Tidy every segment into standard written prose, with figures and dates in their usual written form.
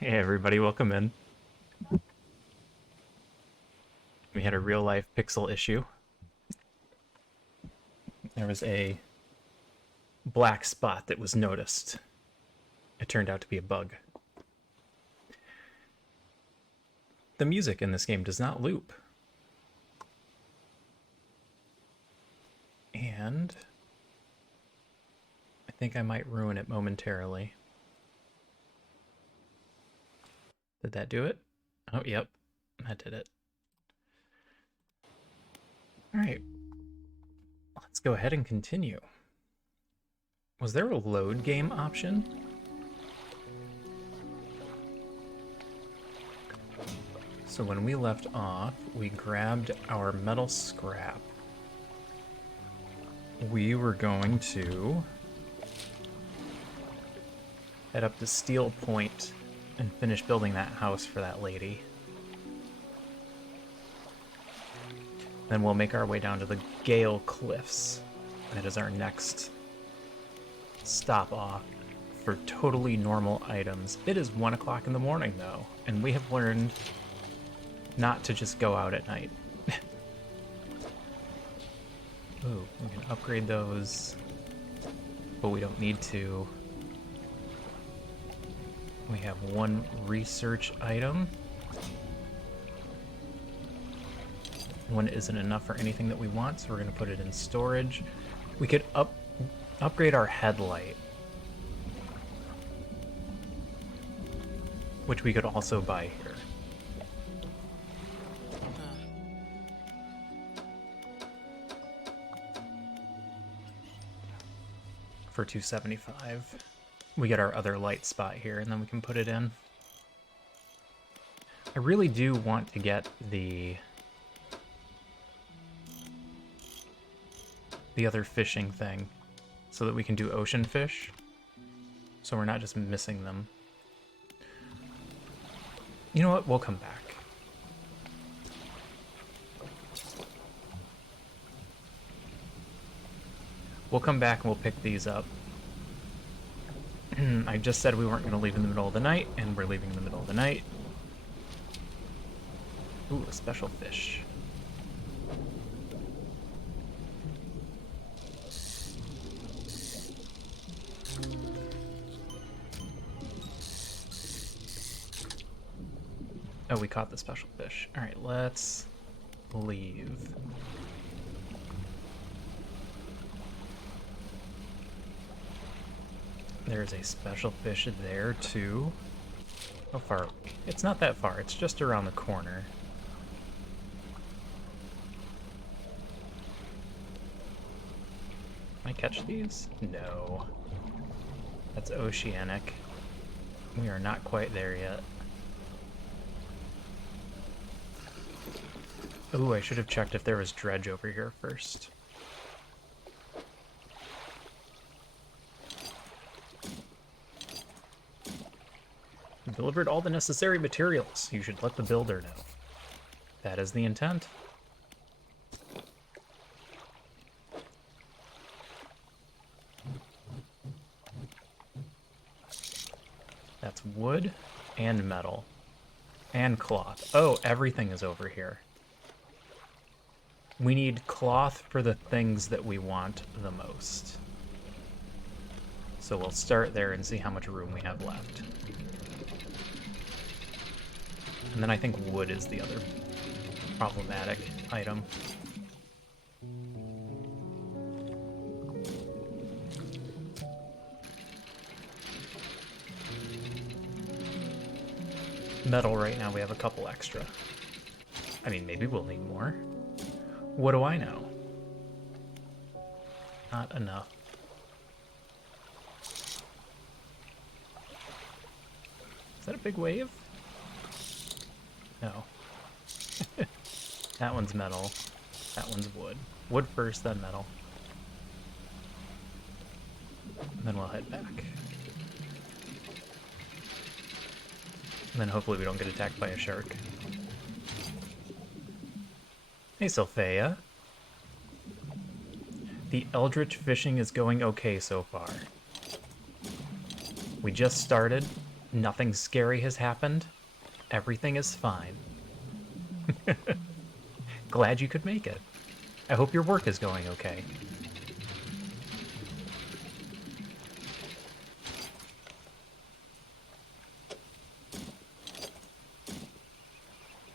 Hey everybody, welcome in. We had a real life pixel issue. There was a black spot that was noticed. It turned out to be a bug. The music in this game does not loop. And I think I might ruin it momentarily. Did that do it? Oh, yep, that did it. All right, let's go ahead and continue. Was there a load game option? So when we left off, we grabbed our metal scrap. We were going to head up to Steel Point and finish building that house for that lady. Then we'll make our way down to the Gale Cliffs. That is our next stop off for totally normal items. It is 1 o'clock in the morning though, and we have learned not to just go out at night. Ooh, we can upgrade those, but we don't need to. We have one research item. One isn't enough for anything that we want, so we're going to put it in storage. We could upgrade our headlight, which we could also buy here. For $275. We get our other light spot here, and then we can put it in. I really do want to get the other fishing thing so that we can do ocean fish, so we're not just missing them. You know what? We'll come back. We'll come back and we'll pick these up. I just said we weren't going to leave in the middle of the night, and we're leaving in the middle of the night. Ooh, a special fish. Oh, we caught the special fish. All right, let's leave. There's a special fish there, too. How far? It's not that far. It's just around the corner. Can I catch these? No. That's oceanic. We are not quite there yet. Ooh, I should have checked if there was dredge over here first. Delivered all the necessary materials. You should let the builder know. That is the intent. That's wood and metal and cloth. Oh, everything is over here. We need cloth for the things that we want the most. So we'll start there and see how much room we have left. And then I think wood is the other problematic item. Metal right now we have a couple extra. I mean, maybe we'll need more. What do I know? Not enough. Is that a big wave? No. That one's metal. That one's wood. Wood first, then metal. And then we'll head back. And then hopefully we don't get attacked by a shark. Hey, Sylphea. The eldritch fishing is going okay so far. We just started, Nothing scary has happened. Everything is fine. Glad you could make it. I hope your work is going okay.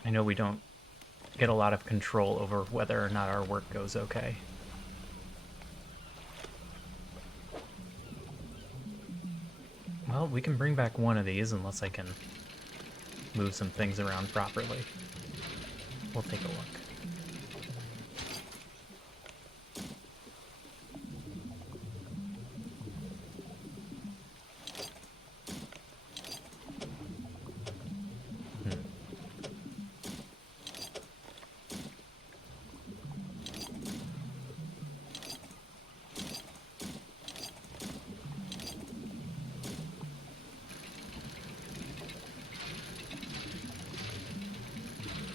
I know we don't get a lot of control over whether or not our work goes okay. Well, we can bring back one of these unless I can move some things around properly. We'll take a look.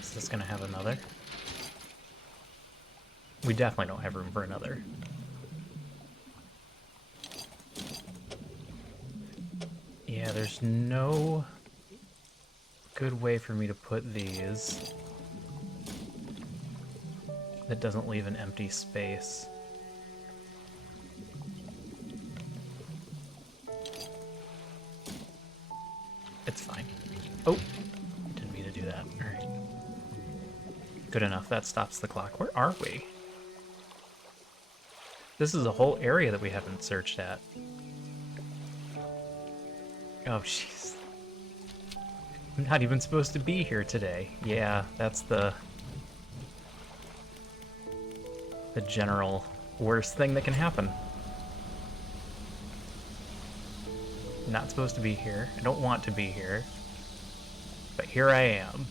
Is this gonna have another? We definitely don't have room for another. Yeah, there's no good way for me to put these that doesn't leave an empty space. It's fine. Oh, didn't mean to do that. All right. Good enough. That stops the clock. Where are we? This is a whole area that we haven't searched at. Oh, jeez. I'm not even supposed to be here today. Yeah, that's the general worst thing that can happen. Not supposed to be here. I don't want to be here. But here I am.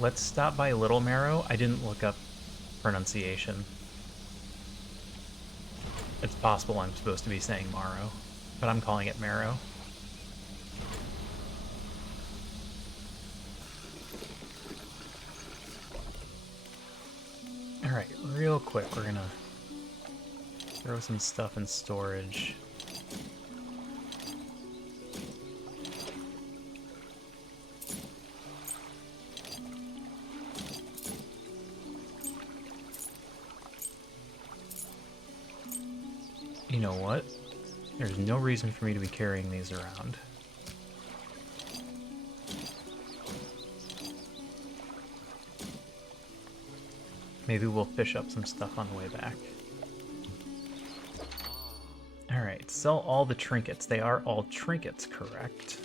Let's stop by Little Marrow. I didn't look up pronunciation. It's possible I'm supposed to be saying Marrow, but I'm calling it Marrow. Alright, real quick, we're gonna throw some stuff in storage. You know what? There's no reason for me to be carrying these around. Maybe we'll fish up some stuff on the way back. Alright, sell all the trinkets. They are all trinkets, correct?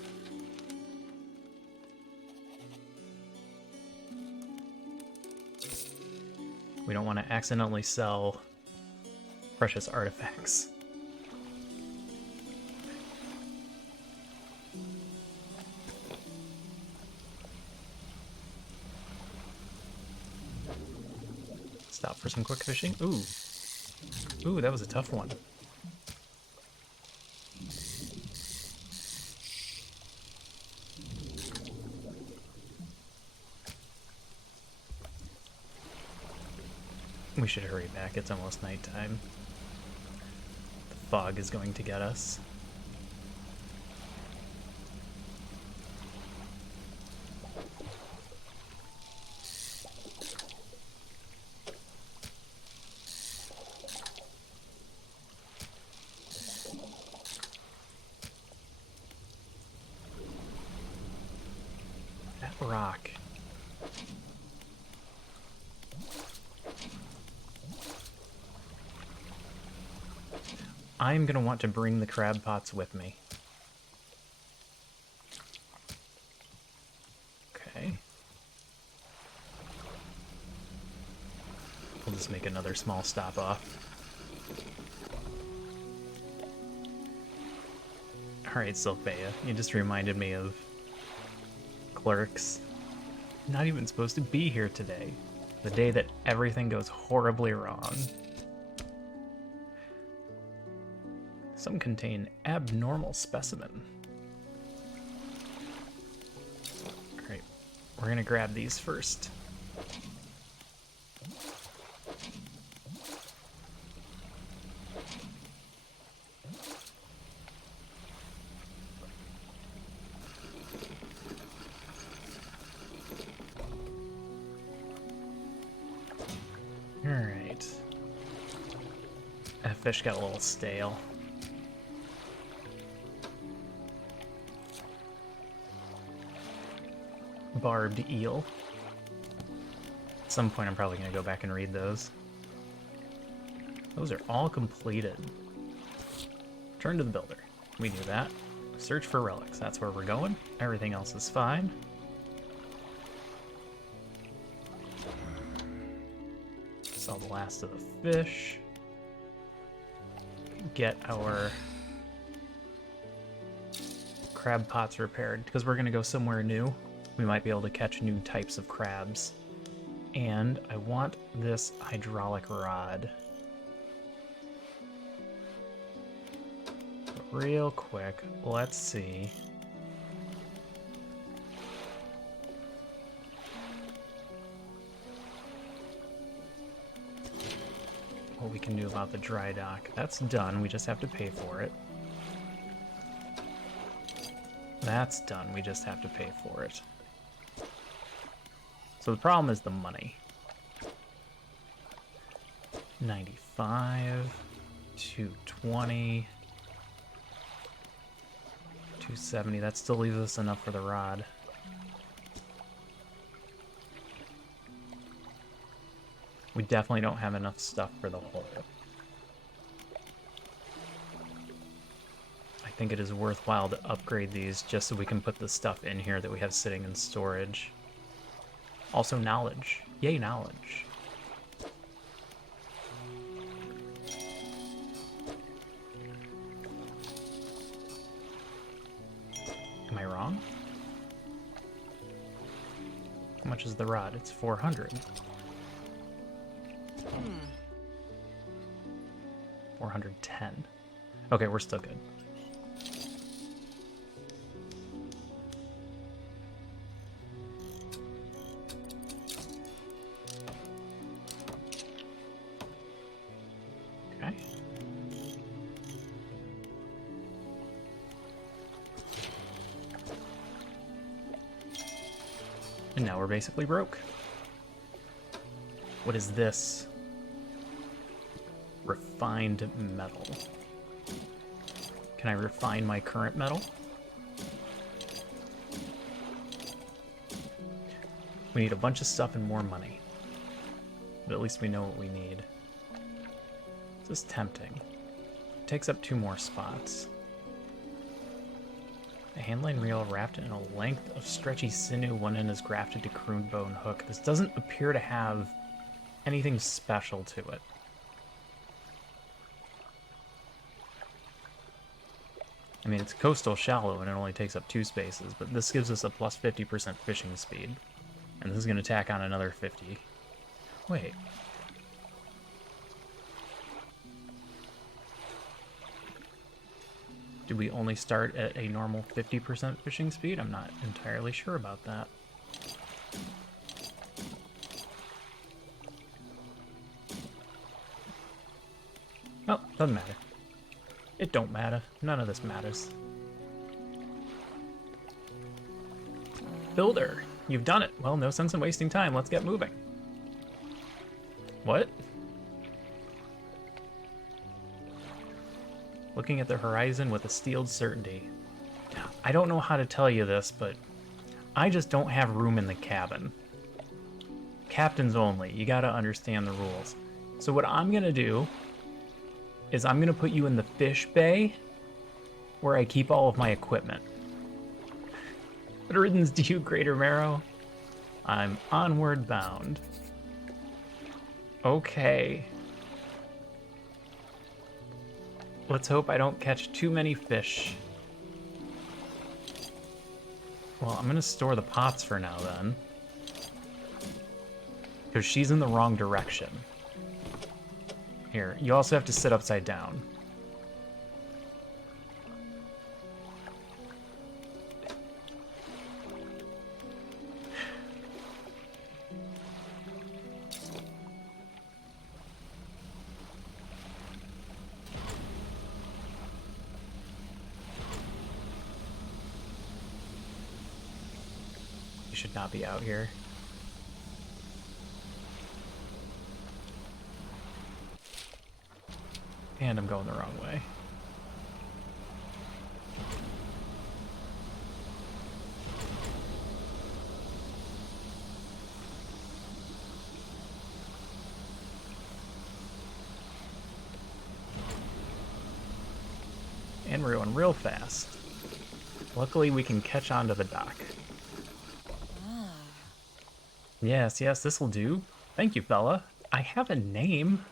We don't want to accidentally sell precious artifacts. Stop for some quick fishing. Ooh. Ooh, that was a tough one. We should hurry back. It's almost nighttime. The fog is going to get us. That rock. I'm going to want to bring the crab pots with me. Okay. We'll just make another small stop off. Alright, Sylphea, you just reminded me of Clerks. I'm not even supposed to be here today. The day that everything goes horribly wrong. Some contain abnormal specimen. Alright, we're gonna grab these first. fish got a little stale. Barbed eel. At some point I'm probably going to go back and read those. Those are all completed. Turn to the builder. We do that. Search for relics. That's where we're going. Everything else is fine. Saw the last of the fish. Get our crab pots repaired, because we're going to go somewhere new. We might be able to catch new types of crabs. And I want this hydraulic rod. Real quick, let's see. What we can do about the dry dock. That's done, we just have to pay for it. That's done, we just have to pay for it. So the problem is the money. 95, 220, 270, that still leaves us enough for the rod. We definitely don't have enough stuff for the hole. I think it is worthwhile to upgrade these just so we can put the stuff in here that we have sitting in storage. Also knowledge. Yay, knowledge. Am I wrong? How much is the rod? It's 400. 410. Okay, we're still good. Okay. And now we're basically broke. What is this? Refined metal. Can I refine my current metal? We need a bunch of stuff and more money. But at least we know what we need. This is tempting. It takes up 2 more spots. A handline reel wrapped in a length of stretchy sinew, one end is grafted to croon bone hook. This doesn't appear to have anything special to it. I mean, it's coastal shallow and it only takes up 2 spaces, but this gives us a plus 50% fishing speed. And this is going to tack on another 50. Wait. Do we only start at a normal 50% fishing speed? I'm not entirely sure about that. Oh, doesn't matter. It don't matter. None of this matters. Builder, you've done it. Well, no sense in wasting time. Let's get moving. What? Looking at the horizon with a steeled certainty. I don't know how to tell you this, but I just don't have room in the cabin. Captains only. You gotta understand the rules. So what I'm gonna do is I'm gonna put you in the fish bay where I keep all of my equipment. Good riddance to you, Greater Marrow. I'm onward bound. Okay. Let's hope I don't catch too many fish. Well, I'm gonna store the pots for now then. Because she's in the wrong direction. Here, you also have to sit upside down. You should not be out here. And I'm going the wrong way. And we're going real fast. Luckily, we can catch on to the dock. Yes, yes, this'll do. Thank you, fella. I have a name.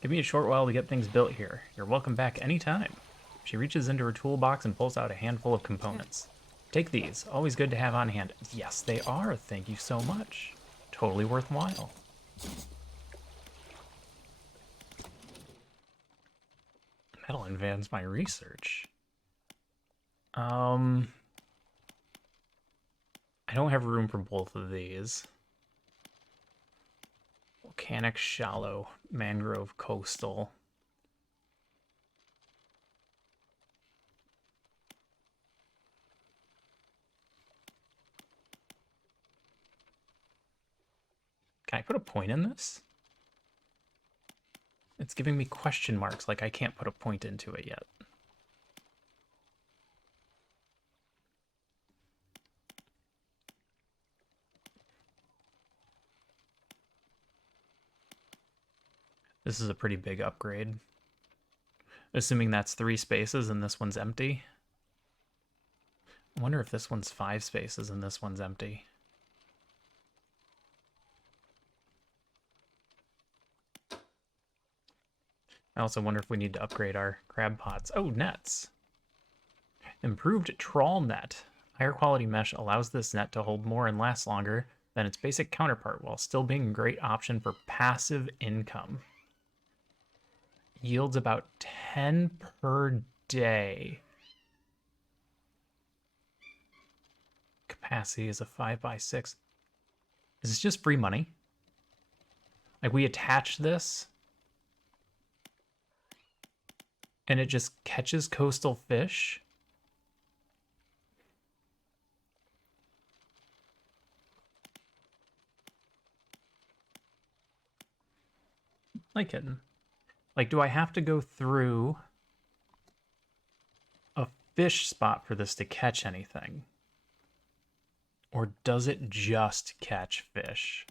Give me a short while to get things built here. You're welcome back anytime. She reaches into her toolbox and pulls out a handful of components. Take these. Always good to have on hand. Yes, they are. Thank you so much. Totally worthwhile. That'll advance my research. I don't have room for both of these. Volcanic, shallow, mangrove, coastal. Can I put a point in this? It's giving me question marks, like I can't put a point into it yet. This is a pretty big upgrade. Assuming that's 3 spaces and this one's empty. I wonder if this one's 5 spaces and this one's empty. I also wonder if we need to upgrade our crab pots. Oh, nets. Improved trawl net. Higher quality mesh allows this net to hold more and last longer than its basic counterpart, while still being a great option for passive income. Yields about 10 per day. Capacity is a 5x6. Is this just free money? Like, we attach this and it just catches coastal fish? Like kidding. Like, do I have to go through a fish spot for this to catch anything? Or does it just catch fish?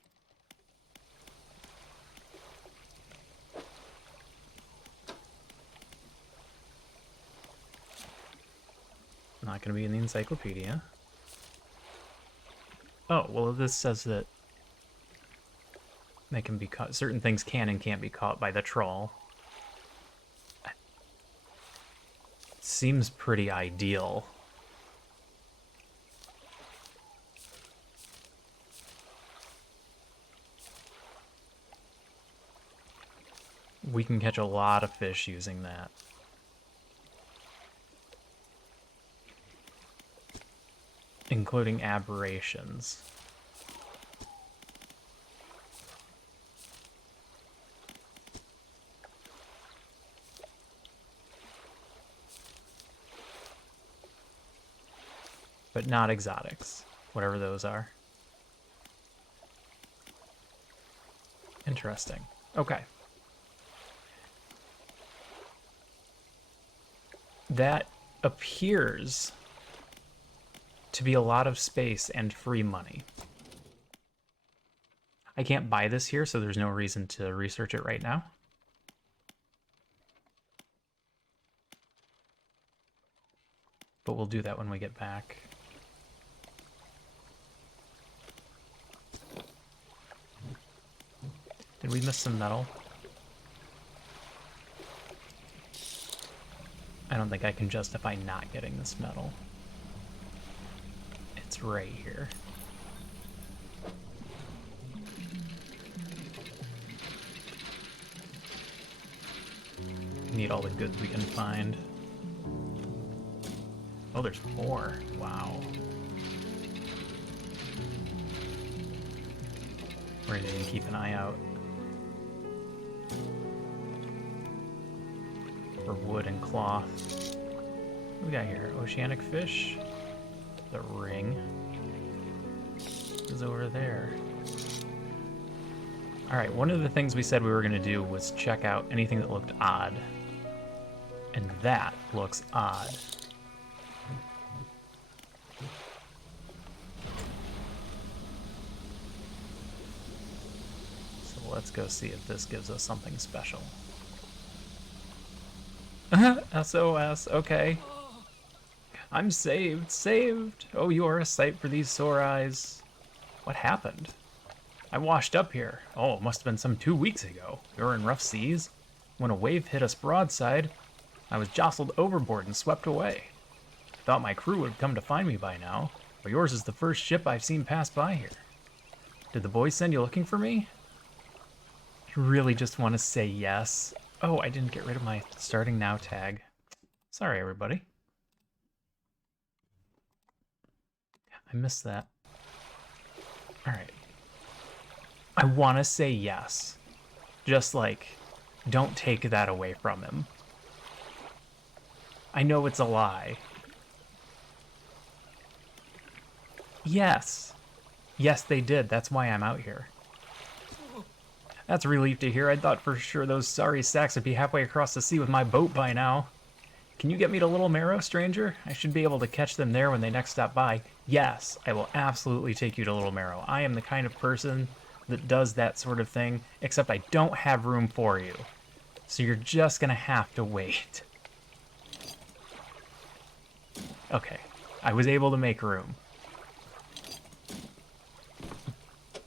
Not going to be in the encyclopedia. Oh, well, this says that they can be caught. Certain things can and can't be caught by the trawl. Seems pretty ideal. We can catch a lot of fish using that. Including aberrations. But not exotics, whatever those are. Interesting. Okay. That appears to be a lot of space and free money. I can't buy this here, so there's no reason to research it right now. But we'll do that when we get back. Did we miss some metal? I don't think I can justify not getting this metal. It's right here. Need all the goods we can find. Oh, there's more. Wow. We're gonna need to keep an eye out for wood and cloth. What we got here? Oceanic fish. The ring is over there. Alright, one of the things we said we were going to do was check out anything that looked odd. And that looks odd. So let's go see if this gives us something special. SOS, okay. I'm saved. Oh, you are a sight for these sore eyes. What happened? I washed up here. Oh, it must have been some 2 weeks ago. We were in rough seas. When a wave hit us broadside, I was jostled overboard and swept away. I thought my crew would have come to find me by now, but yours is the first ship I've seen pass by here. Did the boys send you looking for me? You really just want to say yes? Oh, I didn't get rid of my starting now tag. Sorry, everybody. I missed that. Alright. I want to say yes. Just like, don't take that away from him. I know it's a lie. Yes. Yes, they did. That's why I'm out here. That's a relief to hear. I thought for sure those sorry sacks would be halfway across the sea with my boat by now. Can you get me to Little Marrow, stranger? I should be able to catch them there when they next stop by. Yes, I will absolutely take you to Little Marrow. I am the kind of person that does that sort of thing, except I don't have room for you. So you're just gonna have to wait. Okay, I was able to make room.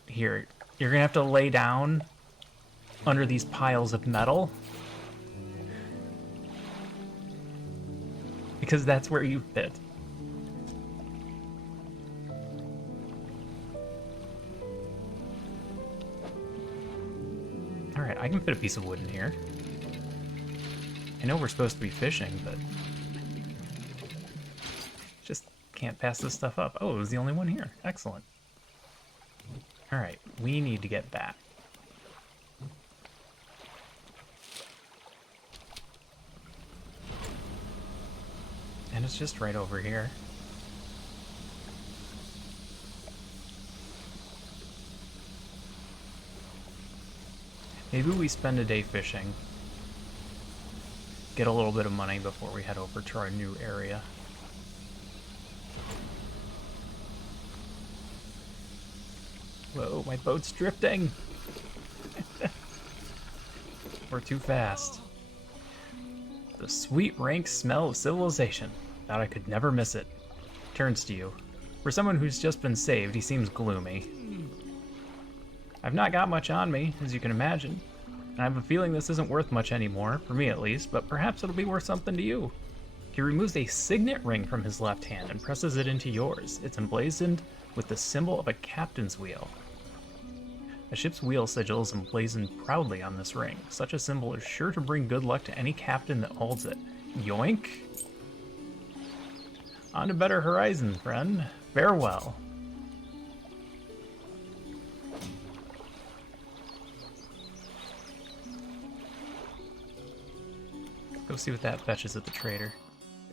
Here, you're gonna have to lay down under these piles of metal. Because that's where you fit. Alright, I can fit a piece of wood in here. I know we're supposed to be fishing, but just can't pass this stuff up. Oh, it was the only one here. Excellent. Alright, we need to get back. And it's just right over here. Maybe we spend a day fishing. Get a little bit of money before we head over to our new area. Whoa, my boat's drifting! We're too fast. The sweet, rank smell of civilization. Thought I could never miss it. Turns to you. For someone who's just been saved, he seems gloomy. I've not got much on me, as you can imagine. And I have a feeling this isn't worth much anymore, for me at least, but perhaps it'll be worth something to you. He removes a signet ring from his left hand and presses it into yours. It's emblazoned with the symbol of a captain's wheel. A ship's wheel sigil is emblazoned proudly on this ring. Such a symbol is sure to bring good luck to any captain that holds it. Yoink! On to better horizons, friend. Farewell. Go see what that fetches at the trader.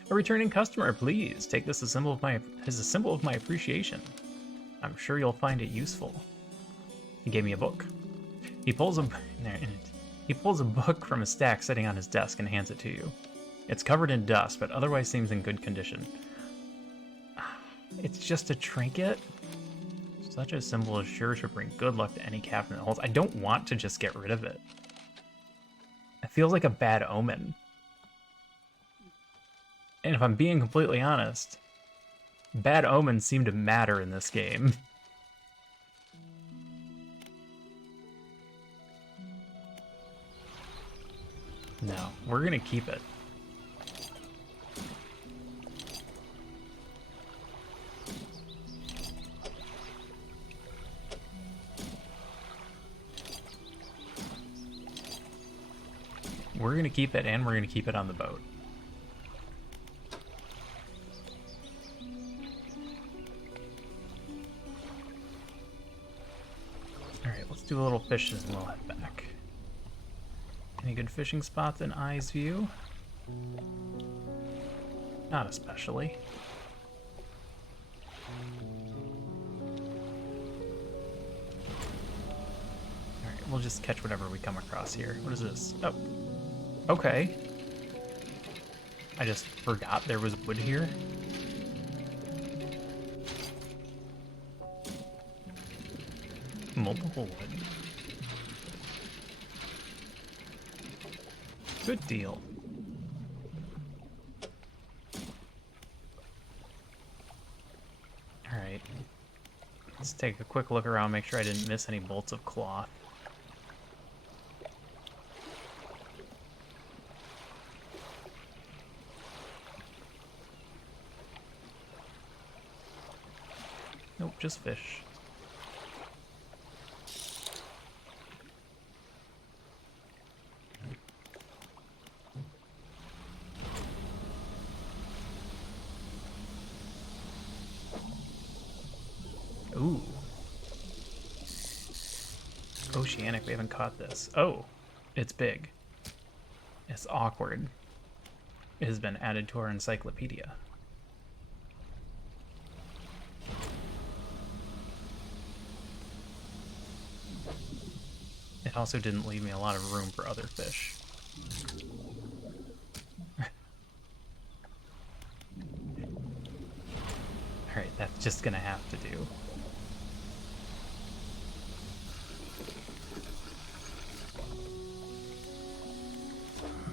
A returning customer, please. Take this as a symbol of my appreciation. I'm sure you'll find it useful. He gave me a book. He pulls a book from a stack sitting on his desk and hands it to you. It's covered in dust, but otherwise seems in good condition. It's just a trinket? Such a symbol is sure to bring good luck to any captain that holds. I don't want to just get rid of it. It feels like a bad omen. And if I'm being completely honest, bad omens seem to matter in this game. No, we're gonna keep it. We're gonna keep it, and we're gonna keep it on the boat. Alright, let's do a little fishing and we'll head back. Any good fishing spots in Eye's View? Not especially. Alright, we'll just catch whatever we come across here. What is this? Oh, okay. I just forgot there was wood here. Multiple wood. Good deal. Alright. Let's take a quick look around, make sure I didn't miss any bolts of cloth. Nope, just fish. Ooh. Oceanic, we haven't caught this. Oh, it's big. It's awkward. It has been added to our encyclopedia. It also didn't leave me a lot of room for other fish. Alright, that's just gonna have to do.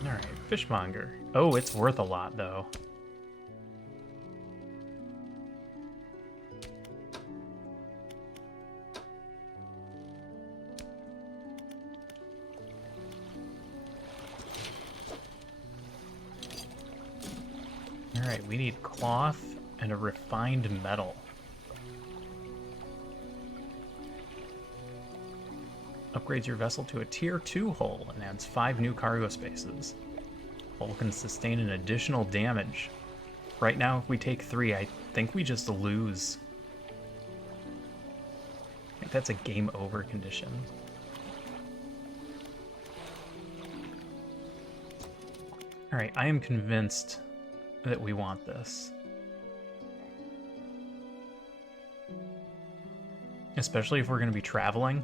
Alright, fishmonger. Oh, it's worth a lot, though. Alright, we need cloth and a refined metal. Upgrades your vessel to a tier 2 hull and adds 5 new cargo spaces. Hull can sustain an additional damage. Right now, if we take 3, I think we just lose. I think that's a game over condition. Alright, I am convinced that we want this. Especially if we're going to be traveling.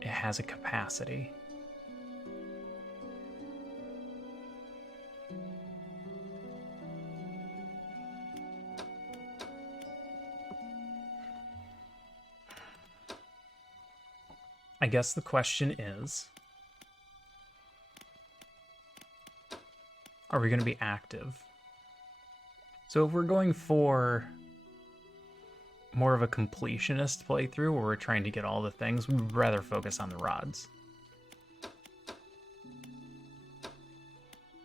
It has a capacity. I guess the question is, are we going to be active? So if we're going for more of a completionist playthrough where we're trying to get all the things, we'd rather focus on the rods.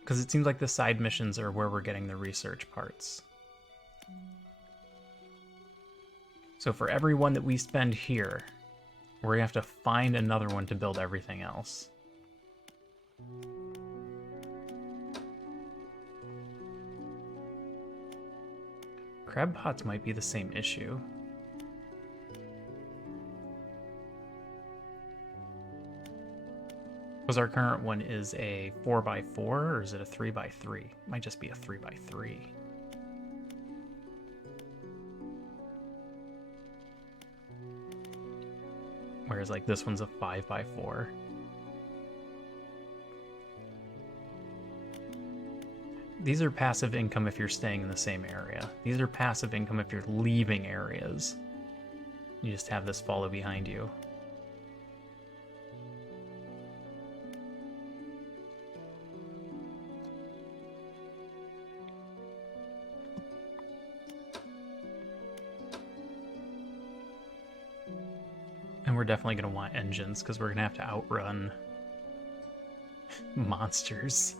Because it seems like the side missions are where we're getting the research parts. So for every one that we spend here, we're gonna have to find another one to build everything else. Crab pots might be the same issue. Because our current one is a 4x4, or is it a 3x3? Might just be a 3x3. Whereas like this one's a 5x4. These are passive income if you're staying in the same area. These are passive income if you're leaving areas. You just have this follow behind you. And we're definitely going to want engines because we're going to have to outrun monsters.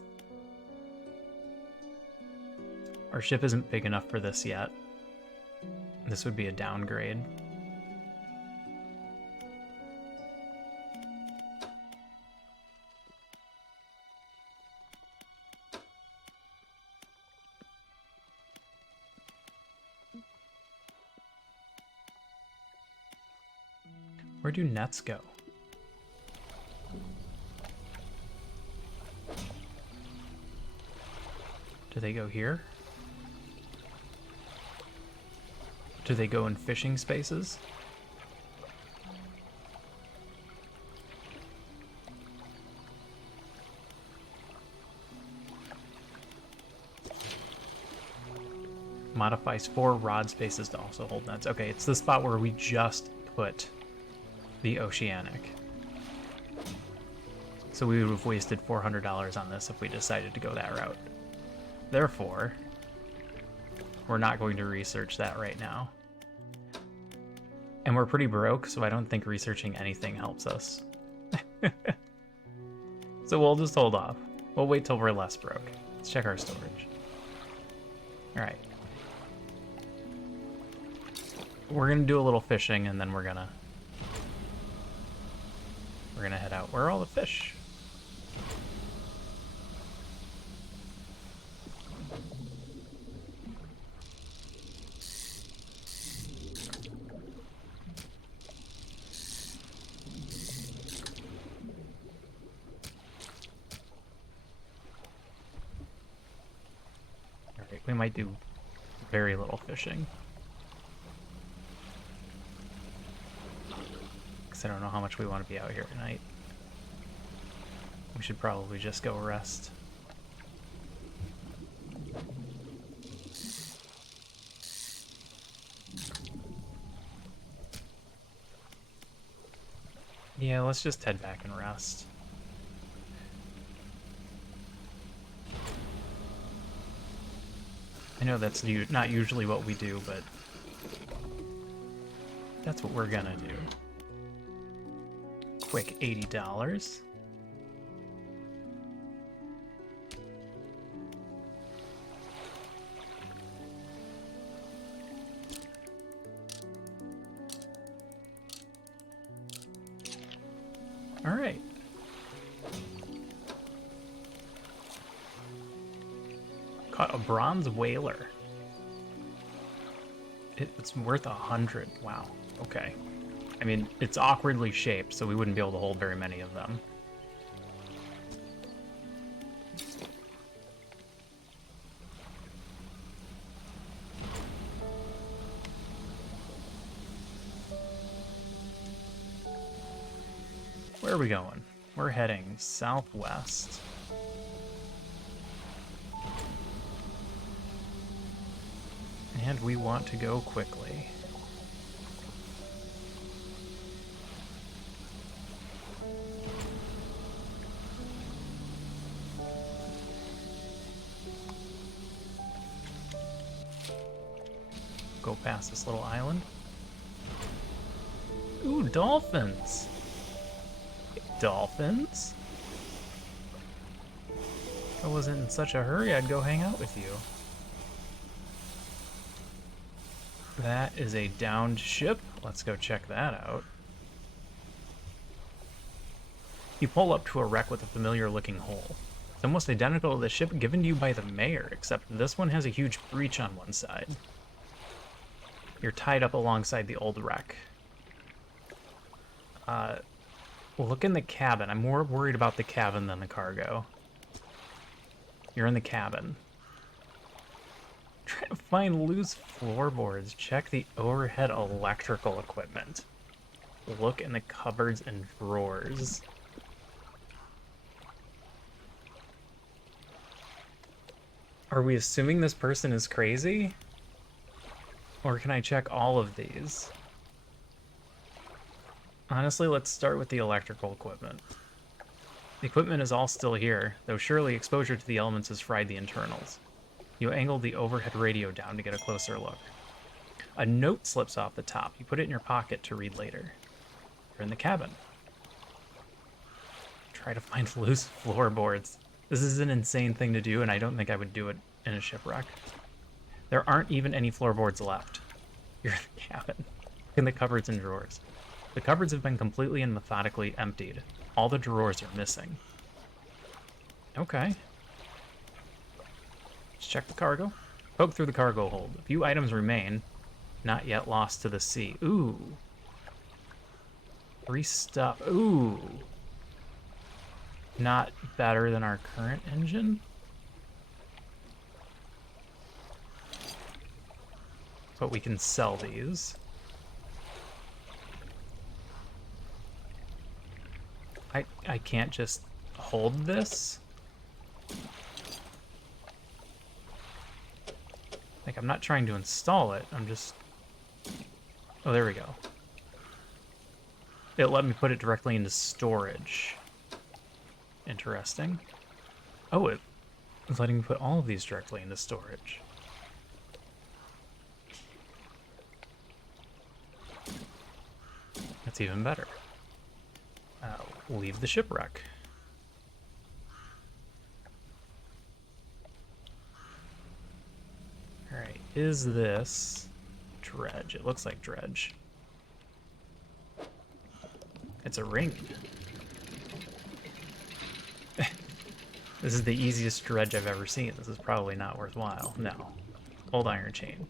Our ship isn't big enough for this yet. This would be a downgrade. Where do nets go? Do they go here? Do they go in fishing spaces? modifies 4 rod spaces to also hold nets. Okay, it's the spot where we just put the Oceanic. So we would have wasted $400 on this if we decided to go that route. Therefore, we're not going to research that right now. And we're pretty broke, so I don't think researching anything helps us. So we'll just hold off. We'll wait till we're less broke. Let's check our storage. Alright. We're gonna do a little fishing, and then we're gonna head out. Where are all the fish? Alright, we might do very little fishing. I don't know how much we want to be out here tonight. We should probably just go rest. Yeah, let's just head back and rest. I know that's not usually what we do, but that's what we're gonna do. Quick $80. All right. Caught a bronze whaler. It's worth 100. Wow. Okay. I mean, it's awkwardly shaped, so we wouldn't be able to hold very many of them. Where are we going? We're heading southwest. And we want to go quickly. Go past this little island. Ooh, dolphins! Dolphins? If I wasn't in such a hurry, I'd go hang out with you. That is a downed ship. Let's go check that out. You pull up to a wreck with a familiar-looking hole. It's almost identical to the ship given to you by the mayor, except this one has a huge breach on one side. You're tied up alongside the old wreck. Look in the cabin. I'm more worried about the cabin than the cargo. You're in the cabin. Try to find loose floorboards. Check the overhead electrical equipment. Look in the cupboards and drawers. Are we assuming this person is crazy? Or can I check all of these? Honestly, let's start with the electrical equipment. The equipment is all still here, though surely exposure to the elements has fried the internals. You angle the overhead radio down to get a closer look. A note slips off the top. You put it in your pocket to read later. You're in the cabin. Try to find loose floorboards. This is an insane thing to do, and I don't think I would do it in a shipwreck. There aren't even any floorboards left. You're in the cabin. Look in the cupboards and drawers. The cupboards have been completely and methodically emptied. All the drawers are missing. Okay. Let's check the cargo. Poke through the cargo hold. A few items remain, not yet lost to the sea. Ooh. Free stuff. Ooh. Not better than our current engine? But we can sell these. I can't just hold this? Like, I'm not trying to install it, I'm just... Oh, there we go. It let me put it directly into storage. Interesting. Oh, it was letting me put all of these directly into storage. That's even better. Leave the shipwreck. Alright, is this Dredge? It looks like Dredge. It's a ring. This is the easiest Dredge I've ever seen. This is probably not worthwhile. No. Old iron chain.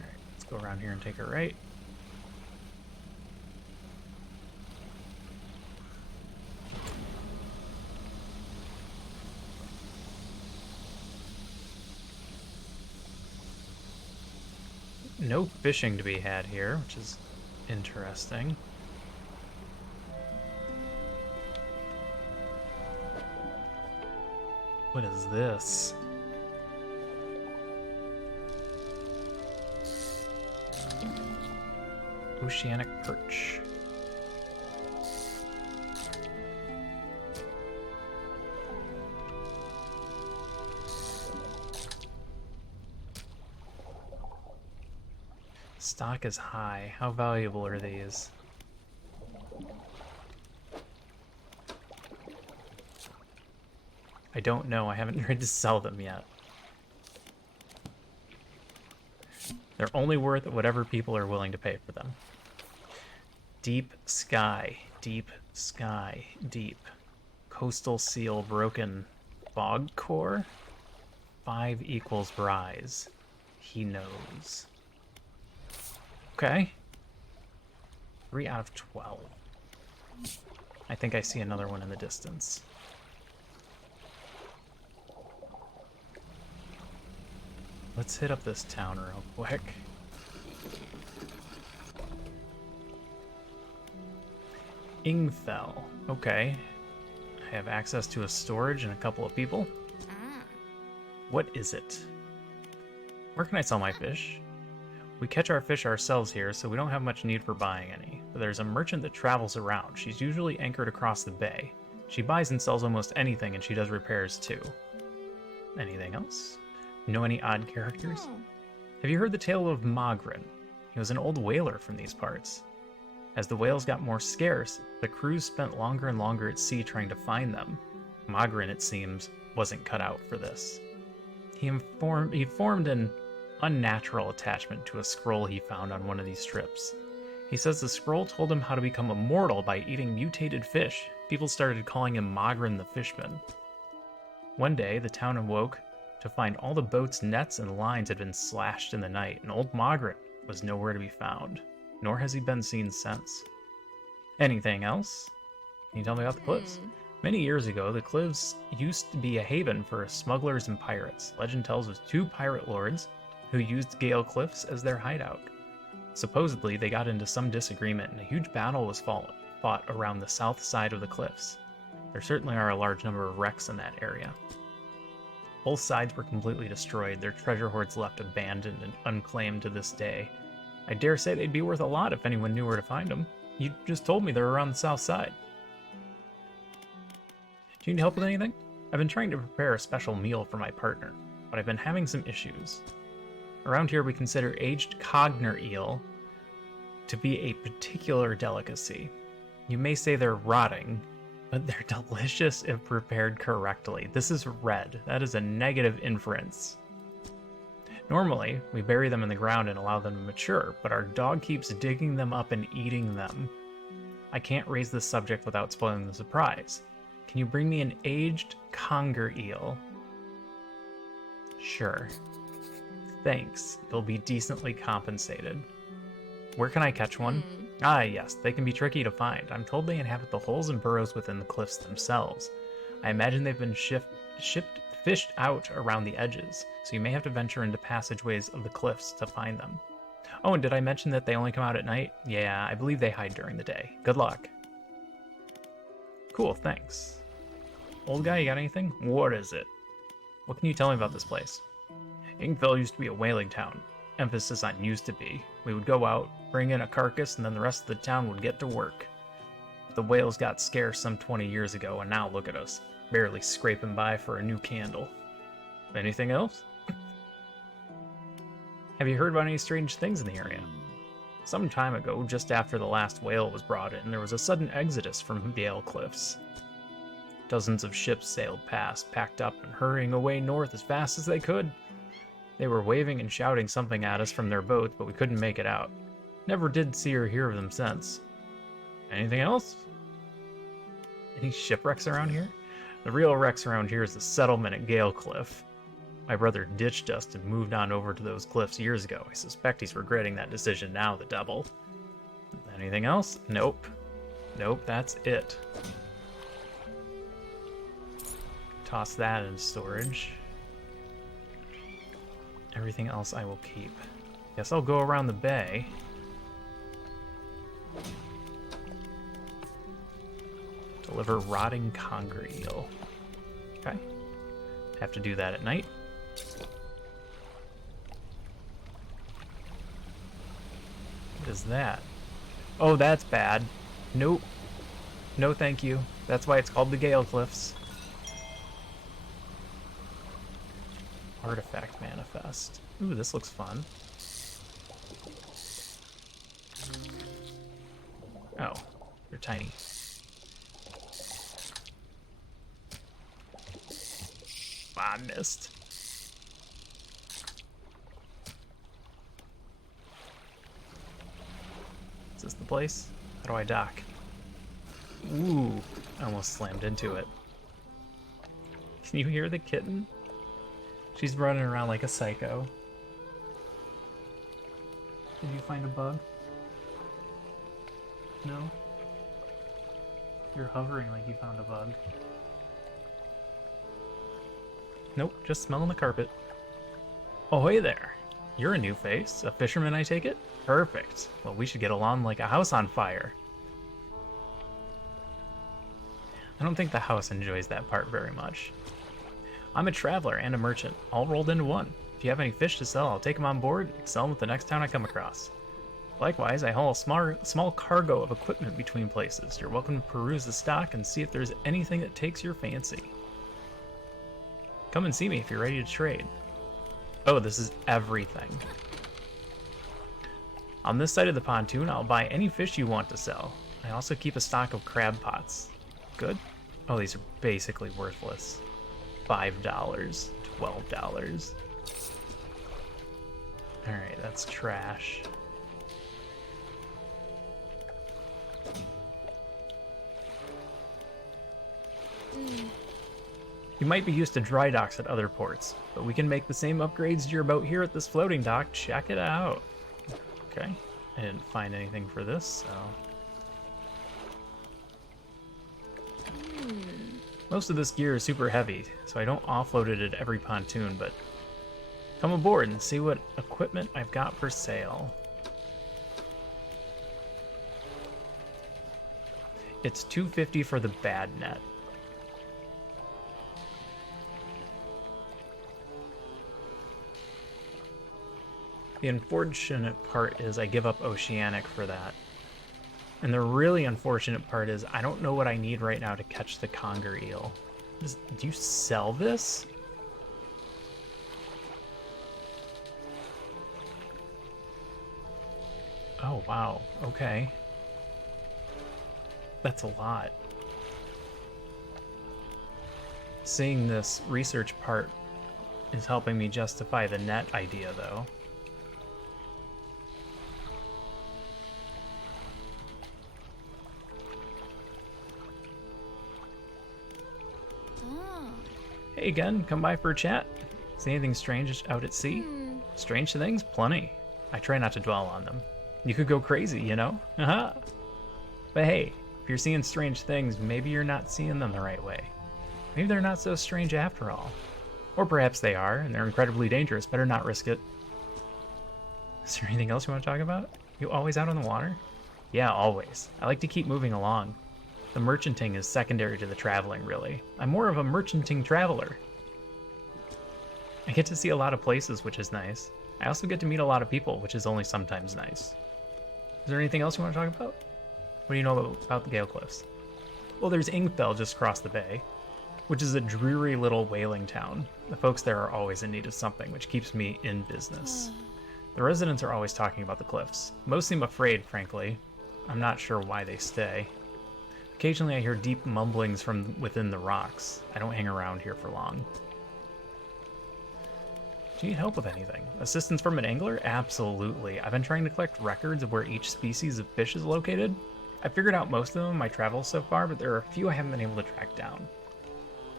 Alright, let's go around here and take a right. No fishing to be had here, which is interesting. What is this? Oceanic perch. Stock is high. How valuable are these? I don't know. I haven't tried to sell them yet. They're only worth whatever people are willing to pay for them. Deep sky. Deep sky. Deep. Coastal seal broken. Fog core? 5 equals rise. He knows. Okay. 3 out of 12. I think I see another one in the distance. Let's hit up this town real quick. Ingfell. Okay. I have access to a storage and a couple of people. What is it? Where can I sell my fish? We catch our fish ourselves here, so we don't have much need for buying any. But there's a merchant that travels around. She's usually anchored across the bay. She buys and sells almost anything, and she does repairs too. Anything else? Know any odd characters? Have you heard the tale of Mogren? He was an old whaler from these parts. As the whales got more scarce, the crews spent longer and longer at sea trying to find them. Mogren, it seems, wasn't cut out for this. He formed an unnatural attachment to a scroll he found on one of these trips. He says the scroll told him how to become immortal by eating mutated fish. People started calling him Mogren the Fishman. One day, the town awoke to find all the boats, nets, and lines had been slashed in the night, and old Mogren was nowhere to be found, nor has he been seen since. Anything else? Can you tell me about the cliffs? Many years ago, the cliffs used to be a haven for smugglers and pirates. Legend tells of 2 pirate lords who used Gale Cliffs as their hideout. Supposedly, they got into some disagreement and a huge battle was fought around the south side of the cliffs. There certainly are a large number of wrecks in that area. Both sides were completely destroyed, their treasure hoards left abandoned and unclaimed to this day. I dare say they'd be worth a lot if anyone knew where to find them. You just told me they're around the south side. Do you need help with anything? I've been trying to prepare a special meal for my partner, but I've been having some issues. Around here we consider aged cogner eel to be a particular delicacy. You may say they're rotting, but they're delicious if prepared correctly. This is red. That is a negative inference. Normally, we bury them in the ground and allow them to mature, but our dog keeps digging them up and eating them. I can't raise this subject without spoiling the surprise. Can you bring me an aged conger eel? Sure. Thanks. You'll be decently compensated. Where can I catch one? Ah, yes, they can be tricky to find. I'm told they inhabit the holes and burrows within the cliffs themselves. I imagine they've been fished out around the edges, so you may have to venture into passageways of the cliffs to find them. Oh, and did I mention that they only come out at night? Yeah, I believe they hide during the day. Good luck. Cool, thanks. Old guy, you got anything? What is it? What can you tell me about this place? Ingfell used to be a whaling town. Emphasis on used to be. We would go out, bring in a carcass, and then the rest of the town would get to work. The whales got scarce some 20 years ago, and now look at us, barely scraping by for a new candle. Anything else? Have you heard about any strange things in the area? Some time ago, just after the last whale was brought in, there was a sudden exodus from Gale Cliffs. Dozens of ships sailed past, packed up and hurrying away north as fast as they could. They were waving and shouting something at us from their boats, but we couldn't make it out. Never did see or hear of them since. Anything else? Any shipwrecks around here? The real wrecks around here is the settlement at Gale Cliff. My brother ditched us and moved on over to those cliffs years ago. I suspect he's regretting that decision now, the devil. Anything else? Nope. Nope, that's it. Toss that in storage. Everything else I will keep. Guess I'll go around the bay. Deliver rotting conger eel. Okay. Have to do that at night. What is that? Oh, that's bad. Nope. No thank you. That's why it's called the Gale Cliffs. Artifact manifest. Ooh, this looks fun. Oh, they're tiny. Ah, I missed. Is this the place? How do I dock? Ooh, I almost slammed into it. Can you hear the kitten? She's running around like a psycho. Did you find a bug? No? You're hovering like you found a bug. Nope, just smelling the carpet. Oh, hey there. You're a new face. A fisherman, I take it? Perfect. Well, we should get along like a house on fire. I don't think the house enjoys that part very much. I'm a traveler and a merchant, all rolled into one. If you have any fish to sell, I'll take them on board and sell them at the next town I come across. Likewise, I haul a small cargo of equipment between places. You're welcome to peruse the stock and see if there's anything that takes your fancy. Come and see me if you're ready to trade. Oh, this is everything. On this side of the pontoon, I'll buy any fish you want to sell. I also keep a stock of crab pots. Good? Oh, these are basically worthless. $5, $12. Alright, that's trash. You might be used to dry docks at other ports, but we can make the same upgrades to your boat here at this floating dock. Check it out. Okay, I didn't find anything for this, so... Most of this gear is super heavy, so I don't offload it at every pontoon, but come aboard and see what equipment I've got for sale. It's $250 for the bad net. The unfortunate part is I give up Oceanic for that. And the really unfortunate part is I don't know what I need right now to catch the conger eel. Do you sell this? Oh, wow. Okay. That's a lot. Seeing this research part is helping me justify the net idea, though. Hey again, come by for a chat. See anything strange out at sea? Strange things? Plenty. I try not to dwell on them. You could go crazy, you know? Haha. But hey, if you're seeing strange things, maybe you're not seeing them the right way. Maybe they're not so strange after all. Or perhaps they are, and they're incredibly dangerous. Better not risk it. Is there anything else you want to talk about? You always out on the water? Yeah, always. I like to keep moving along. The merchanting is secondary to the traveling, really. I'm more of a merchanting traveler. I get to see a lot of places, which is nice. I also get to meet a lot of people, which is only sometimes nice. Is there anything else you want to talk about? What do you know about the Gale Cliffs? Well, there's Ingfell just across the bay, which is a dreary little whaling town. The folks there are always in need of something, which keeps me in business. The residents are always talking about the cliffs. Most seem afraid, frankly. I'm not sure why they stay. Occasionally I hear deep mumblings from within the rocks. I don't hang around here for long. Do you need help with anything? Assistance from an angler? Absolutely. I've been trying to collect records of where each species of fish is located. I figured out most of them in my travels so far, but there are a few I haven't been able to track down.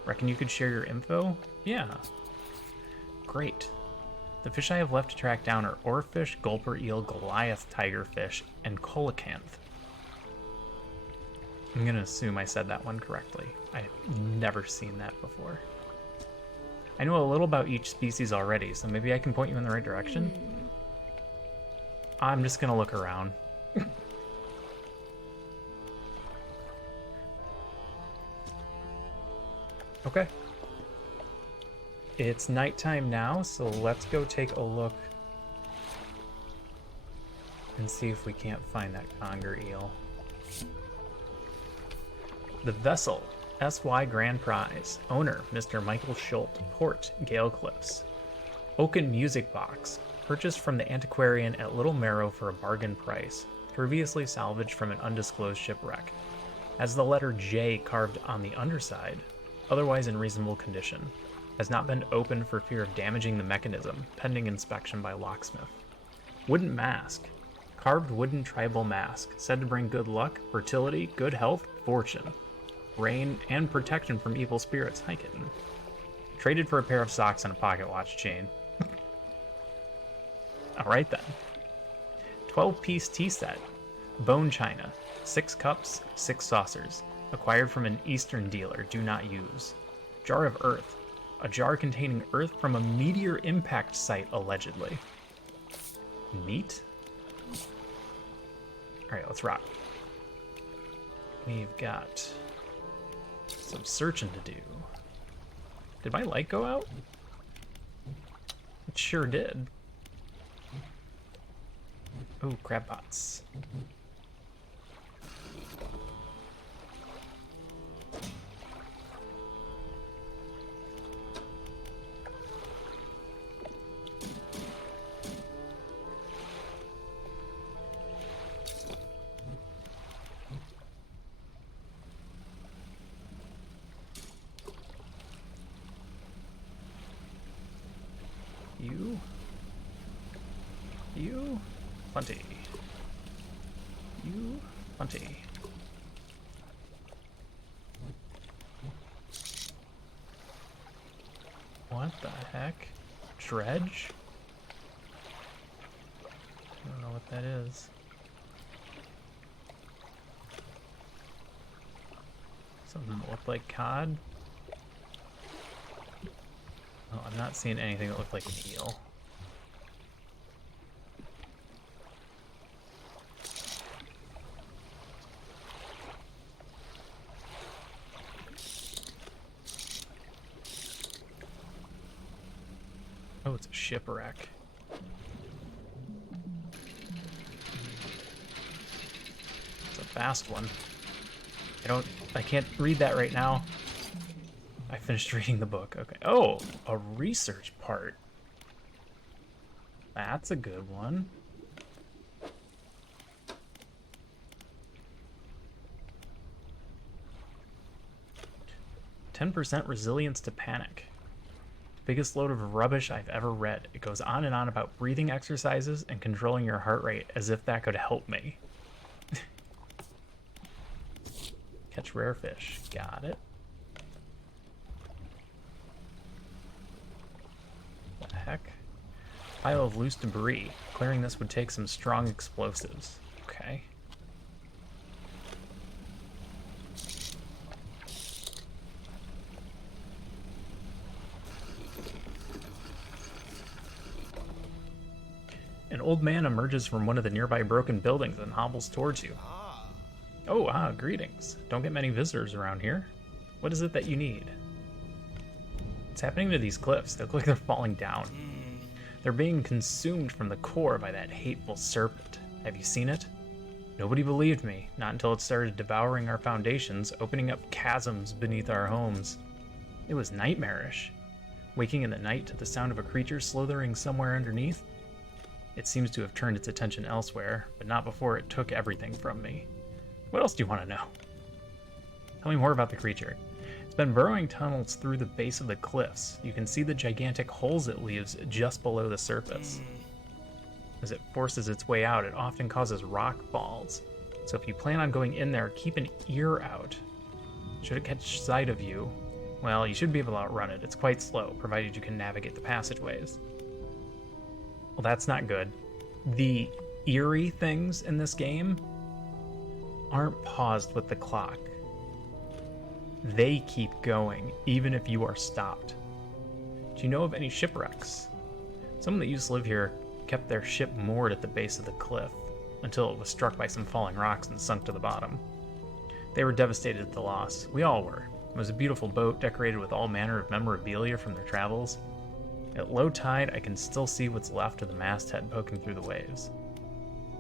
Reckon you could share your info? Yeah. Great. The fish I have left to track down are oarfish, gulper eel, Goliath tigerfish, and coelacanth. I'm gonna assume I said that one correctly. I've never seen that before. I know a little about each species already, so maybe I can point you in the right direction? I'm just gonna look around. Okay. It's nighttime now, so let's go take a look and see if we can't find that conger eel. The vessel, SY Grand Prize. Owner, Mr. Michael Schultz. Port, Gale Cliffs. Oaken Music Box. Purchased from the antiquarian at Little Marrow for a bargain price. Previously salvaged from an undisclosed shipwreck. Has the letter J carved on the underside. Otherwise in reasonable condition. Has not been opened for fear of damaging the mechanism, pending inspection by locksmith. Wooden mask. Carved wooden tribal mask, said to bring good luck, fertility, good health, fortune, rain, and protection from evil spirits. Hi, kitten. Traded for a pair of socks and a pocket watch chain. Alright then. 12-piece tea set. Bone china. 6 cups, 6 saucers. Acquired from an Eastern dealer. Do not use. Jar of earth. A jar containing earth from a meteor impact site, allegedly. Meat? Alright, let's rock. We've got some searching to do. Did my light go out? It sure did. Oh, crab pots. You. Plenty. You. Plenty. What the heck? Dredge? I don't know what that is. Something that looked like cod? Oh, I'm not seeing anything that looked like an eel. Oh, it's a shipwreck. It's a fast one. I can't read that right now. I finished reading the book. Okay. Oh, a research part. That's a good one. "10% resilience to panic. Biggest load of rubbish I've ever read. It goes on and on about breathing exercises and controlling your heart rate as if that could help me. Catch rare fish. Got it. What the heck? Pile of loose debris. Clearing this would take some strong explosives. Okay. An old man emerges from one of the nearby broken buildings and hobbles towards you. Oh, greetings. Don't get many visitors around here. What is it that you need? What's happening to these cliffs? They look like they're falling down. They're being consumed from the core by that hateful serpent. Have you seen it? Nobody believed me, not until it started devouring our foundations, opening up chasms beneath our homes. It was nightmarish. Waking in the night to the sound of a creature slithering somewhere underneath. It seems to have turned its attention elsewhere, but not before it took everything from me. What else do you want to know? Tell me more about the creature. It's been burrowing tunnels through the base of the cliffs. You can see the gigantic holes it leaves just below the surface. As it forces its way out, it often causes rock falls. So if you plan on going in there, keep an ear out. Should it catch sight of you, well, you should be able to outrun it. It's quite slow, provided you can navigate the passageways. Well, that's not good. The eerie things in this game aren't paused with the clock. They keep going, even if you are stopped. Do you know of any shipwrecks? Someone that used to live here kept their ship moored at the base of the cliff until it was struck by some falling rocks and sunk to the bottom. They were devastated at the loss. We all were. It was a beautiful boat decorated with all manner of memorabilia from their travels. At low tide, I can still see what's left of the masthead poking through the waves.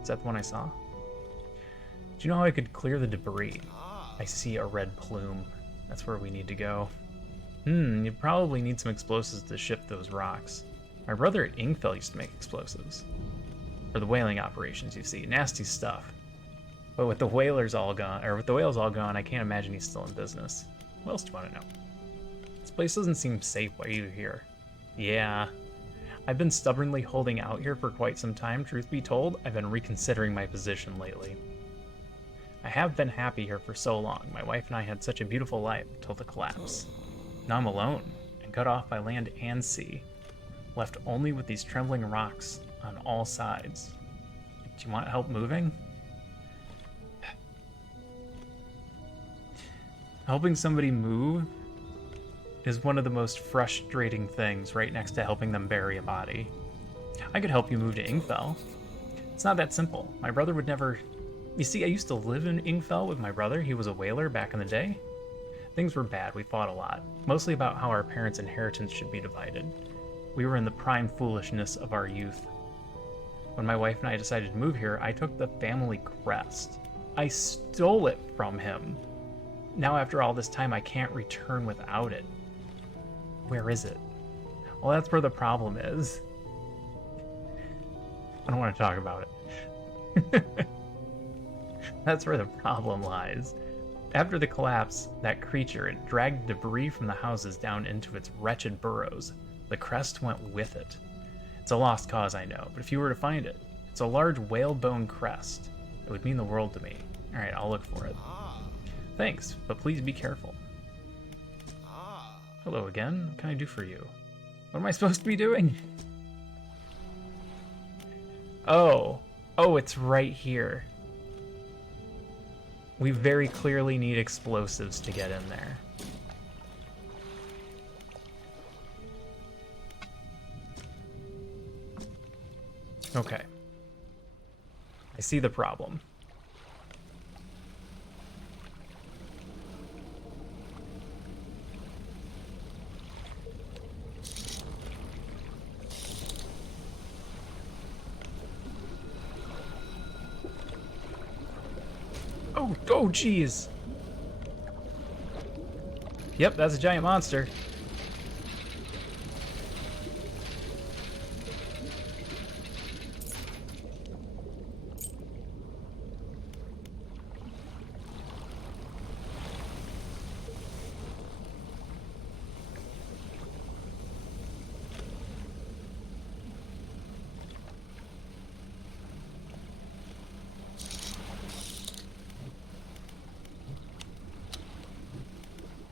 Is that the one I saw? Do you know how I could clear the debris? I see a red plume. That's where we need to go. You probably need some explosives to shift those rocks. My brother at Ingfell used to make explosives. For the whaling operations, you see. Nasty stuff. But with the whalers all gone, or with the whales all gone, I can't imagine he's still in business. What else do you want to know? This place doesn't seem safe while you're here. Yeah. I've been stubbornly holding out here for quite some time, truth be told. I've been reconsidering my position lately. I have been happy here for so long. My wife and I had such a beautiful life until the collapse. Now I'm alone, and cut off by land and sea, left only with these trembling rocks on all sides. Do you want help moving? Helping somebody move is one of the most frustrating things, right next to helping them bury a body. I could help you move to Ingfell. It's not that simple. My brother would never... You see, I used to live in Ingfell with my brother. He was a whaler back in the day. Things were bad. We fought a lot, mostly about how our parents' inheritance should be divided. We were in the prime foolishness of our youth. When my wife and I decided to move here, I took the family crest. I stole it from him. Now after all this time, I can't return without it. Where is it? Well, that's where the problem is. I don't want to talk about it. That's where the problem lies. After the collapse, that creature, it dragged debris from the houses down into its wretched burrows. The crest went with it. It's a lost cause, I know, but if you were to find it, it's a large whalebone crest. It would mean the world to me. Alright, I'll look for it. Thanks, but please be careful. Hello again. What can I do for you? What am I supposed to be doing? Oh, it's right here. We very clearly need explosives to get in there. Okay. I see the problem. Oh, jeez. Yep, that's a giant monster.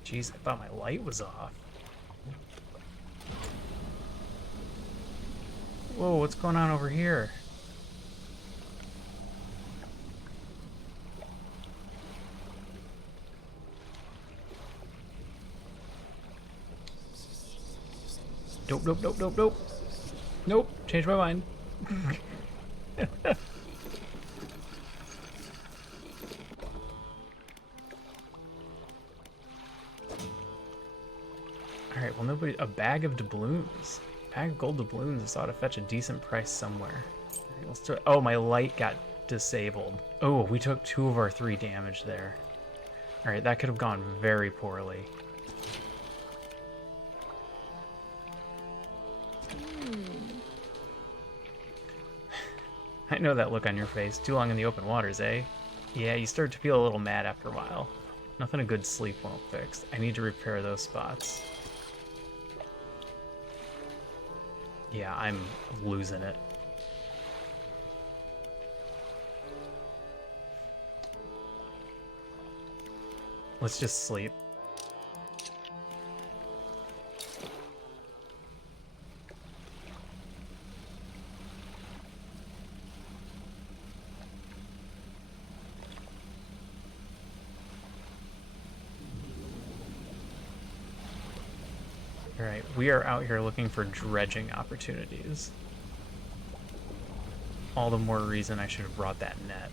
Jeez, I thought my light was off. Whoa, what's going on over here? Nope. Nope, changed my mind. Well, nobody. A bag of doubloons. Bag of gold doubloons is ought to fetch a decent price somewhere. All right, let's do it. Oh, my light got disabled. Oh, we took 2 of our 3 damage there. All right, that could have gone very poorly. I know that look on your face. Too long in the open waters, eh? Yeah, you start to feel a little mad after a while. Nothing a good sleep won't fix. I need to repair those spots. Yeah, I'm losing it. Let's just sleep. Alright, we are out here looking for dredging opportunities. All the more reason I should have brought that net.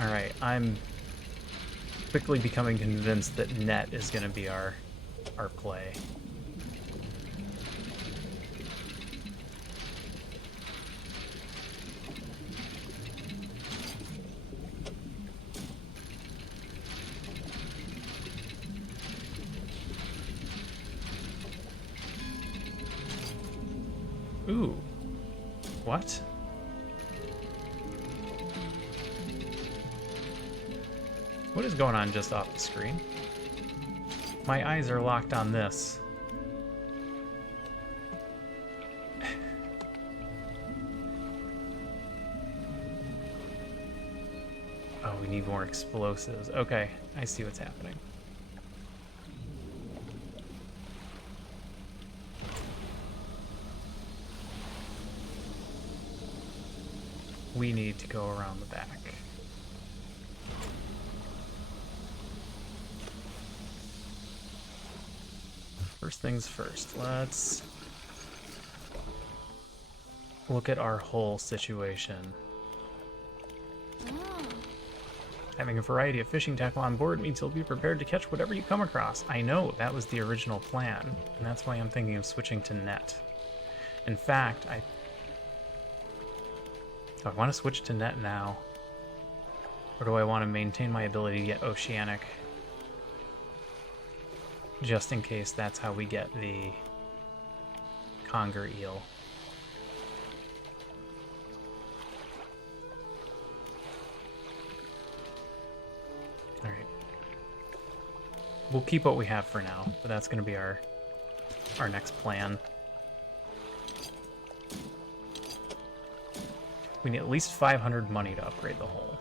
Alright, I'm quickly becoming convinced that net is going to be our play. Ooh. What? What is going on just off the screen? My eyes are locked on this. Oh, we need more explosives. Okay, I see what's happening. We need to go around the back. First things first, let's look at our whole situation. Having a variety of fishing tackle on board means you'll be prepared to catch whatever you come across. I know, that was the original plan, and that's why I'm thinking of switching to net. In fact, do I want to switch to net now? Or do I want to maintain my ability to get oceanic? Just in case that's how we get the conger eel. Alright. We'll keep what we have for now, but that's going to be our next plan. We need at least 500 money to upgrade the hull.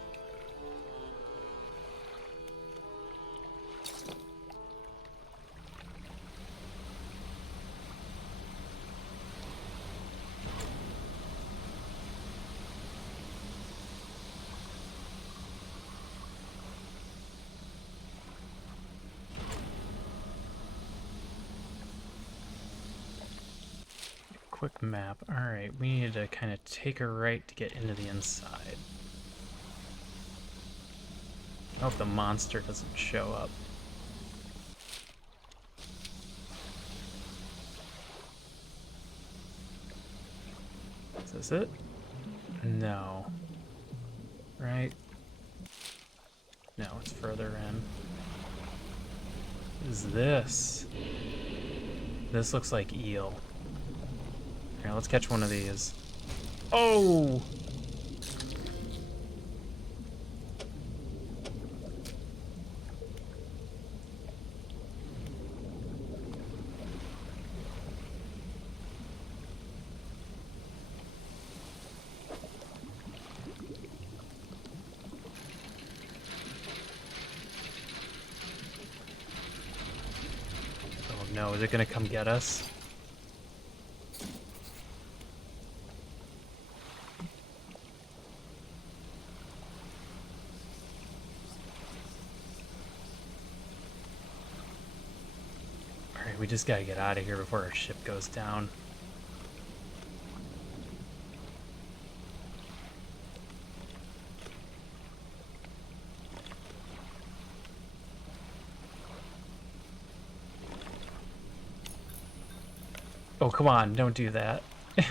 Quick map. Alright, we need to kind of take a right to get into the inside. I hope the monster doesn't show up. Is this it? No. Right? No, it's further in. What is this? This looks like eel. Here, let's catch one of these. Oh! Oh no, is it gonna come get us? We just gotta get out of here before our ship goes down. Oh, come on, don't do that. Can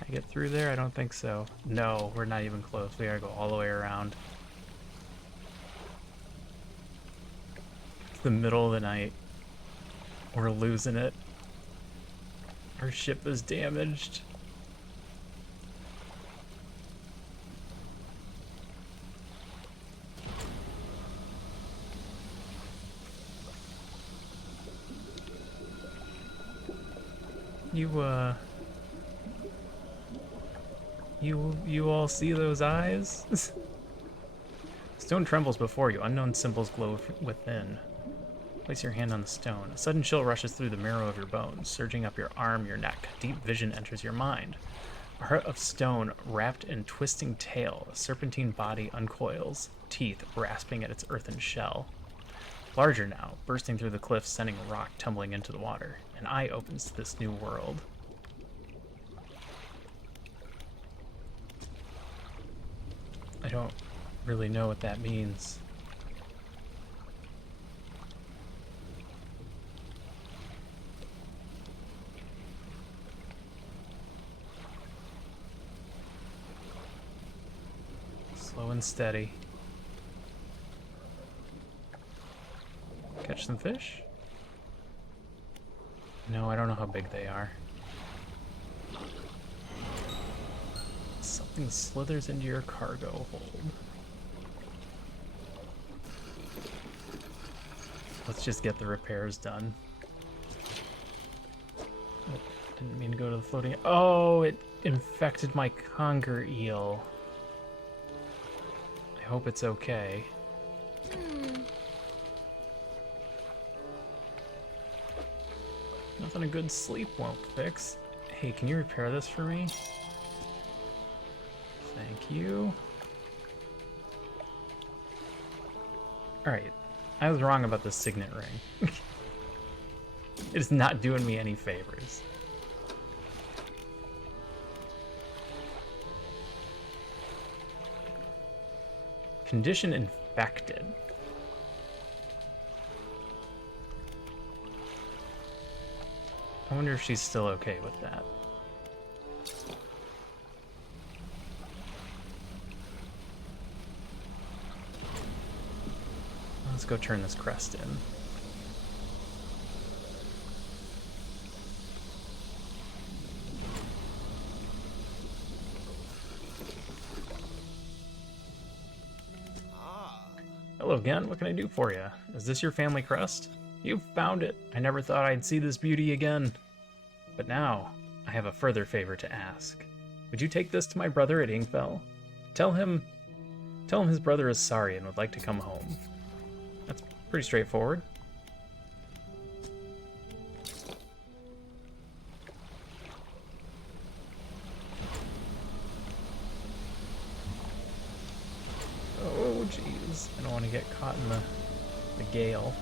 I get through there? I don't think so. No, we're not even close. We gotta go all the way around. It's the middle of the night. We're losing it. Our ship is damaged. You all see those eyes? Stone trembles before you. Unknown symbols glow within. Place your hand on the stone. A sudden chill rushes through the marrow of your bones, surging up your arm, your neck. Deep vision enters your mind. A heart of stone wrapped in twisting tail. A serpentine body uncoils, teeth rasping at its earthen shell. Larger now, bursting through the cliffs, sending a rock tumbling into the water. An eye opens to this new world. I don't really know what that means. Slow and steady. Catch some fish? No, I don't know how big they are. Something slithers into your cargo hold. Let's just get the repairs done. Oh, didn't mean to go to the floating... Oh, it infected my conger eel. I hope it's okay. Nothing a good sleep won't fix. Hey, can you repair this for me? Thank you. Alright, I was wrong about the signet ring. It is not doing me any favors. Condition infected. I wonder if she's still okay with that. Let's go turn this crest in. Hello again, what can I do for you? Is this your family crest? You found it! I never thought I'd see this beauty again. But now, I have a further favor to ask. Would you take this to my brother at Ingfell? Tell him his brother is sorry and would like to come home. That's pretty straightforward. Oh, jeez. I don't want to get caught in the gale.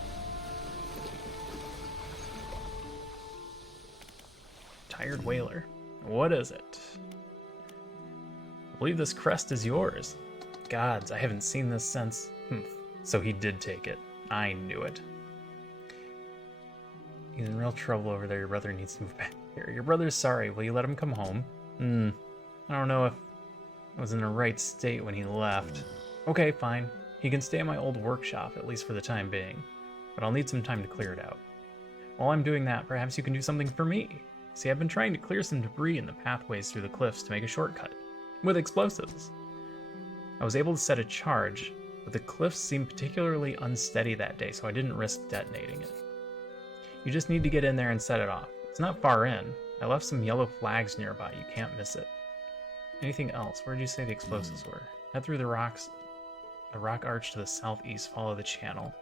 Tired whaler. What is it? I believe this crest is yours. Gods, I haven't seen this since... So he did take it. I knew it. He's in real trouble over there. Your brother needs to move back here. Your brother's sorry. Will you let him come home? I don't know if I was in the right state when he left. Okay, fine. He can stay at my old workshop, at least for the time being. But I'll need some time to clear it out. While I'm doing that, perhaps you can do something for me. See, I've been trying to clear some debris in the pathways through the cliffs to make a shortcut. With explosives. I was able to set a charge, but the cliffs seemed particularly unsteady that day, so I didn't risk detonating it. You just need to get in there and set it off. It's not far in. I left some yellow flags nearby. You can't miss it. Anything else? Where did you say the explosives were? Head through the rocks. The rock arch to the southeast. Follow the channel.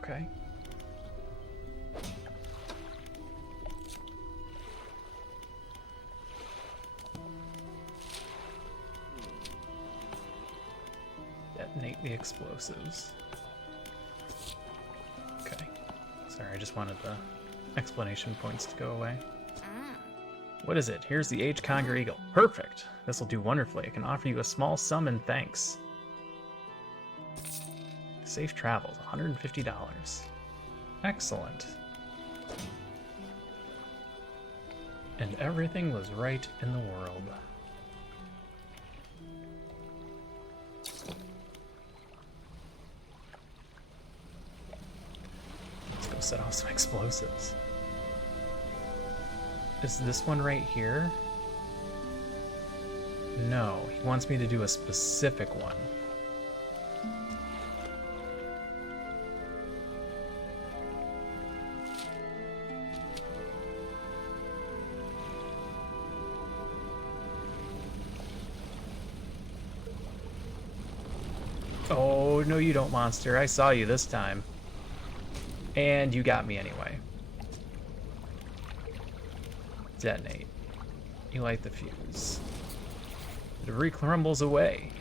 Okay. Detonate the explosives. Okay. Sorry, I just wanted the explanation points to go away. What is it? Here's the aged conger eagle. Perfect. This will do wonderfully. I can offer you a small sum in thanks. Safe travels, $150. Excellent. And everything was right in the world. Let's go set off some explosives. Is this one right here? No, he wants me to do a specific one. Oh, no you don't, monster. I saw you this time. And you got me anyway. Detonate. You light the fuse. The debris crumbles away.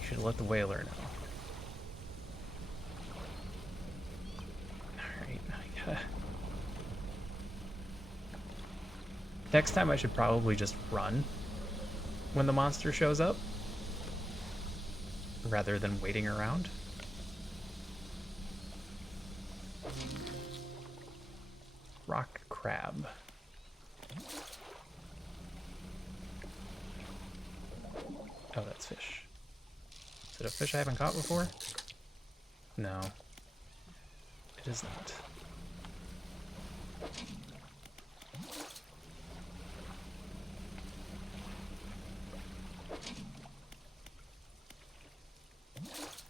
You should let the whaler know. Alright. Next time I should probably just run when the monster shows up, rather than waiting around. Rock crab. Oh, that's fish. Is it a fish I haven't caught before? No. It is not.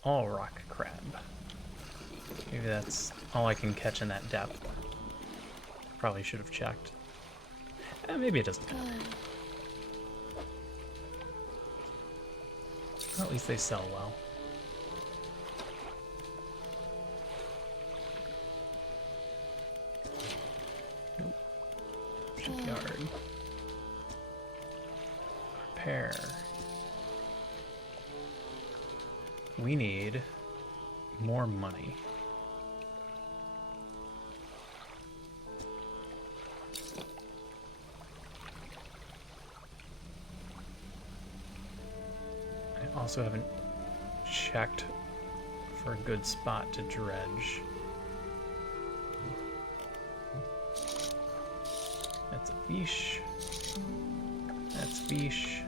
All rock crab. Maybe that's all I can catch in that depth. Probably should have checked. Maybe it doesn't count. Well, at least they sell well. Nope. Shipyard. Repair. We need more money. I also haven't checked for a good spot to dredge. That's a fish. That's fish.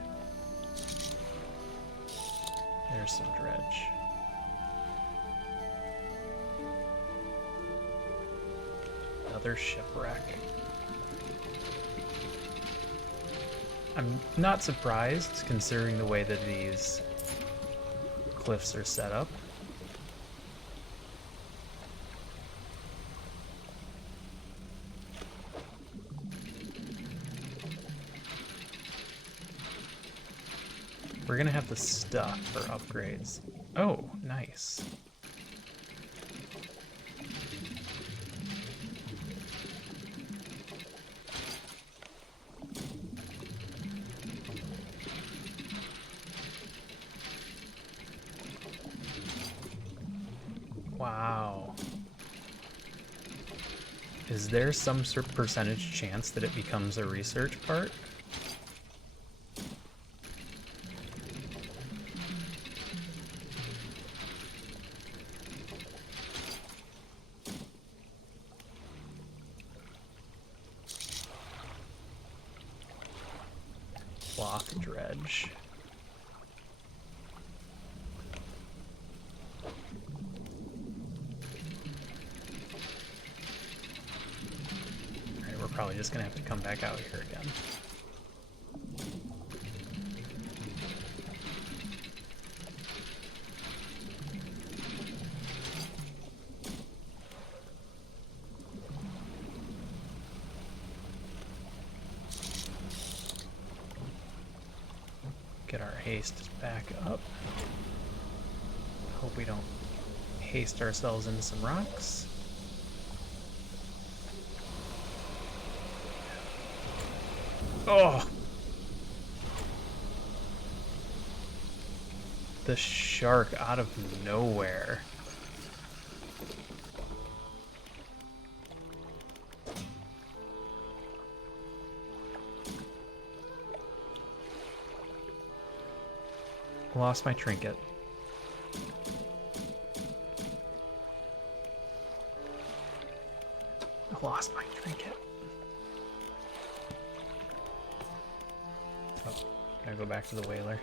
There's some dredge. Another shipwreck. I'm not surprised, considering the way that these cliffs are set up. We're gonna have the stuff for upgrades. Oh, nice. Wow. Is there some sort of percentage chance that it becomes a research part? Cloth dredge. Alright, we're probably just gonna have to come back out here again. Get our haste back up. Hope we don't haste ourselves into some rocks. Oh! The shark out of nowhere. lost my trinket. I lost my trinket. Oh, gotta go back to the whaler.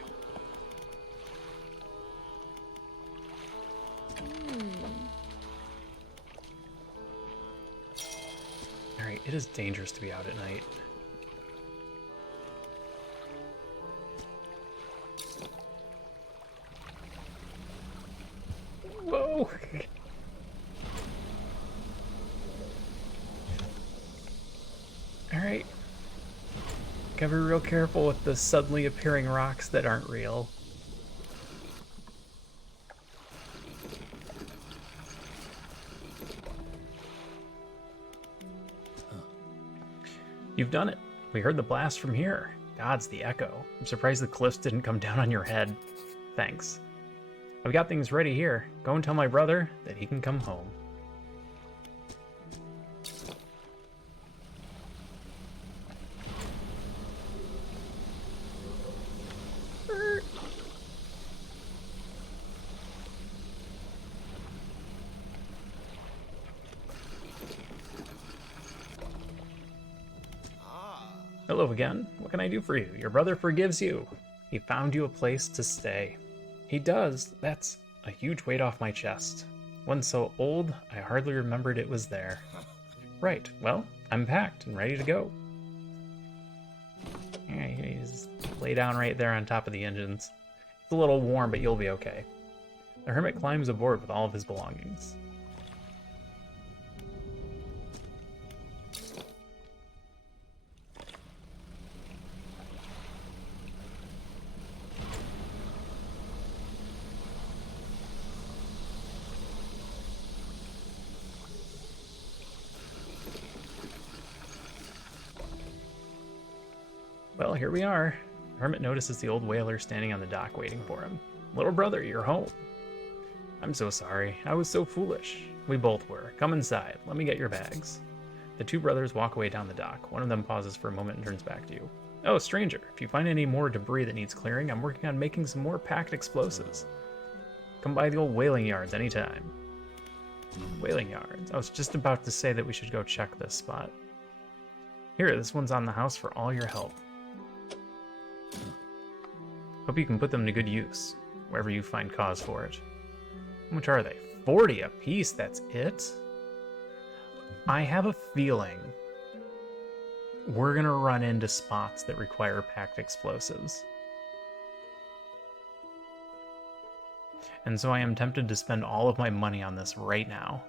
Alright, it is dangerous to be out at night. Whoa! Alright. Gotta be real careful with the suddenly appearing rocks that aren't real. You've done it. We heard the blast from here. God's the echo. I'm surprised the cliffs didn't come down on your head. Thanks. I've got things ready here. Go and tell my brother that he can come home. Hello again. What can I do for you? Your brother forgives you. He found you a place to stay. He does. That's a huge weight off my chest. One so old, I hardly remembered it was there. Right. Well, I'm packed and ready to go. Yeah, you just lay down right there on top of the engines. It's a little warm, but you'll be okay. The hermit climbs aboard with all of his belongings. Well, here we are. Hermit notices the old whaler standing on the dock waiting for him. Little brother, you're home. I'm so sorry. I was so foolish. We both were. Come inside. Let me get your bags. The two brothers walk away down the dock. One of them pauses for a moment and turns back to you. Oh, stranger, if you find any more debris that needs clearing, I'm working on making some more packed explosives. Come by the old whaling yards anytime. Whaling yards. I was just about to say that we should go check this spot. Here, this one's on the house for all your help. Hope you can put them to good use, wherever you find cause for it. How much are they? 40 apiece, that's it? I have a feeling we're gonna run into spots that require packed explosives. And so I am tempted to spend all of my money on this right now.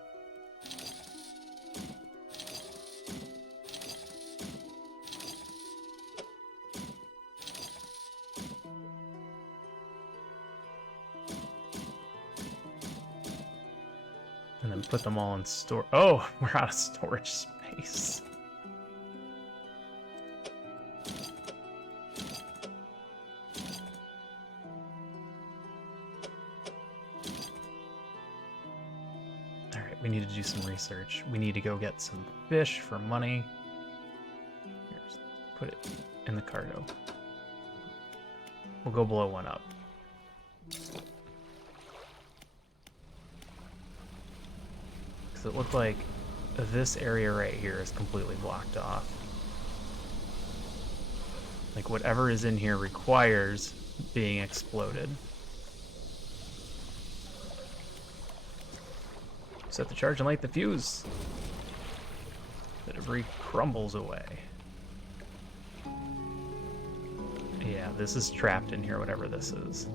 And then put them all in store. Oh, we're out of storage space. All right, we need to do some research. We need to go get some fish for money. Here's, put it in the cargo. We'll go blow one up. It looked like this area right here is completely blocked off. Like whatever is in here requires being exploded. Set the charge and light the fuse. The debris crumbles away. Yeah, this is trapped in here, whatever this is.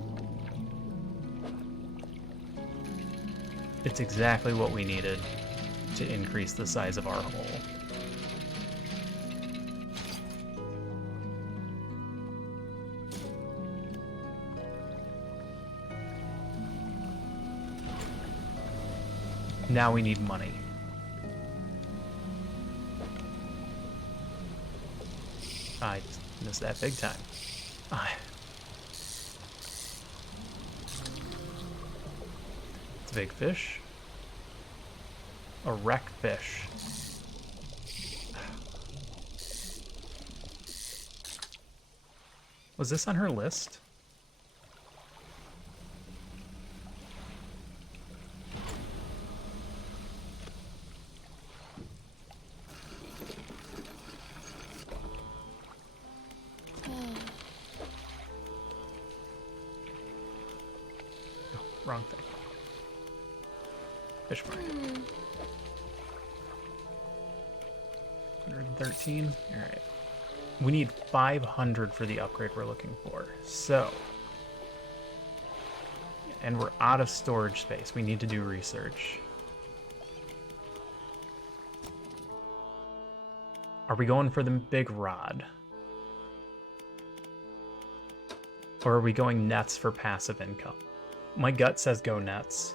It's exactly what we needed to increase the size of our hole. Now we need money. I missed that big time. It's a big fish. A wreck fish. Was this on her list? wrong thing. Fish market. 113. All right. We need 500 for the upgrade we're looking for. So, and we're out of storage space. We need to do research. Are we going for the big rod? Or are we going nets for passive income? My gut says go nets.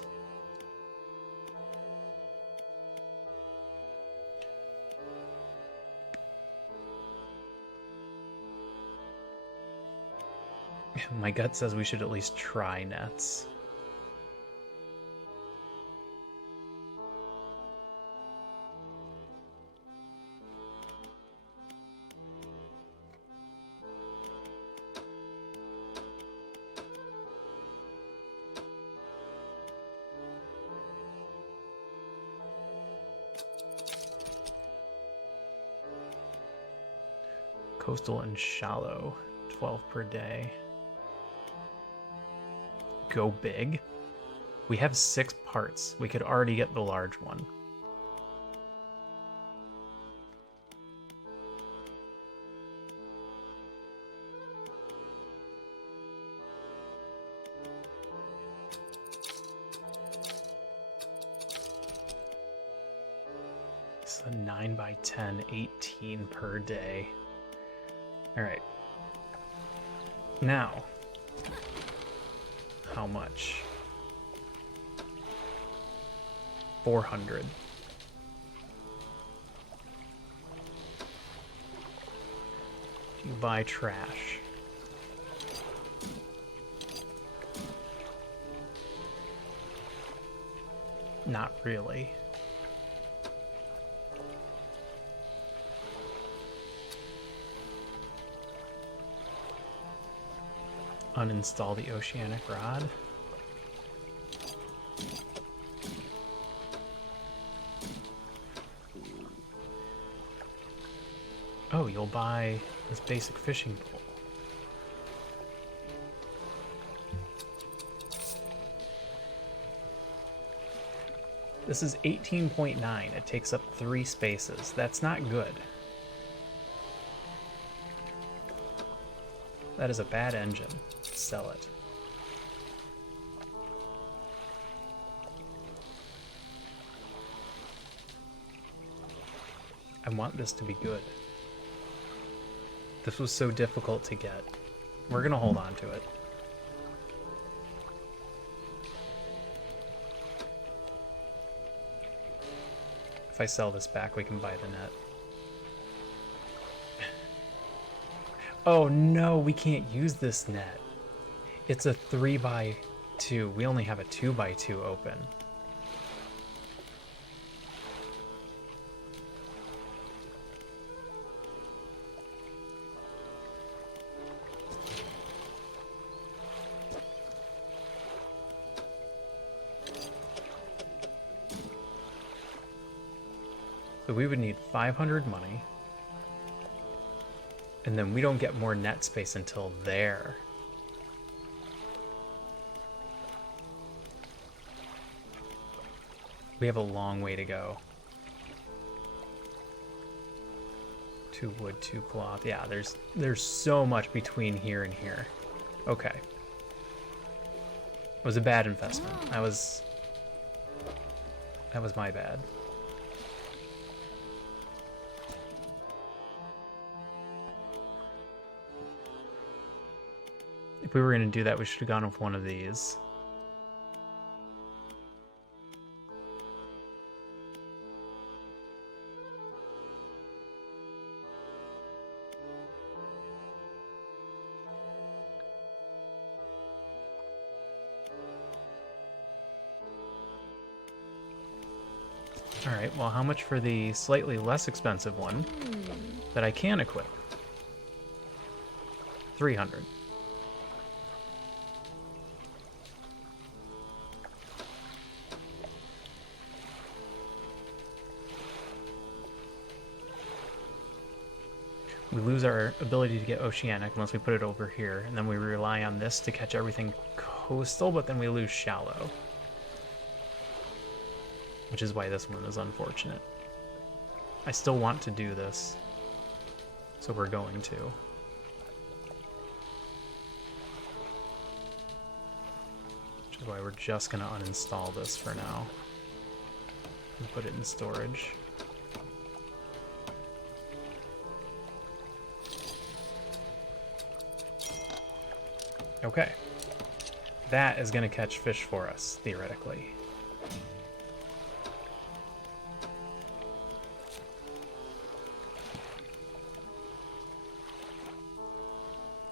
My gut says we should at least try nets. Coastal and shallow, 12 per day. Go big. We have 6 parts. We could already get the large one. It's a 9 by 10, 18 per day. All right. Now, how much? 400. You buy trash. Not really. Uninstall the oceanic rod. Oh, you'll buy this basic fishing pole. This is 18.9. It takes up 3 spaces. That's not good. That is a bad engine. Sell it. I want this to be good. This was so difficult to get. We're gonna hold on to it. If I sell this back, we can buy the net. Oh no, we can't use this net. It's a 3 by 2. We only have a 2 by 2 open. So we would need 500 money. And then we don't get more net space until there. We have a long way to go. 2 wood, 2 cloth. Yeah, there's so much between here and here. Okay. It was a bad investment. That was my bad. If we were going to do that, we should have gone with one of these. All right, well, how much for the slightly less expensive one that I can equip? 300. We lose our ability to get oceanic unless we put it over here, and then we rely on this to catch everything coastal, but then we lose shallow. Which is why this one is unfortunate. I still want to do this, so we're going to. Which is why we're just going to uninstall this for now and put it in storage. Okay. That is going to catch fish for us, theoretically.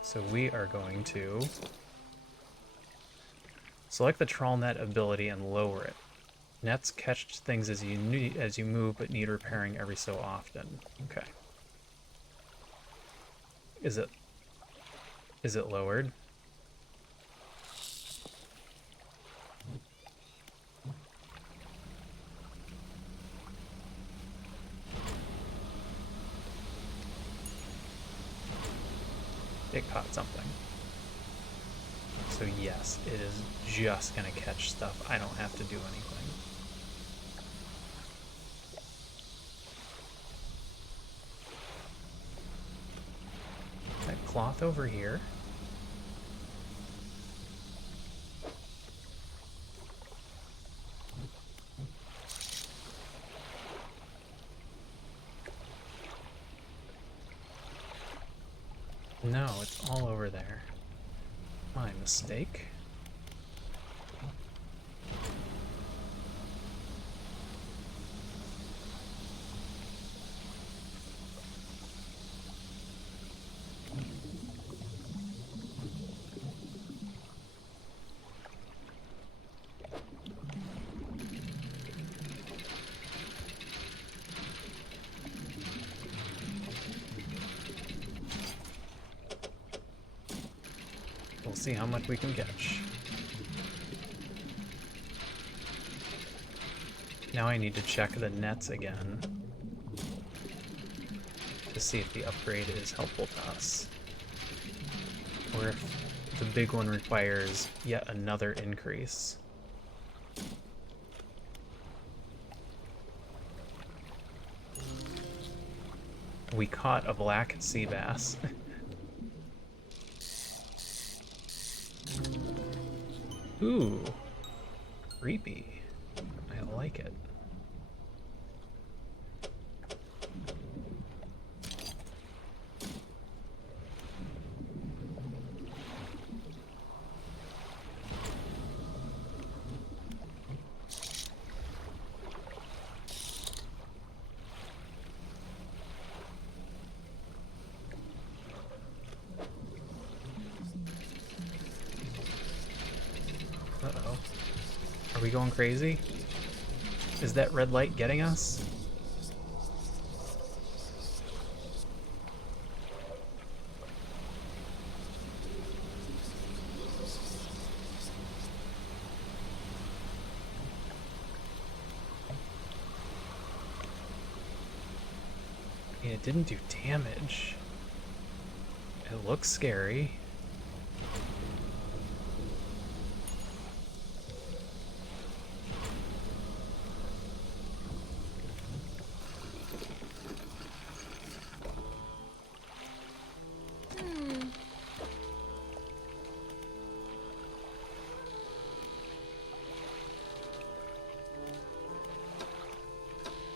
So we are going to select the trawl net ability and lower it. Nets catch things as you move, but need repairing every so often. Okay. Is it lowered? It caught something. So yes, it is just gonna catch stuff. I don't have to do anything. That cloth over here. No, it's all over there. My mistake. We'll see how much we can catch. Now I need to check the nets again to see if the upgrade is helpful to us, or if the big one requires yet another increase. We caught a black sea bass. Ooh, creepy. I like it. Uh-oh. Are we going crazy? Is that red light getting us? Yeah, it didn't do damage. It looks scary.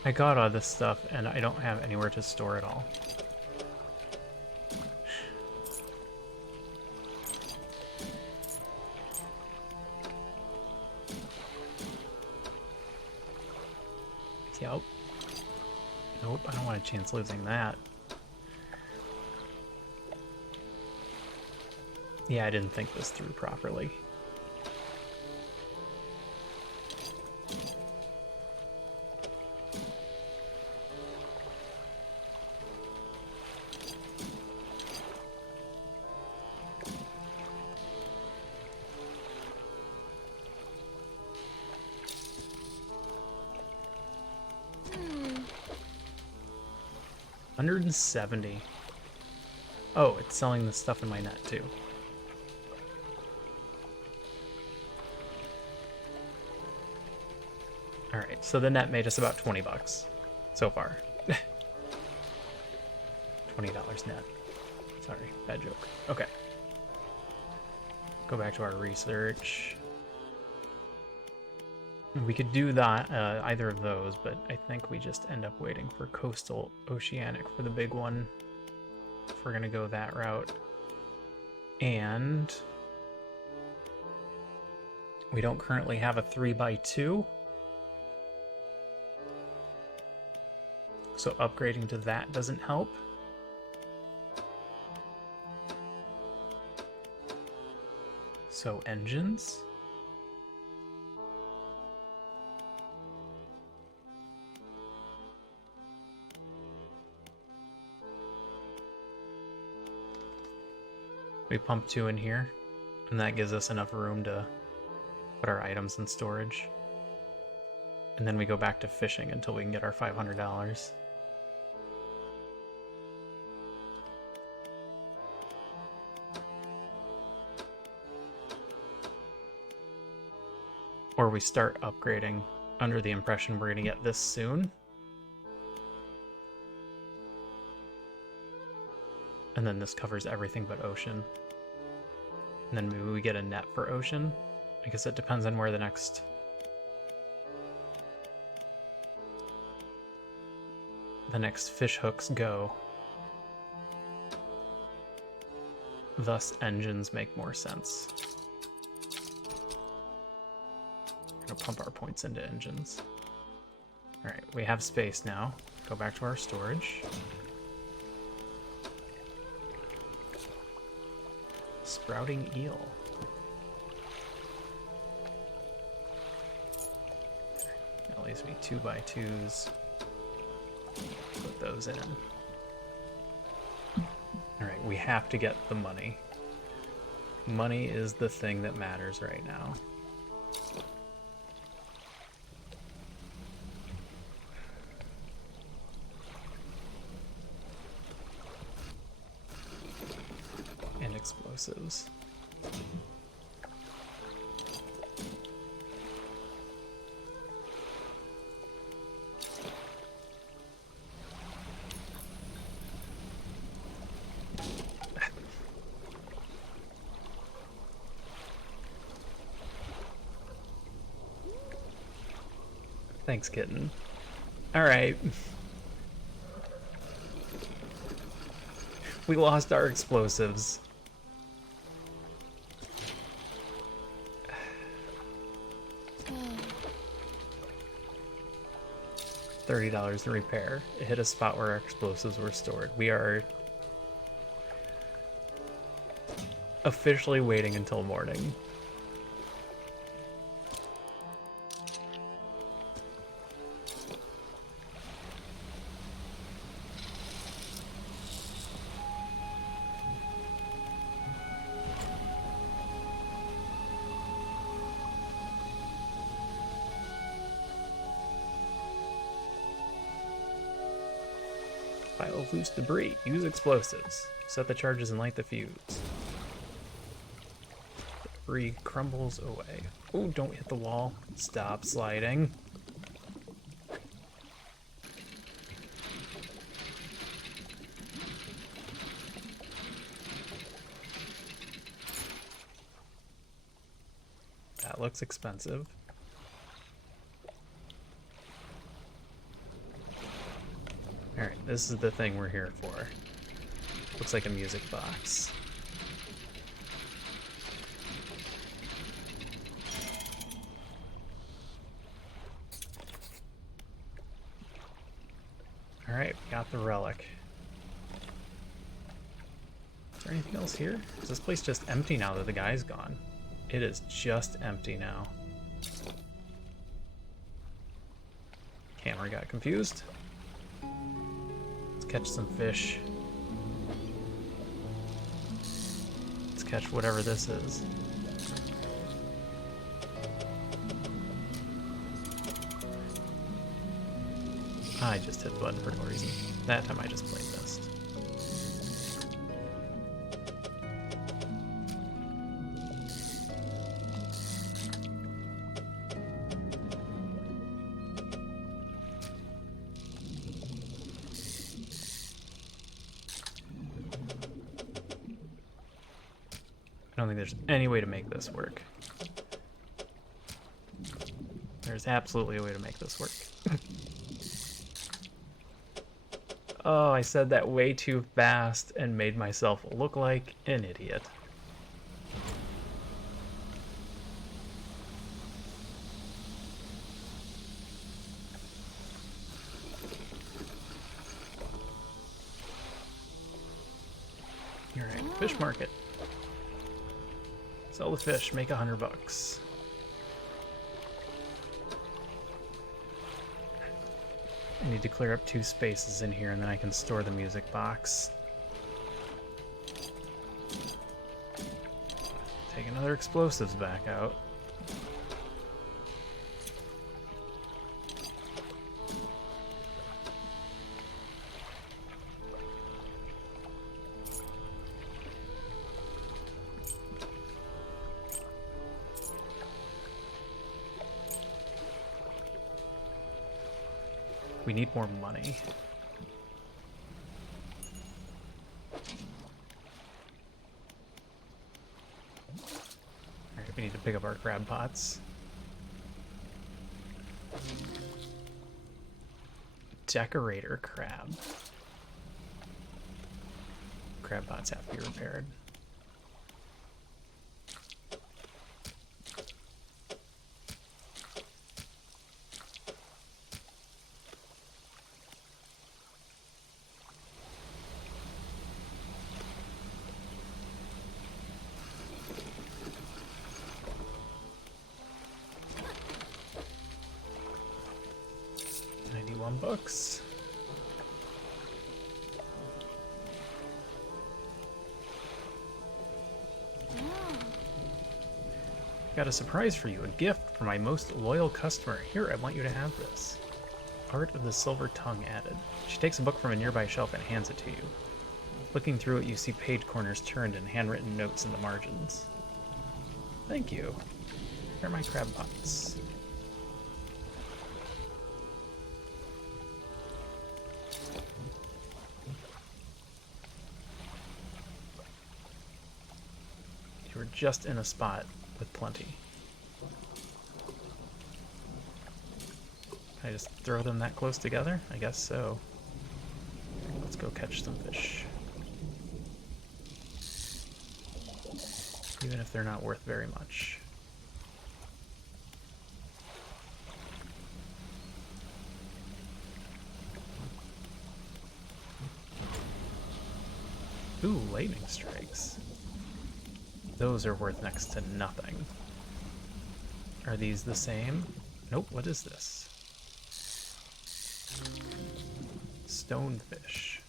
I got all this stuff and I don't have anywhere to store it all. Yep. Nope, I don't want a chance losing that. Yeah, I didn't think this through properly. $170. Oh, it's selling the stuff in my net too. Alright, so the net made us about 20 bucks so far. $20 net. Sorry, bad joke. Okay. Go back to our research. We could do that, either of those, but I think we just end up waiting for coastal oceanic for the big one, if we're gonna go that route. And we don't currently have a 3x2, so upgrading to that doesn't help. So engines. We pump 2 in here, and that gives us enough room to put our items in storage. And then we go back to fishing until we can get our $500. Or we start upgrading under the impression we're going to get this soon. And then this covers everything but ocean. And then maybe we get a net for ocean. I guess it depends on where the next fish hooks go. Thus, engines make more sense. We're gonna pump our points into engines. Alright, we have space now. Go back to our storage. Sprouting eel. At least we 2x2s. Put those in. Alright, we have to get the money. Money is the thing that matters right now. And explosives. Thanks, kitten. Alright. We lost our explosives. $30 to repair. It hit a spot where our explosives were stored. We are officially waiting until morning. Pile of loose debris. Use explosives. Set the charges and light the fuse. Debris crumbles away. Oh, don't hit the wall. Stop sliding. That looks expensive. Alright, this is the thing we're here for. Looks like a music box. Alright, we got the relic. Is there anything else here? Is this place just empty now that the guy's gone? It is just empty now. Camera got confused. Let's catch some fish. Let's catch whatever this is. I just hit the button for no reason. That time I just played best. don't think there's any way to make this work. There's absolutely a way to make this work. Oh, I said that way too fast and made myself look like an idiot. Alright, fish market. Sell the fish, make $100. I need to clear up 2 spaces in here and then I can store the music box. Take another explosives back out. We need more money. Alright, we need to pick up our crab pots. Decorator crab. Crab pots have to be repaired. $91. Got a surprise for you, a gift for my most loyal customer. Here, I want you to have this. Art of the Silver Tongue added. She takes a book from a nearby shelf and hands it to you. Looking through it, you see page corners turned and handwritten notes in the margins. Thank you. Here are my crab pots. You were just in a spot with plenty. Can I just throw them that close together? I guess so. Let's go catch some fish. Even if they're not worth very much. Ooh, lightning strikes. Those are worth next to nothing. Are these the same? Nope, what is this? Stonefish.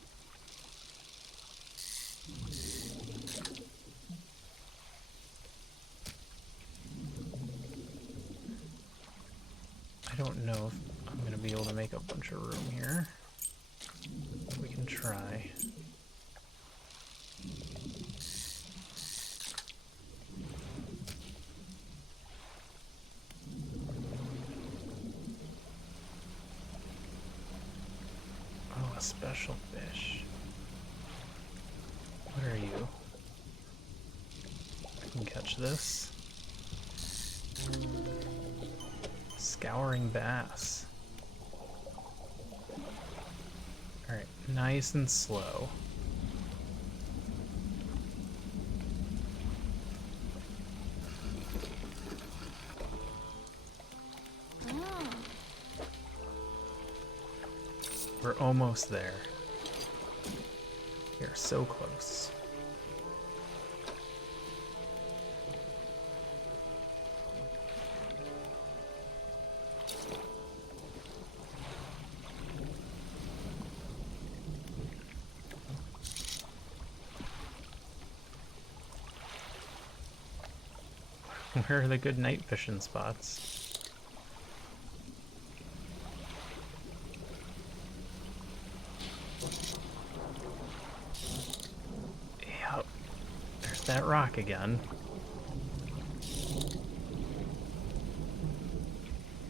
I don't know if I'm going to be able to make a bunch of room here. But we can try. Oh, a special fish. What are you? I can catch this. Scouring bass. Alright, nice and slow. We're almost there. We are so close. Where are the good night fishing spots? Yep. There's that rock again.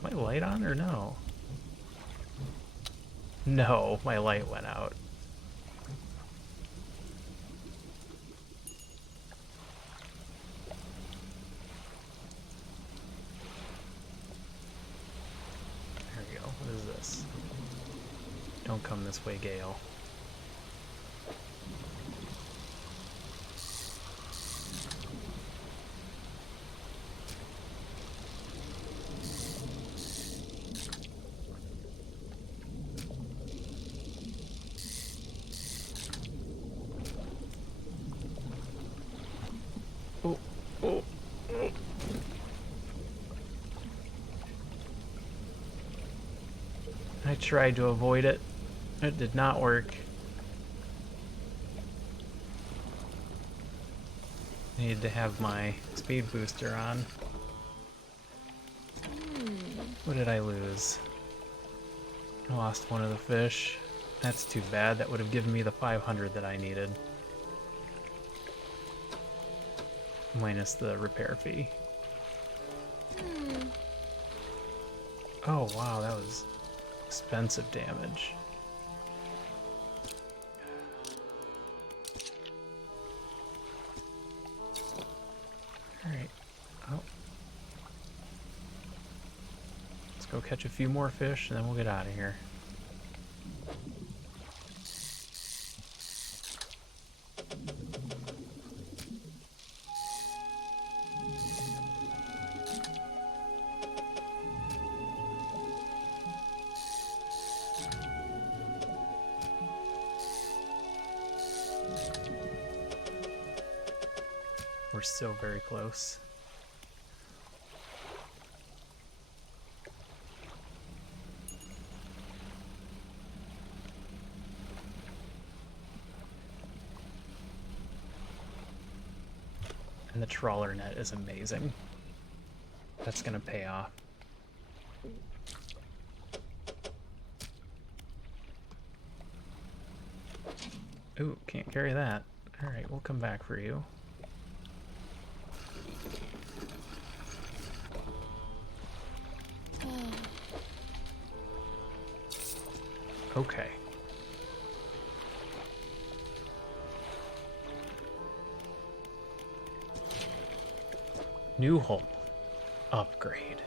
My light on or no? No, my light went out. this. Don't come this way, Gale. Oh, oh, oh. I tried to avoid it. It did not work. I needed to have my speed booster on. What did I lose? I lost one of the fish. That's too bad. That would have given me the 500 that I needed. Minus the repair fee. Oh wow, that was expensive damage. Alright. Oh. Let's go catch a few more fish and then we'll get out of here. We're so very close. And the trawler net is amazing. That's gonna pay off. Ooh, can't carry that. Alright, we'll come back for you. Okay. New hull. Upgrade.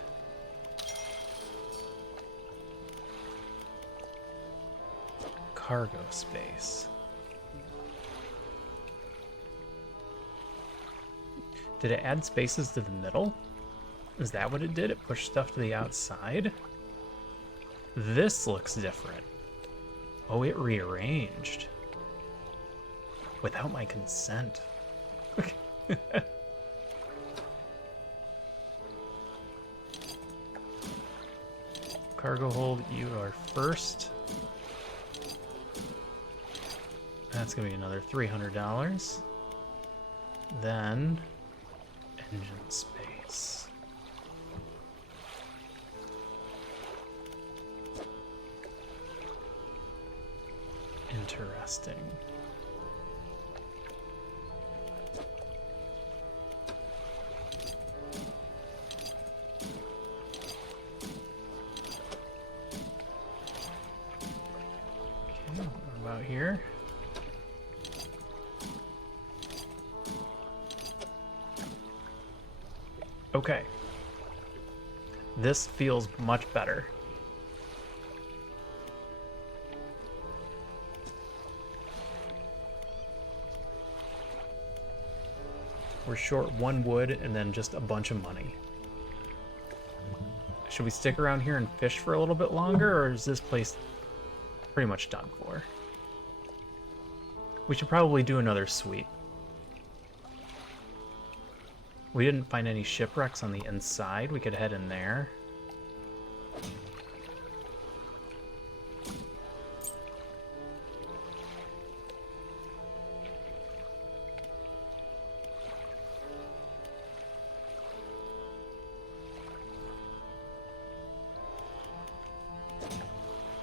Cargo space. Did it add spaces to the middle? Is that what it did? It pushed stuff to the outside? This looks different. Oh, it rearranged. Without my consent. Cargo hold, you are first. That's gonna be another $300. Then, engine space. Interesting. Okay, what about here? Okay. This feels much better. We're short one wood and then just a bunch of money. Should we stick around here and fish for a little bit longer, or is this place pretty much done for? We should probably do another sweep. We didn't find any shipwrecks on the inside. We could head in there.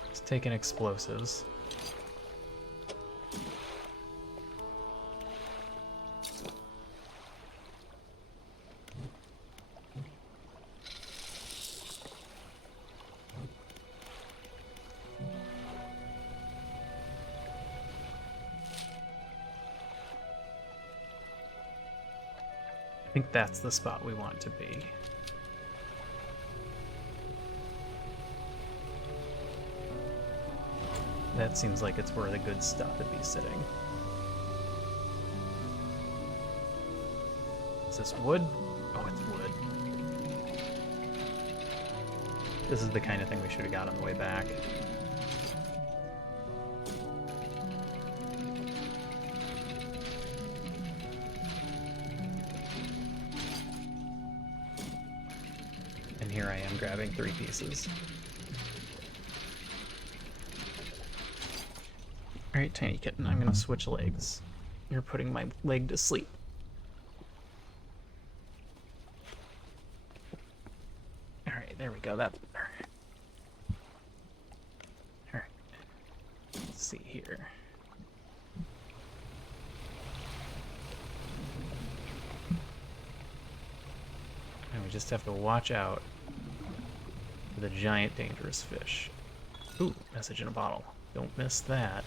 Let's take in explosives. I think that's the spot we want to be. That seems like it's where the good stuff would be sitting. Is this wood? Oh, it's wood. This is the kind of thing we should have got on the way back. And here I am grabbing 3 pieces. Alright, Tiny Kitten, I'm gonna switch legs. You're putting my leg to sleep. Alright, there we go, that's better. Alright, let's see here. And we just have to watch out for the giant dangerous fish. Ooh, message in a bottle. Don't miss that.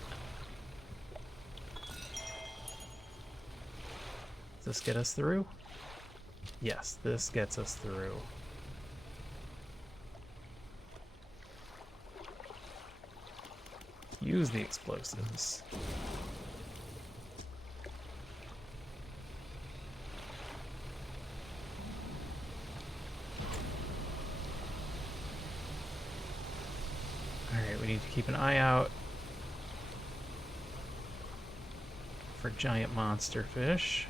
Does this get us through? Yes, this gets us through. Use the explosives. Alright, we need to keep an eye out for giant monster fish.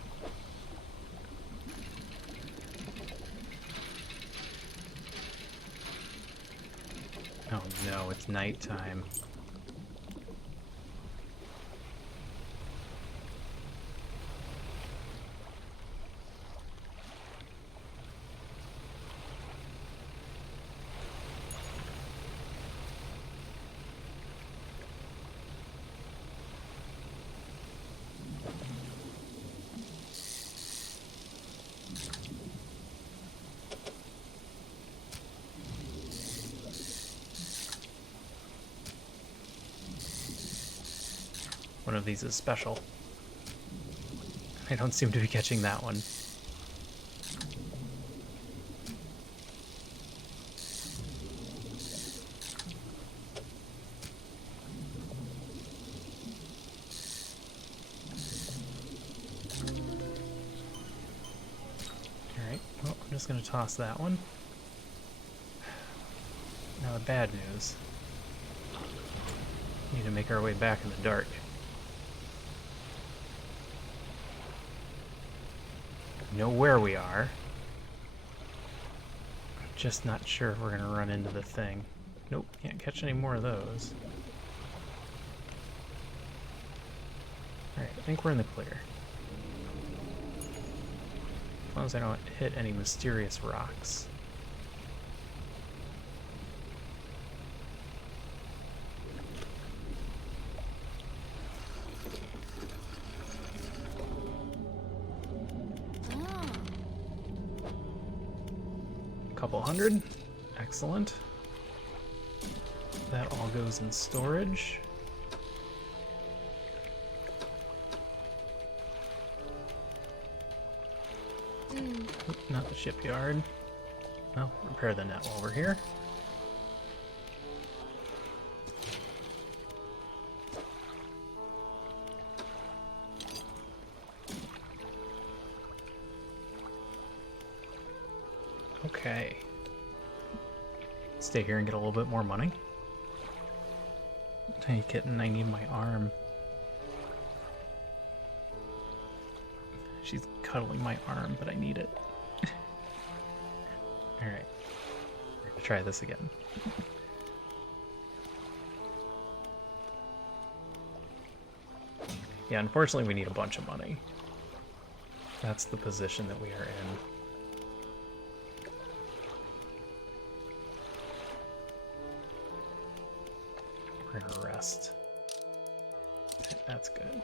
Oh no, it's nighttime. One of these is special. I don't seem to be catching that one. Alright, well, I'm just going to toss that one. Now the bad news. We need to make our way back in the dark. Know where we are. I'm just not sure if we're gonna run into the thing. Nope, can't catch any more of those. Alright, I think we're in the clear. As long as I don't hit any mysterious rocks. Couple hundred. Excellent. That all goes in storage. Oop, not the shipyard. Well, repair the net while we're here. Okay. Stay here and get a little bit more money. Tiny Kitten, I need my arm. She's cuddling my arm, but I need it. Alright. We're gonna try this again. Yeah, unfortunately we need a bunch of money. That's the position that we are in. We're gonna rest. That's good.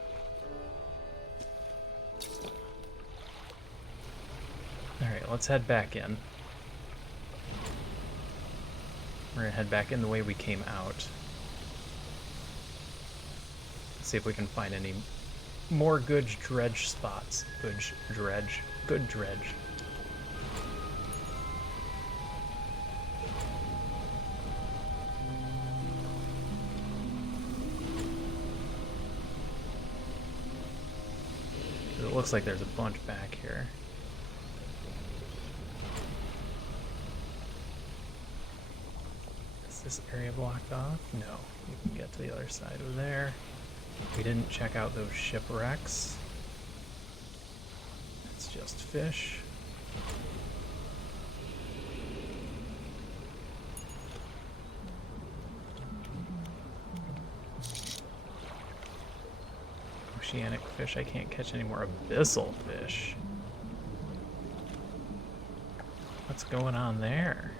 Alright, let's head back in. We're gonna head back in the way we came out. See if we can find any more good dredge spots. Good dredge. Good dredge. Looks like there's a bunch back here. Is this area blocked off? No. You can get to the other side of there. We didn't check out those shipwrecks. It's just fish. Oceanic fish. I can't catch any more abyssal fish. What's going on there?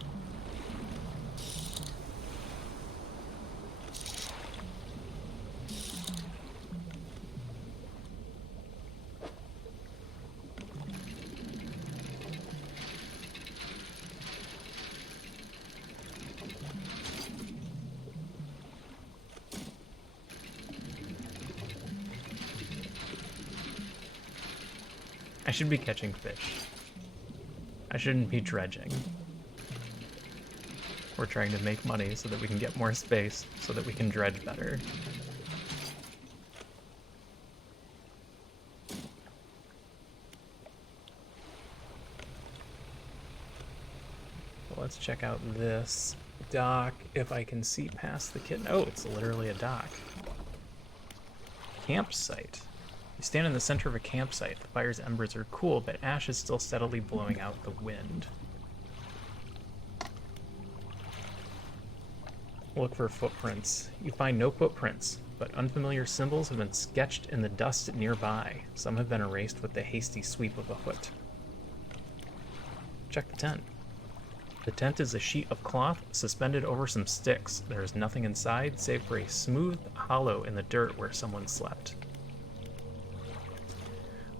I should be catching fish. I shouldn't be dredging. We're trying to make money so that we can get more space, so that we can dredge better. Well, let's check out this dock if I can see past the kitten. Oh, it's literally a dock. Campsite. You stand in the center of a campsite. The fire's embers are cool, but ash is still steadily blowing out the wind. Look for footprints. You find no footprints, but unfamiliar symbols have been sketched in the dust nearby. Some have been erased with the hasty sweep of a foot. Check the tent. The tent is a sheet of cloth suspended over some sticks. There is nothing inside save for a smooth hollow in the dirt where someone slept.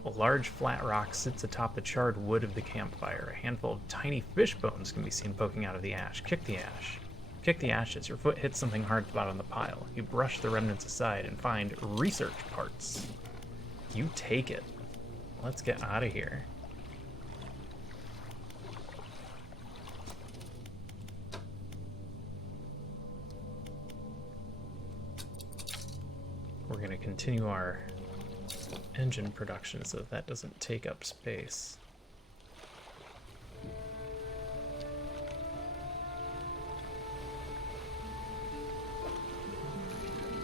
A large flat rock sits atop the charred wood of the campfire. A handful of tiny fish bones can be seen poking out of the ash. Kick the ash. Kick the ashes. Your foot hits something hard at the bottom of the pile. You brush the remnants aside and find research parts. You take it. Let's get out of here. We're going to continue our engine production so that doesn't take up space.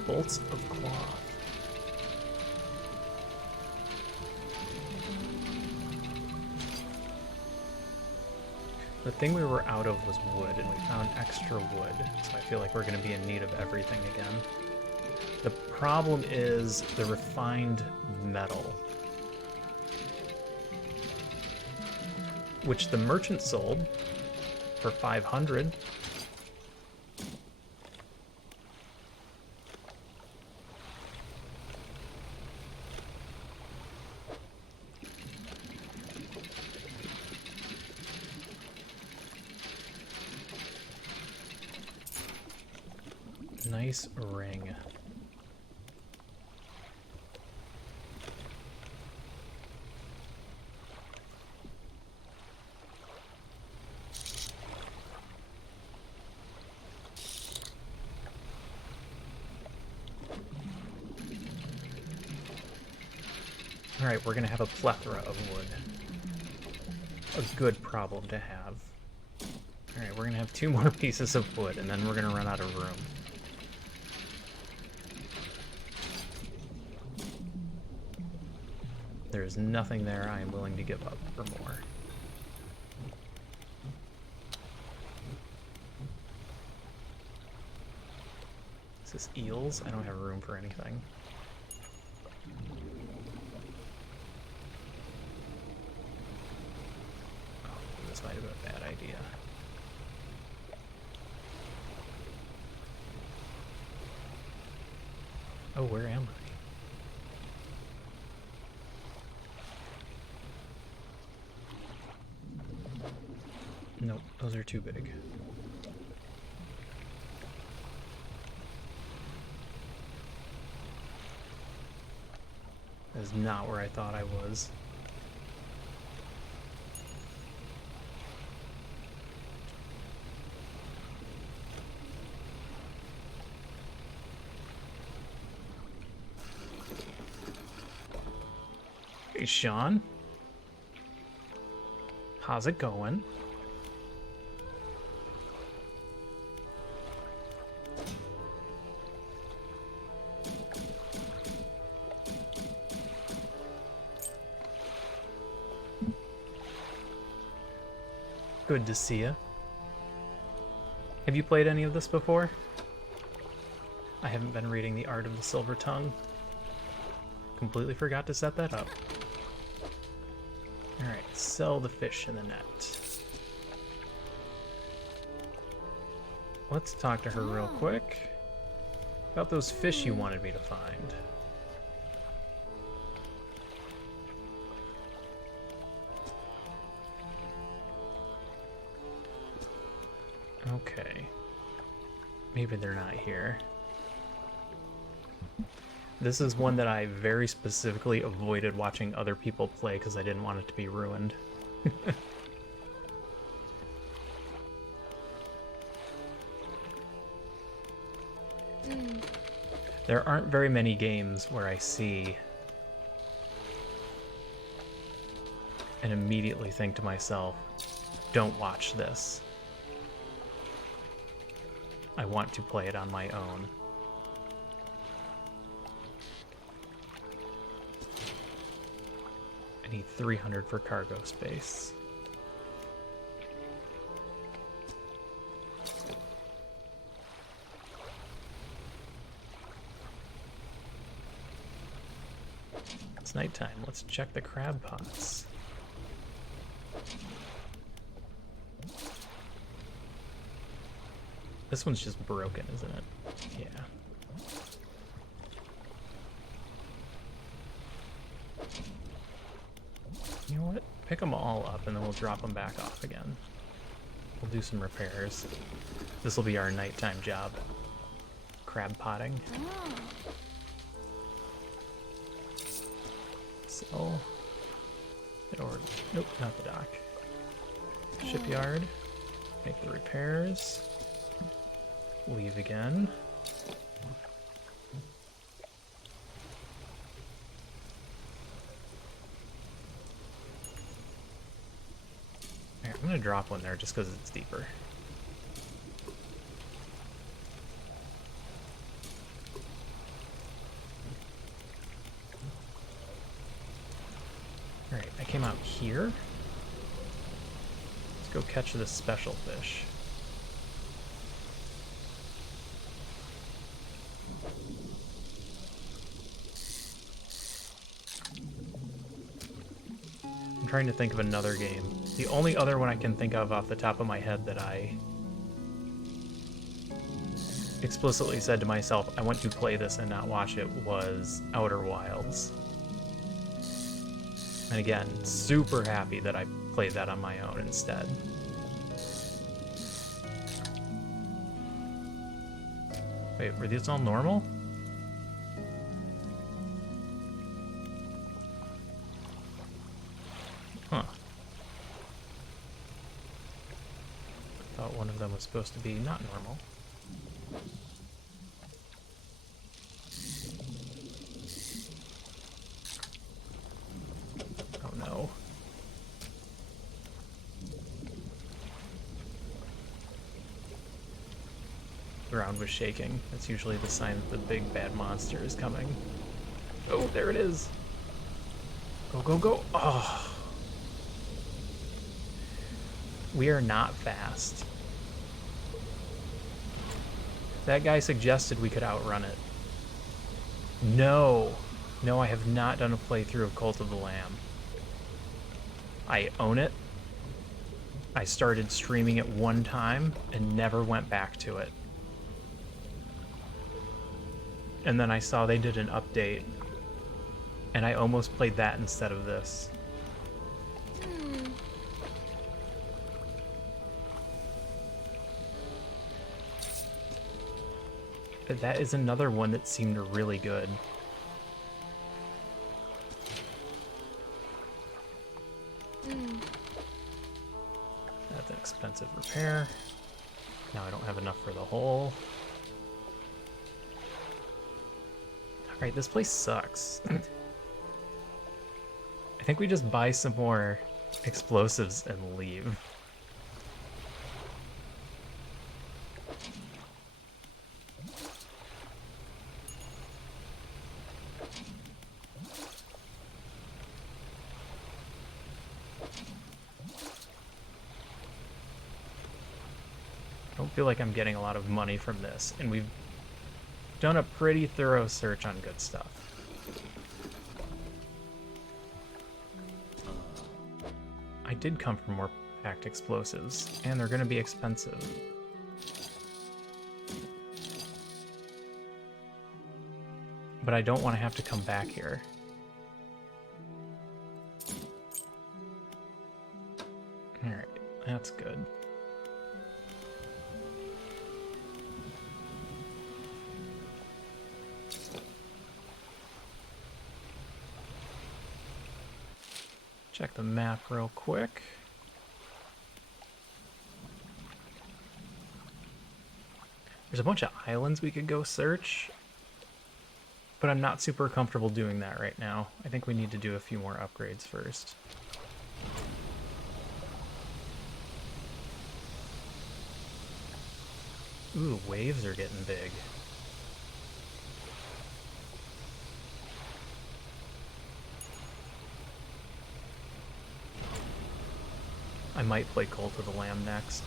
Bolts of cloth. The thing we were out of was wood, and we found extra wood, so I feel like we're going to be in need of everything again. The problem is the refined metal, which the merchant sold for 500. Nice ring. Alright, we're gonna have a plethora of wood. A good problem to have. Alright, we're gonna have 2 more pieces of wood, and then we're gonna run out of room. There is nothing there I am willing to give up for more. Is this eels? I don't have room for anything. Oh, this might have been a bad idea. Oh, where am I? Nope, those are too big. That is not where I thought I was. Hey, Sean. How's it going? Good to see you. Have you played any of this before? I haven't been reading The Art of the Silver Tongue. Completely forgot to set that up. Alright, sell the fish in the net. Let's talk to her real quick about those fish you wanted me to find. Okay. Maybe they're not here. This is one that I very specifically avoided watching other people play because I didn't want it to be ruined. There aren't very many games where I see and immediately think to myself, don't watch this. I want to play it on my own. I need 300 for cargo space. It's nighttime. Let's check the crab pots. This one's just broken, isn't it? Yeah. You know what? Pick them all up and then we'll drop them back off again. We'll do some repairs. This will be our nighttime job. Crab potting. So, nope, not the dock. Shipyard. Make the repairs. Leave again. Right, I'm gonna drop one there just because it's deeper. Alright, I came out here. Let's go catch this special fish. I'm trying to think of another game. The only other one I can think of off the top of my head that I explicitly said to myself, I want to play this and not watch it, was Outer Wilds. And again, super happy that I played that on my own instead. Wait, were these all normal? Huh. I thought one of them was supposed to be not normal. Oh no. The ground was shaking. That's usually the sign that the big bad monster is coming. Oh, there it is. Go, go, go. Oh. We are not fast. That guy suggested we could outrun it. No. No, I have not done a playthrough of Cult of the Lamb. I own it. I started streaming it one time and never went back to it. And then I saw they did an update, and I almost played that instead of this. But that is another one that seemed really good. That's an expensive repair. Now I don't have enough for the hole. Alright, this place sucks. I think we just buy some more explosives and leave. I don't feel like I'm getting a lot of money from this, and we've done a pretty thorough search on good stuff. I did come for more packed explosives, and they're going to be expensive. But I don't want to have to come back here. Alright, that's good. Check the map real quick. There's a bunch of islands we could go search, but I'm not super comfortable doing that right now. I think we need to do a few more upgrades first. Ooh, waves are getting big. I might play Cult of the Lamb next.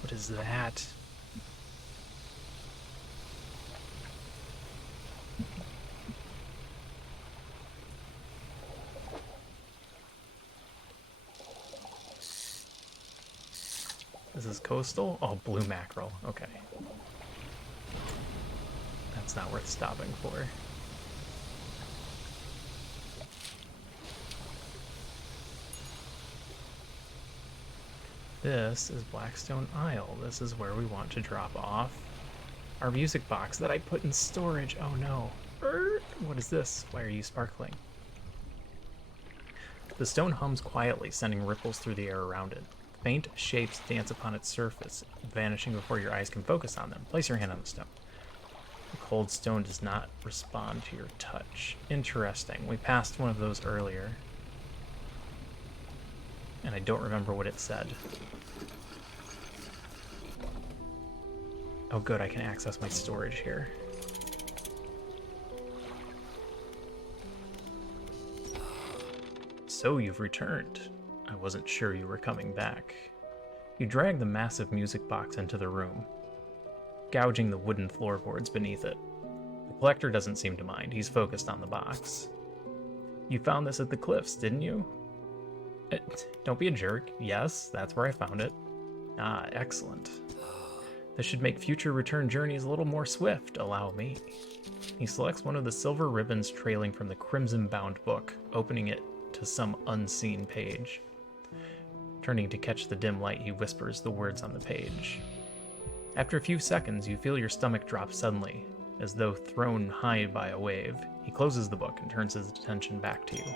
What is that? This is coastal? Oh, blue mackerel. Okay. That's not worth stopping for. This is Blackstone Isle. This is where we want to drop off our music box that I put in storage. Oh no. What is this? Why are you sparkling? The stone hums quietly, sending ripples through the air around it. Faint shapes dance upon its surface, vanishing before your eyes can focus on them. Place your hand on the stone. The cold stone does not respond to your touch. Interesting. We passed one of those earlier, and I don't remember what it said. Oh good, I can access my storage here. So you've returned. I wasn't sure you were coming back. You drag the massive music box into the room, gouging the wooden floorboards beneath it. The collector doesn't seem to mind. He's focused on the box. You found this at the cliffs, didn't you? Don't be a jerk. Yes, that's where I found it. Ah, excellent. This should make future return journeys a little more swift, allow me. He selects one of the silver ribbons trailing from the crimson-bound book, opening it to some unseen page. Turning to catch the dim light, he whispers the words on the page. After a few seconds, you feel your stomach drop suddenly, as though thrown high by a wave. He closes the book and turns his attention back to you.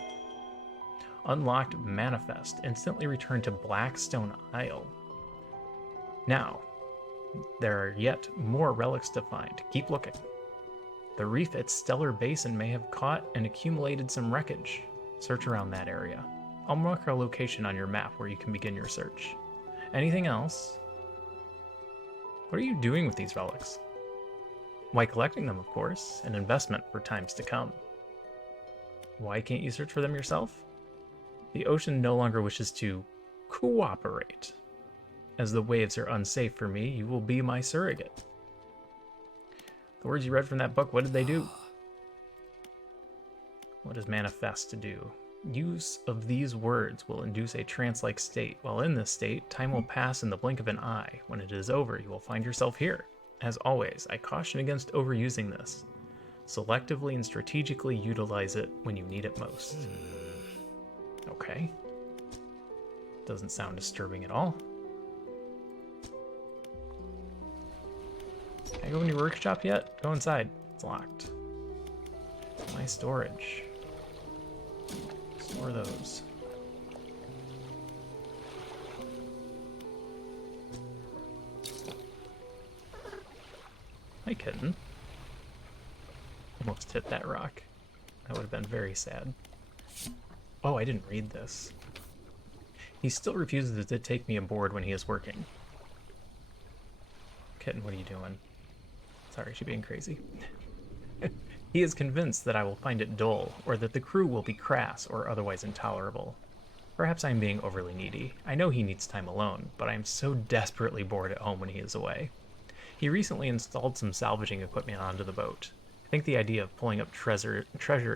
Unlocked Manifest. Instantly return to Blackstone Isle. Now, there are yet more relics to find. Keep looking. The reef at Stellar Basin may have caught and accumulated some wreckage. Search around that area. I'll mark a location on your map where you can begin your search. Anything else? What are you doing with these relics? Why, collecting them, of course. An investment for times to come. Why can't you search for them yourself? The ocean no longer wishes to cooperate. As the waves are unsafe for me, you will be my surrogate. The words you read from that book, what did they do? What does manifest to do? Use of these words will induce a trance-like state. While in this state, time will pass in the blink of an eye. When it is over, you will find yourself here. As always, I caution against overusing this. Selectively and strategically utilize it when you need it most. Okay. Doesn't sound disturbing at all. Can I go in your workshop yet? Go inside. It's locked. My storage. Store those. Hi, kitten. Almost hit that rock. That would have been very sad. Oh, I didn't read this. He still refuses to take me aboard when he is working. Kitten, what are you doing? Sorry, she's being crazy. He is convinced that I will find it dull, or that the crew will be crass or otherwise intolerable. Perhaps I am being overly needy. I know he needs time alone, but I am so desperately bored at home when he is away. He recently installed some salvaging equipment onto the boat. I think the idea of pulling up treasure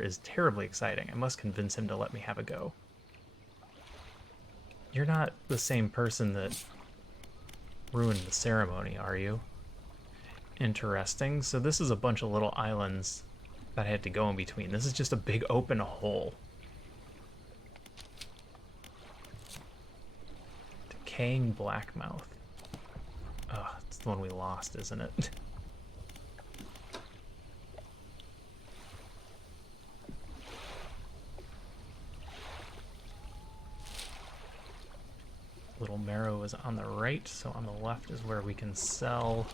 is terribly exciting. I must convince him to let me have a go. You're not the same person that ruined the ceremony, are you? Interesting. So this is a bunch of little islands that I had to go in between. This is just a big open hole. Decaying Blackmouth. Ugh, it's the one we lost, isn't it? Little Marrow is on the right, so on the left is where we can sell.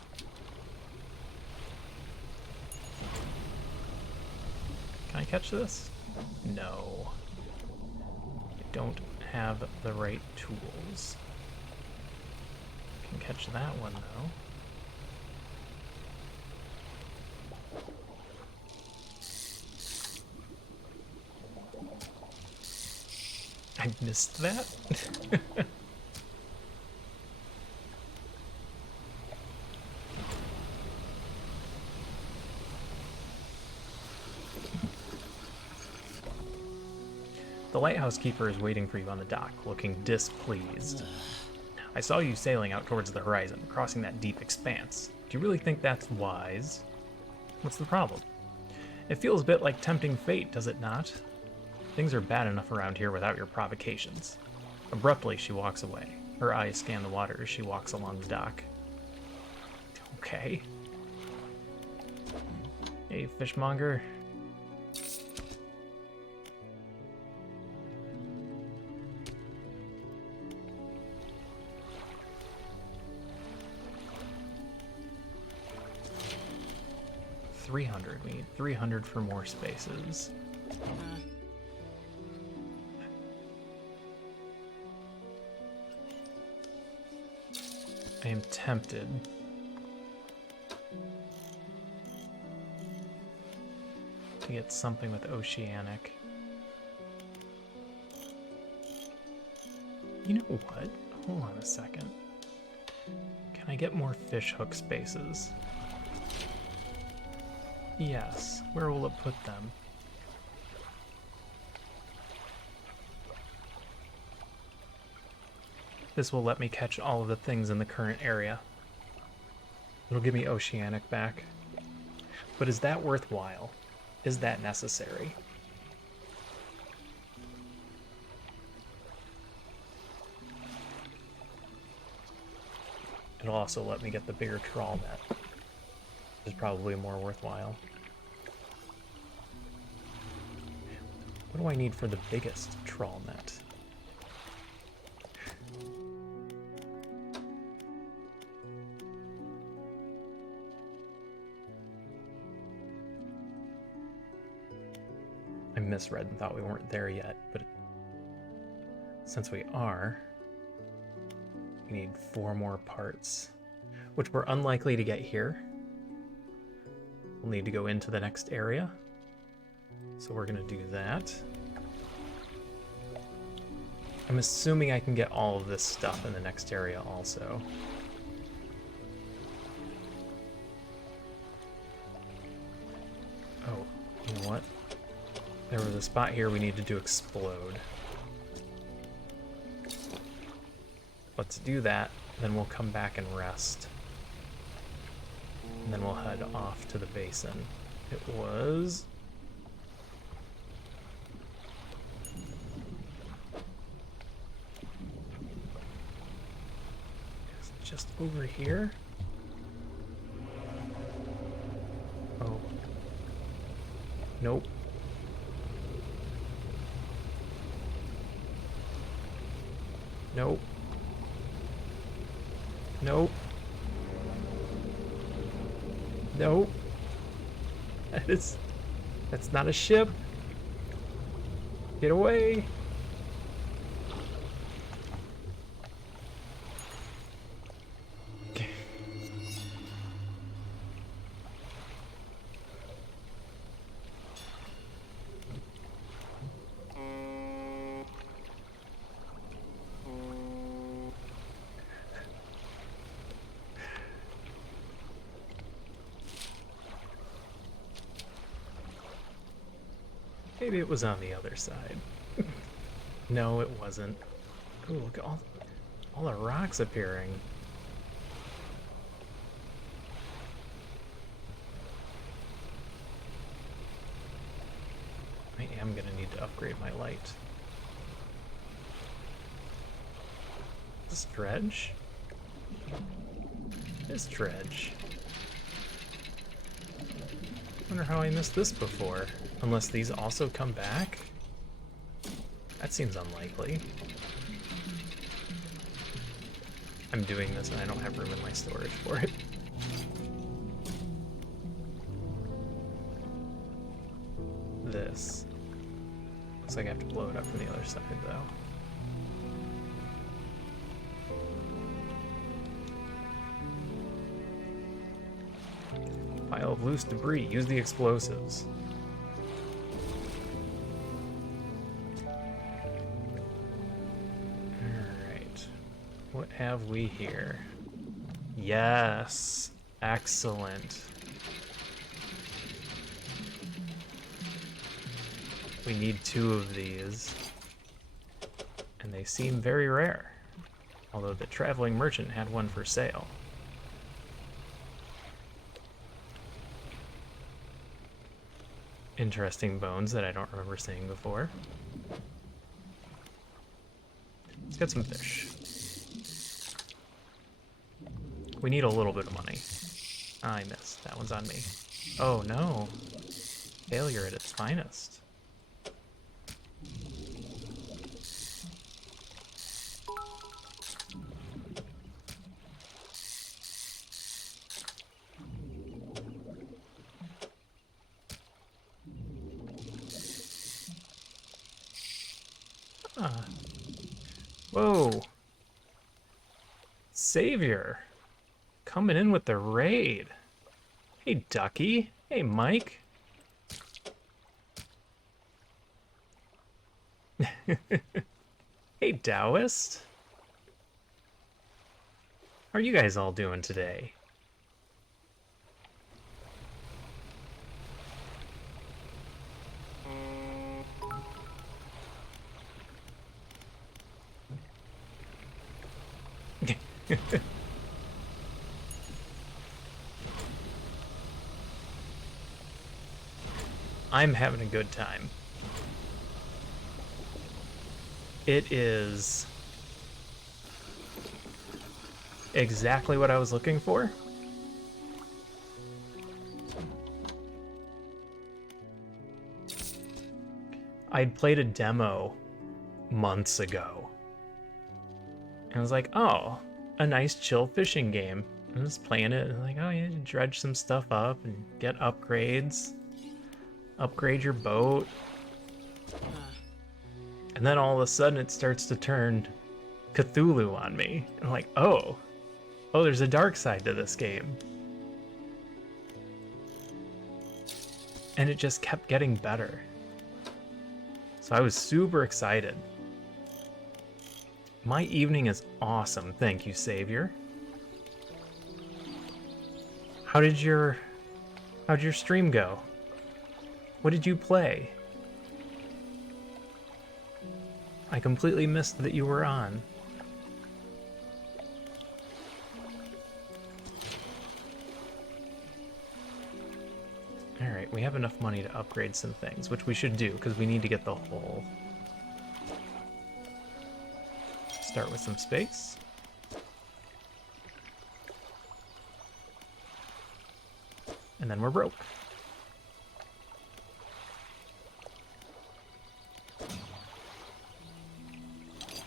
Can I catch this? No. I don't have the right tools. Can catch that one though. I missed that? The lighthouse keeper is waiting for you on the dock, looking displeased. I saw you sailing out towards the horizon, crossing that deep expanse. Do you really think that's wise? What's the problem? It feels a bit like tempting fate, does it not? Things are bad enough around here without your provocations. Abruptly, she walks away. Her eyes scan the water as she walks along the dock. Okay. Hey, fishmonger. $300. We need 300 for more spaces. I am tempted to get something with Oceanic. You know what? Hold on a second. Can I get more fish hook spaces? Yes. Where will it put them? This will let me catch all of the things in the current area. It'll give me Oceanic back. But is that worthwhile? Is that necessary? It'll also let me get the bigger trawl net, which is probably more worthwhile. What do I need for the biggest trawl net? I misread and thought we weren't there yet, but since we are, we need 4 more parts, which we're unlikely to get here. We'll need to go into the next area, so we're gonna do that. I'm assuming I can get all of this stuff in the next area also. Oh, you know what? There was a spot here we needed to explode. Let's do that, then we'll come back and rest. And then we'll head off to the basin. It was... It's just over here? Oh. Nope. Nope. Nope. Nope. That is That's not a ship. Get away. Maybe it was on the other side. No, it wasn't. Ooh, look at all the rocks appearing. I am gonna need to upgrade my light. Is this Dredge? This Dredge. Wonder how I missed this before. Unless these also come back? That seems unlikely. I'm doing this and I don't have room in my storage for it. This. Looks like I have to blow it up from the other side though. Pile of loose debris. Use the explosives. Alright. What have we here? Yes. Excellent. We need 2 of these. And they seem very rare. Although the traveling merchant had one for sale. Interesting bones that I don't remember seeing before. Let's get some fish. We need a little bit of money. I missed. That one's on me. Oh no. Failure at its finest. Whoa. Savior. Coming in with the raid. Hey, Ducky. Hey, Mike. Hey, Taoist. How are you guys all doing today? I'm having a good time. It is exactly what I was looking for. I'd played a demo months ago. And I was like, oh, a nice chill fishing game. I was playing it and like, oh yeah, dredge some stuff up and get upgrades. Upgrade your boat. And then all of a sudden it starts to turn Cthulhu on me. I'm like, oh, there's a dark side to this game. And it just kept getting better. So I was super excited. My evening is awesome. Thank you, Savior. How'd your stream go? What did you play? I completely missed that you were on. Alright, we have enough money to upgrade some things, which we should do, because we need to get the hull. Start with some space. And then we're broke.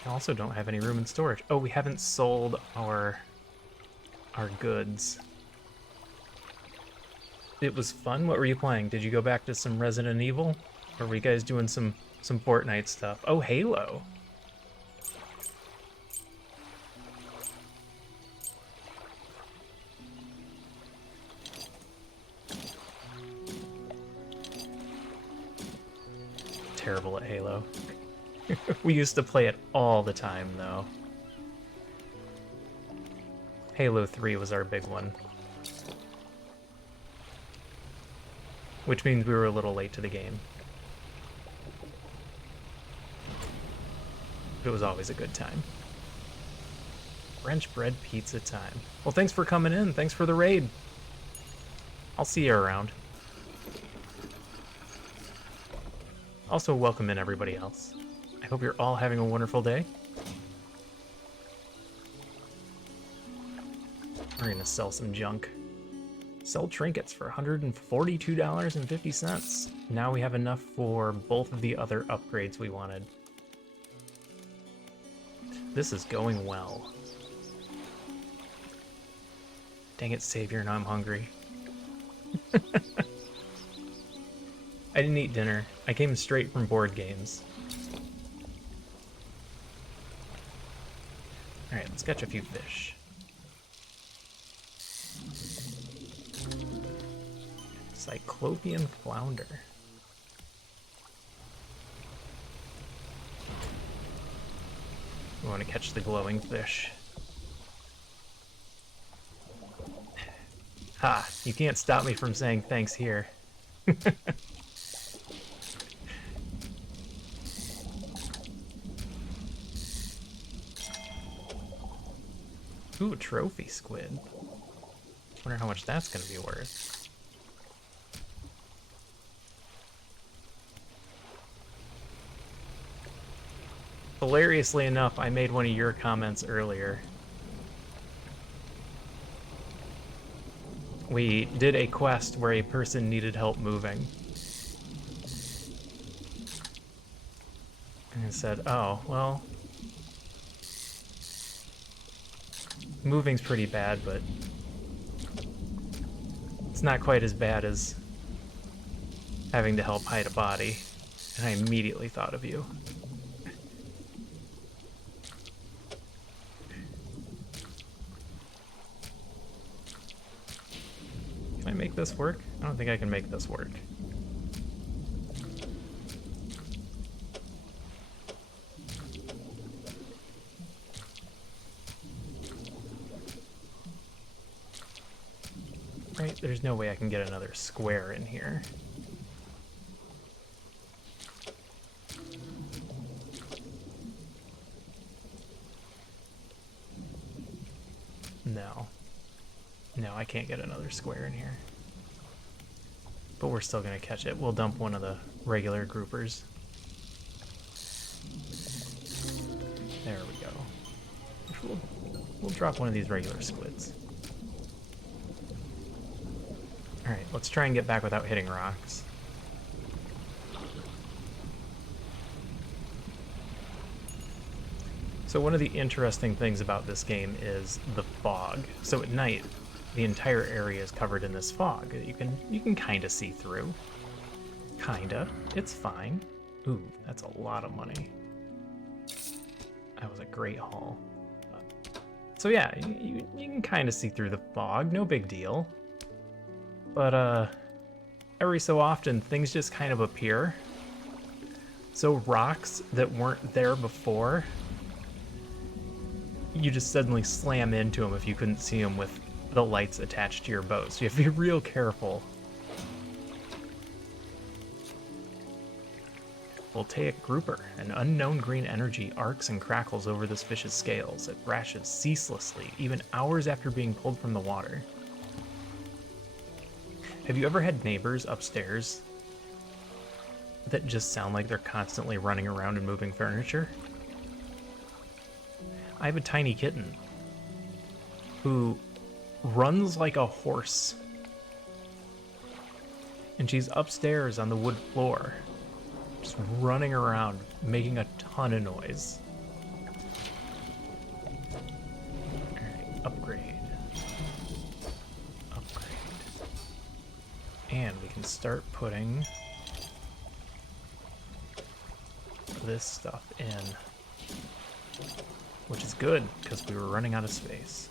I also don't have any room in storage. Oh, we haven't sold our goods. It was fun. What were you playing? Did you go back to some Resident Evil? Or were you guys doing some Fortnite stuff? Oh, Halo. Terrible at Halo. We used to play it all the time, though. Halo 3 was our big one. Which means we were a little late to the game. It was always a good time. French bread pizza time. Well, thanks for coming in. Thanks for the raid. I'll see you around. Also, welcome in everybody else. I hope you're all having a wonderful day. We're gonna sell some junk. Sell trinkets for $142.50. Now we have enough for both of the other upgrades we wanted. This is going well. Dang it, Savior, now I'm hungry. I didn't eat dinner. I came straight from board games. Alright, let's catch a few fish. Cyclopean flounder. We want to catch the glowing fish. Ha! You can't stop me from saying thanks here. Ooh, trophy squid. Wonder how much that's gonna be worth. Hilariously enough, I made one of your comments earlier. We did a quest where a person needed help moving. And I said, oh, well, moving's pretty bad, but it's not quite as bad as having to help hide a body. And I immediately thought of you. Can I make this work? I don't think I can make this work. Right, there's no way I can get another square in here. No. No, I can't get another square in here. But we're still gonna catch it. We'll dump one of the regular groupers. There we go. We'll drop one of these regular squids. Alright, let's try and get back without hitting rocks. So one of the interesting things about this game is the fog. So at night, the entire area is covered in this fog. You can kind of see through. Kinda. It's fine. Ooh, that's a lot of money. That was a great haul. So yeah, you can kind of see through the fog. No big deal. But every so often, things just kind of appear. So rocks that weren't there before, you just suddenly slam into them if you couldn't see them with the lights attached to your boat. So you have to be real careful. Voltaic grouper. An unknown green energy arcs and crackles over this fish's scales. It thrashes ceaselessly, even hours after being pulled from the water. Have you ever had neighbors upstairs that just sound like they're constantly running around and moving furniture? I have a tiny kitten who runs like a horse. And she's upstairs on the wood floor, just running around, making a ton of noise. Alright, upgrade. Upgrade. start putting this stuff in, which is good because we were running out of space.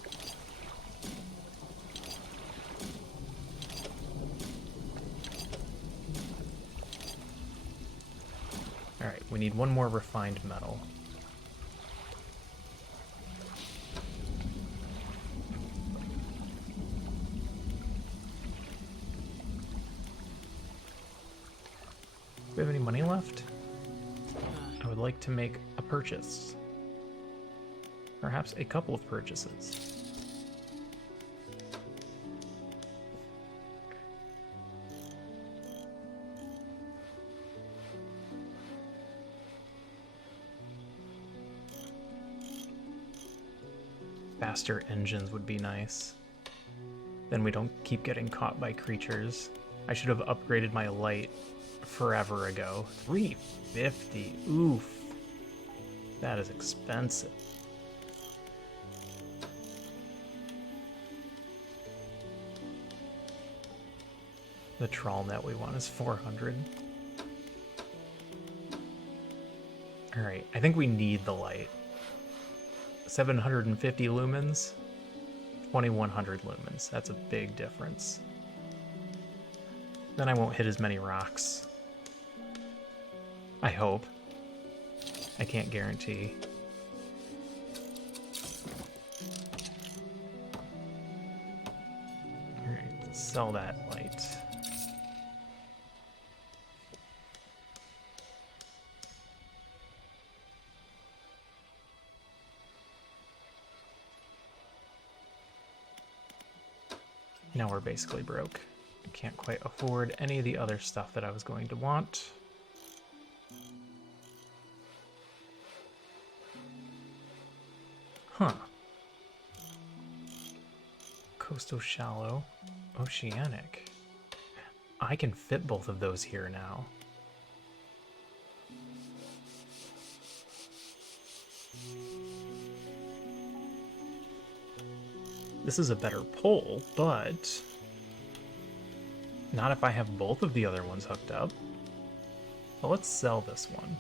Alright, we need one more refined metal. Do we have any money left? I would like to make a purchase. Perhaps a couple of purchases. Faster engines would be nice. Then we don't keep getting caught by creatures. I should have upgraded my light forever ago. 350. Oof. That is expensive. The trawl net we want is 400. Alright, I think we need the light. 750 lumens, 2100 lumens. That's a big difference. Then I won't hit as many rocks. I hope. I can't guarantee. Alright, let's sell that light. Now we're basically broke. I can't quite afford any of the other stuff that I was going to want. Huh. Coastal shallow, oceanic. I can fit both of those here now. This is a better pole, but not if I have both of the other ones hooked up. Well, let's sell this one.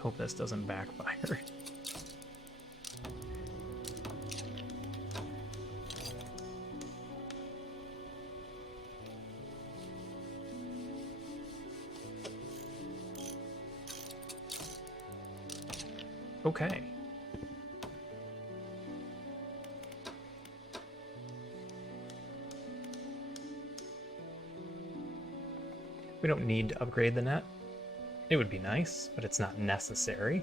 Hope this doesn't backfire. Okay. We don't need to upgrade the net. It would be nice, but it's not necessary.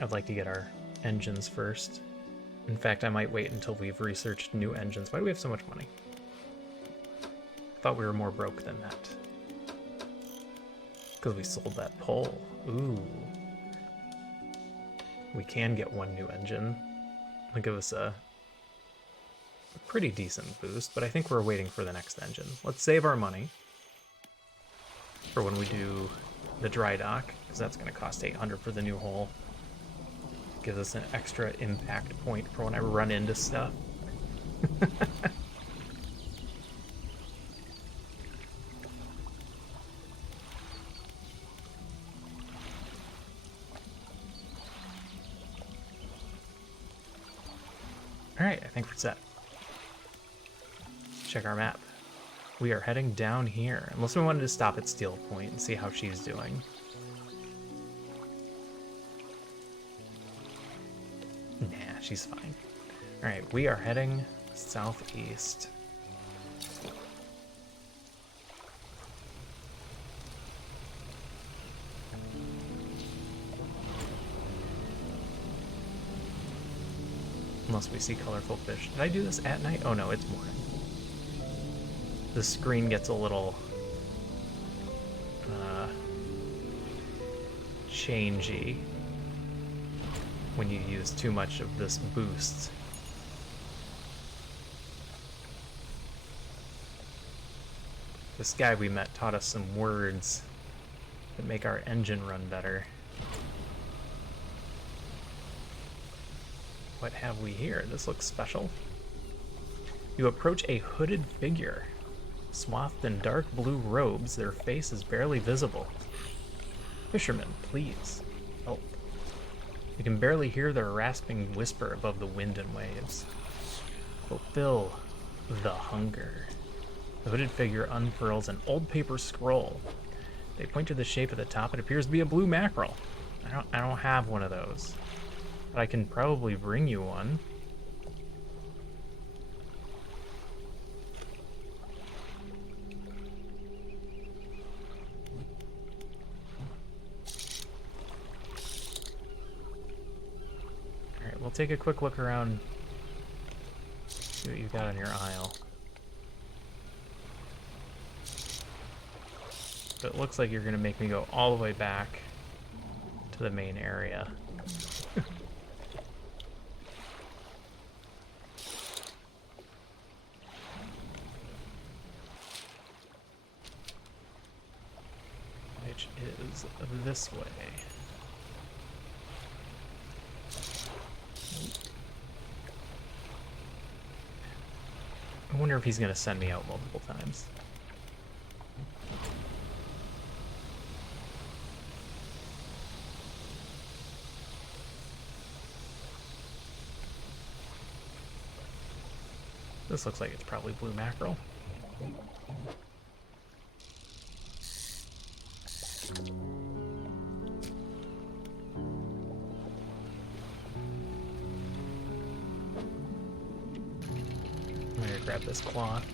I'd like to get our engines first. In fact, I might wait until we've researched new engines. Why do we have so much money? I thought we were more broke than that. Because we sold that pole. Ooh. We can get one new engine. It'll give us a pretty decent boost, but I think we're waiting for the next engine. Let's save our money for when we do the dry dock, because that's going to cost 800 for the new hull. Gives us an extra impact point for when I run into stuff. Alright, I think we're set. Check our map. We are heading down here, unless we wanted to stop at Steel Point and see how she's doing. Nah, she's fine. Alright, we are heading southeast. Unless we see colorful fish. Did I do this at night? Oh no, it's morning. The screen gets a little changey when you use too much of this boost. This guy we met taught us some words that make our engine run better. What have we here? This looks special. You approach a hooded figure. Swathed in dark blue robes, their face is barely visible. Fisherman, please, help. You can barely hear their rasping whisper above the wind and waves. Fulfill the hunger. The hooded figure unfurls an old paper scroll. They point to the shape at the top. It appears to be a blue mackerel. I don't have one of those, but I can probably bring you one. All right, we'll take a quick look around. See what you've got on your aisle. But it looks like you're gonna make me go all the way back to the main area. Which is this way. I wonder if he's gonna send me out multiple times. This looks like it's probably blue mackerel. I'm gonna grab this cloth.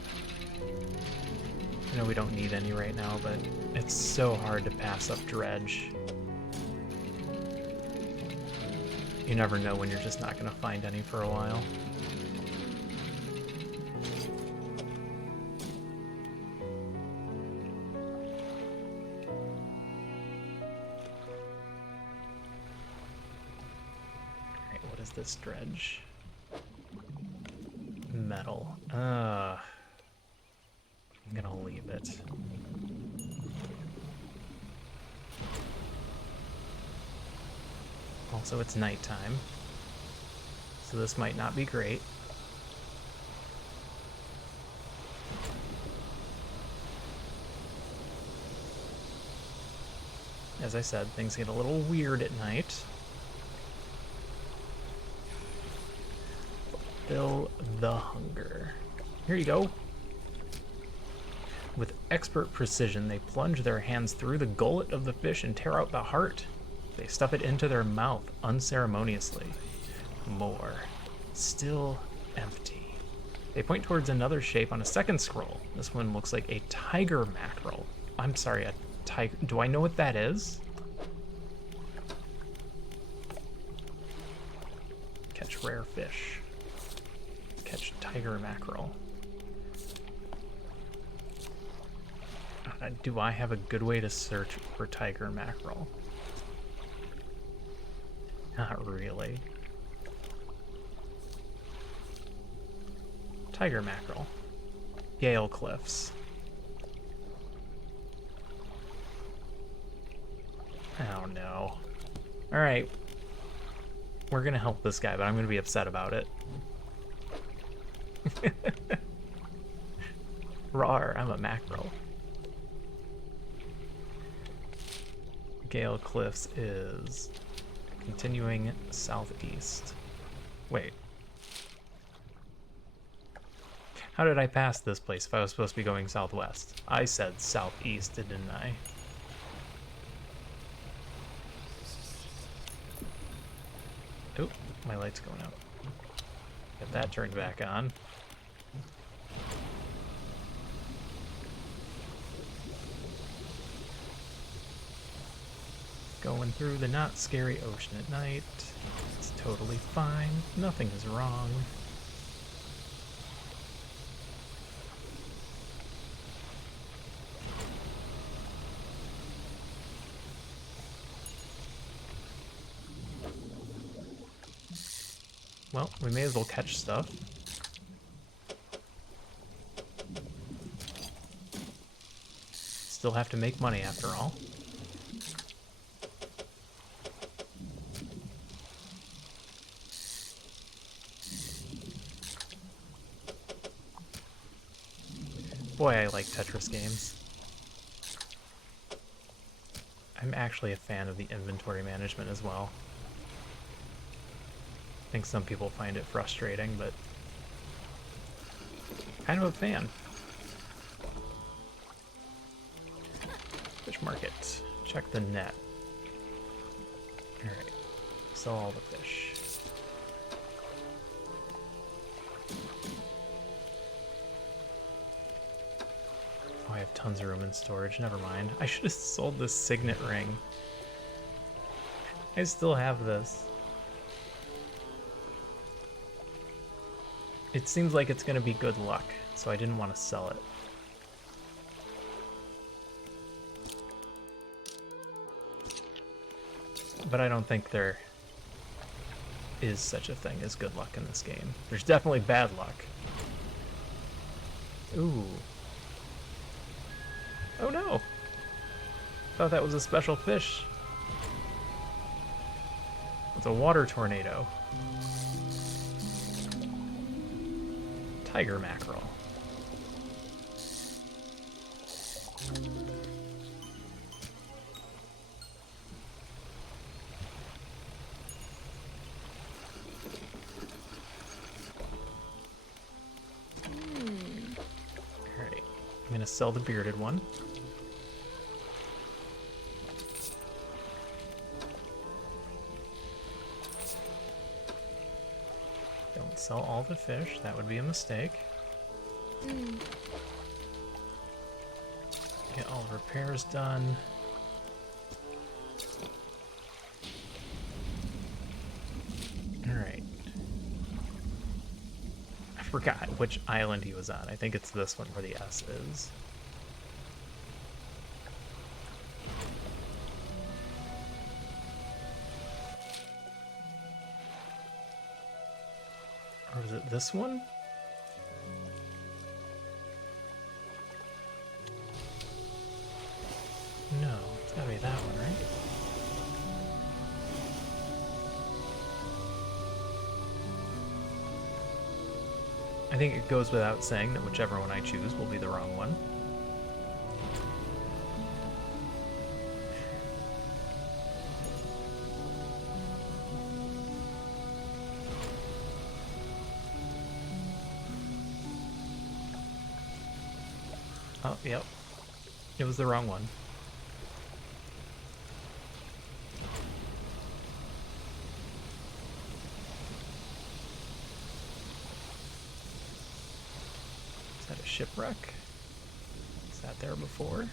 I know we don't need any right now, but it's so hard to pass up Dredge. You never know when you're just not gonna find any for a while. This dredge. Metal. I'm gonna leave it. Also, it's nighttime, so this might not be great. As I said, things get a little weird at night. Fulfill the hunger. Here you go. With expert precision, they plunge their hands through the gullet of the fish and tear out the heart. They stuff it into their mouth unceremoniously. More. Still empty. They point towards another shape on a second scroll. This one looks like a tiger mackerel. I'm sorry, a tiger. Do I know what that is? Catch rare fish. Catch tiger mackerel. Do I have a good way to search for tiger mackerel? Not really. Tiger mackerel. Gale cliffs. Oh no. Alright. We're gonna help this guy, but I'm gonna be upset about it. Rawr, I'm a mackerel. Gale Cliffs is continuing southeast. Wait. How did I pass this place if I was supposed to be going southwest? I said southeast, didn't I? Oh, my light's going out. Get that turned back on. Going through the not scary ocean at night. It's totally fine. Nothing is wrong. Well, we may as well catch stuff. Still have to make money after all. Boy, I like Tetris games. I'm actually a fan of the inventory management as well. I think some people find it frustrating, but kind of a fan. Fish market. Check the net. Alright. Sell all the fish. Oh, I have tons of room in storage. Never mind. I should have sold this signet ring. I still have this. It seems like it's going to be good luck, so I didn't want to sell it. But I don't think there is such a thing as good luck in this game. There's definitely bad luck. Ooh. Oh no! Thought that was a special fish. It's a water tornado. Tiger mackerel. Alright, I'm gonna sell the bearded one. Don't sell all the fish, that would be a mistake. Get all repairs done. Alright. I forgot which island he was on. I think it's this one where the S is. Or was it this one? No, it's gotta be that one, right? I think it goes without saying that whichever one I choose will be the wrong one. Oh, yep. It was the wrong one. Is that a shipwreck? Is that there before?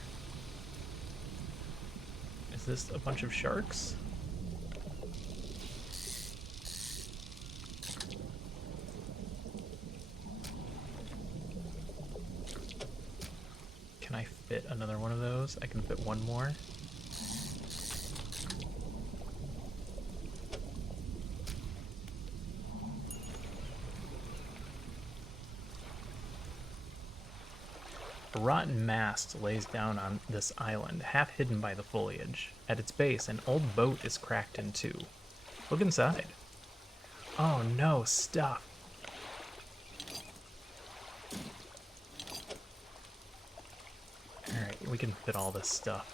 Is this a bunch of sharks? Can I fit another one of those? I can fit one more. A rotten mast lays down on this island, half hidden by the foliage. At its base, an old boat is cracked in two. Look inside. Oh no, stuff. Alright, we can fit all this stuff.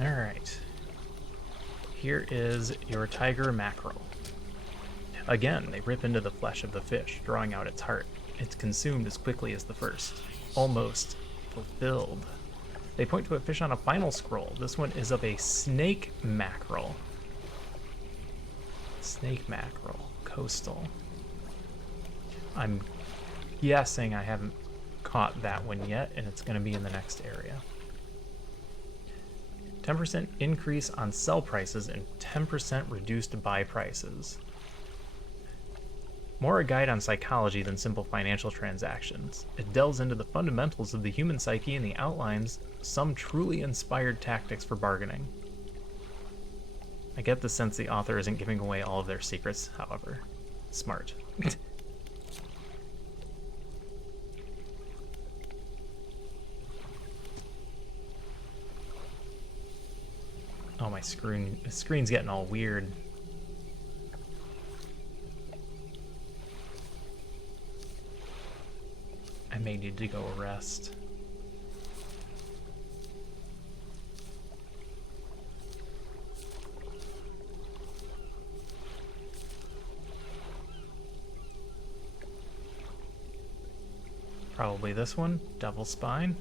Alright. Here is your tiger mackerel. Again, they rip into the flesh of the fish, drawing out its heart. It's consumed as quickly as the first. Almost fulfilled. They point to a fish on a final scroll. This one is of a snake mackerel. Snake mackerel. Coastal. I'm guessing I haven't caught that one yet, and it's going to be in the next area. 10% increase on sell prices and 10% reduced buy prices. More a guide on psychology than simple financial transactions. It delves into the fundamentals of the human psyche and outlines some truly inspired tactics for bargaining. I get the sense the author isn't giving away all of their secrets, however. Smart. screen's getting all weird. I may need to go rest. Probably this one, Devil Spine.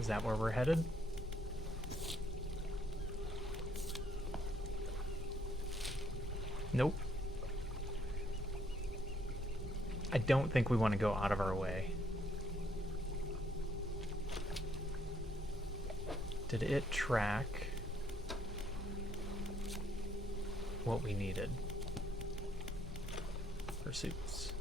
Is that where we're headed? Nope. I don't think we want to go out of our way. Did it track what we needed? Pursuits.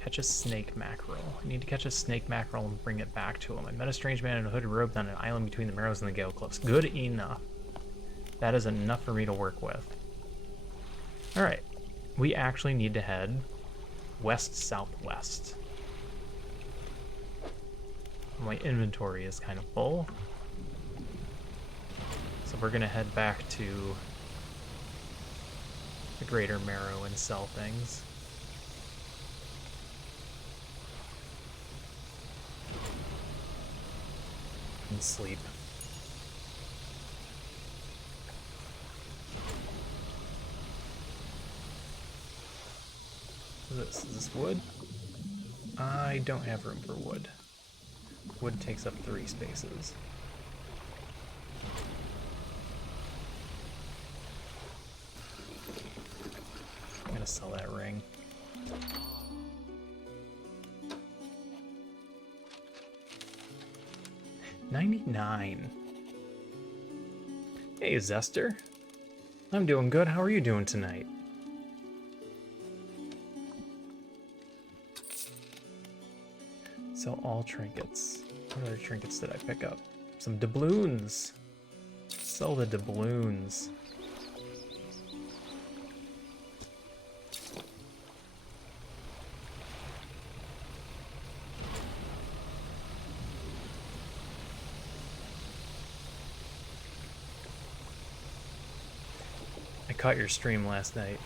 Catch a snake mackerel. I need to catch a snake mackerel and bring it back to him. I met a strange man in a hooded robe on an island between the Marrows and the Gale Cliffs. Good enough. That is enough for me to work with. Alright. We actually need to head west-southwest. My inventory is kind of full. So we're gonna head back to the Greater Marrow and sell things. And sleep. Is this wood? I don't have room for wood. Wood takes up 3 spaces. I'm gonna sell that ring. $99. Hey, Zester. I'm doing good. How are you doing tonight? Sell all trinkets. What other trinkets did I pick up? Some doubloons. Sell the doubloons. I caught your stream last night.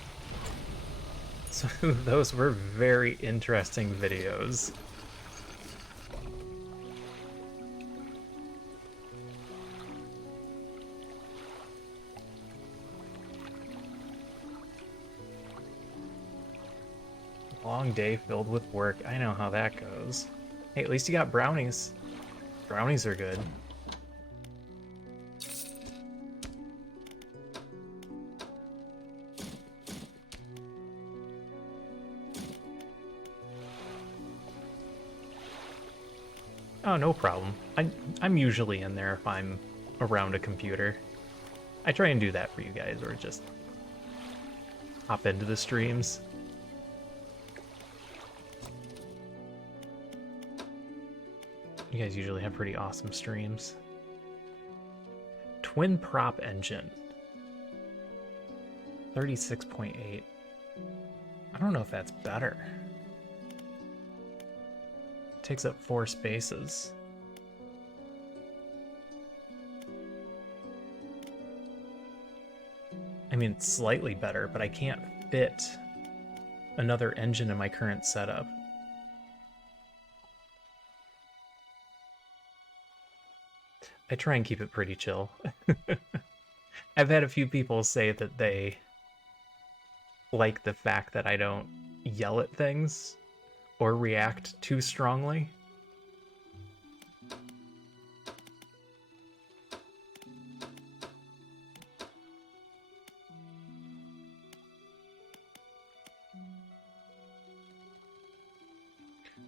So those were very interesting videos. Long day filled with work. I know how that goes. Hey, at least you got brownies. Brownies are good. Oh, no problem. I'm usually in there if I'm around a computer. I try and do that for you guys, or just hop into the streams. You guys usually have pretty awesome streams. Twin prop engine. 36.8. I don't know if that's better. It takes up 4 spaces. I mean, it's slightly better, but I can't fit another engine in my current setup. I try and keep it pretty chill. I've had a few people say that they like the fact that I don't yell at things or react too strongly.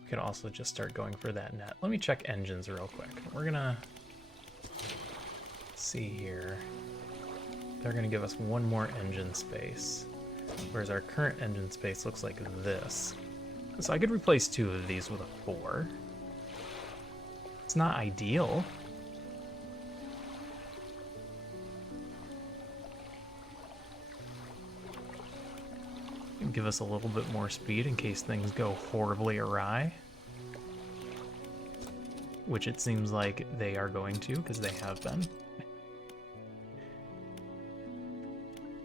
We could also just start going for that net. Let me check engines real quick. We're gonna see here. They're gonna give us 1 more engine space, whereas our current engine space looks like this. So I could replace 2 of these with a 4. It's not ideal. Give us a little bit more speed in case things go horribly awry. which it seems like they are going to, because they have been.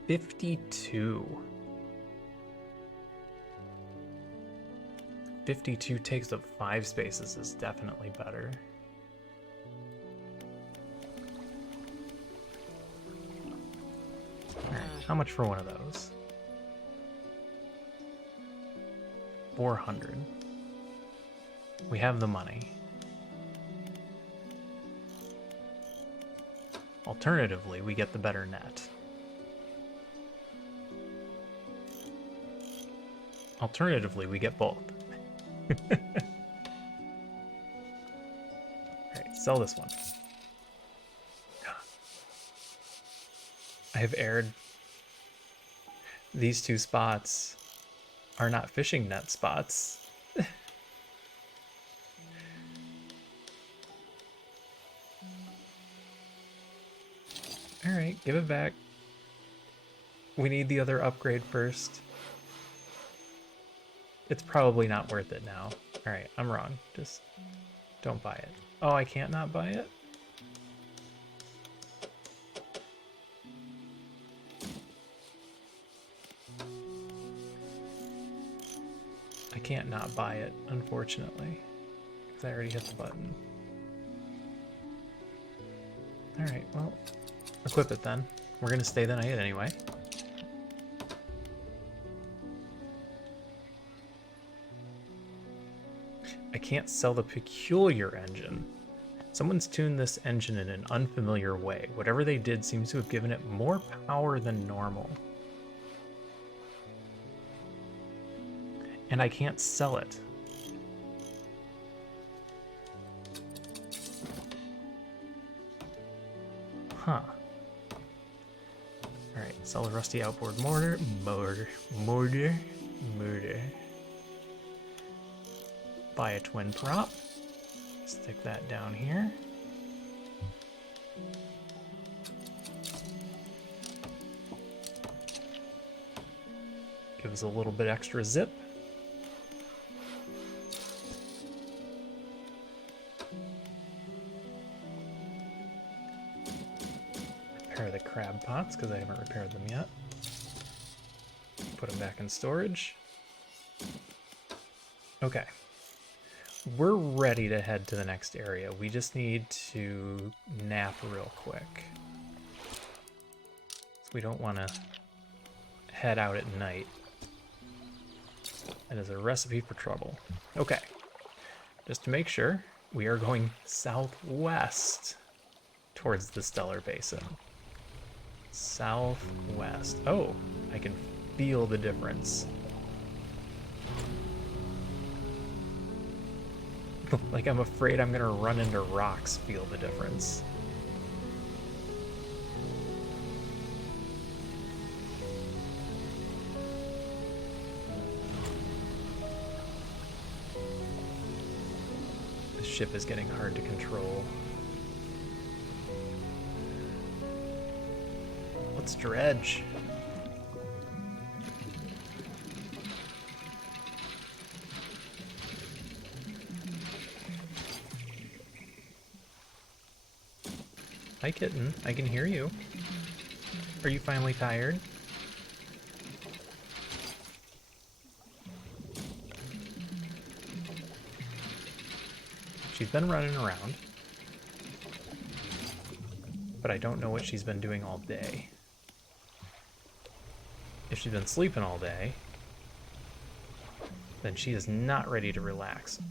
52. 52 takes up 5 spaces is definitely better. Alright, how much for one of those? 400. We have the money. Alternatively, we get the better net. Alternatively, we get both. Alright, sell this one. I have aired. These 2 spots are not fishing net spots. Alright, give it back. We need the other upgrade first. It's probably not worth it now. Alright, I'm wrong. Just don't buy it. Oh, I can't not buy it? I can't not buy it, unfortunately. Because I already hit the button. Alright, well, equip it then. We're gonna stay the night anyway. I can't sell the peculiar engine. Someone's tuned this engine in an unfamiliar way. Whatever they did seems to have given it more power than normal. And I can't sell it. Huh. Alright, sell a rusty outboard mortar. Mortar. Buy a twin prop. Stick that down here. Give us a little bit extra zip. Repair the crab pots because I haven't repaired them yet. Put them back in storage. Okay. We're ready to head to the next area. We just need to nap real quick. So we don't want to head out at night. That is a recipe for trouble. Okay. Just to make sure, we are going southwest towards the Stellar Basin. Southwest. Oh, I can feel the difference. Like I'm afraid I'm gonna run into rocks, feel the difference. The ship is getting hard to control. Let's dredge. Hi, kitten. I can hear you. Are you finally tired? She's been running around, but I don't know what she's been doing all day. If she's been sleeping all day, then she is not ready to relax.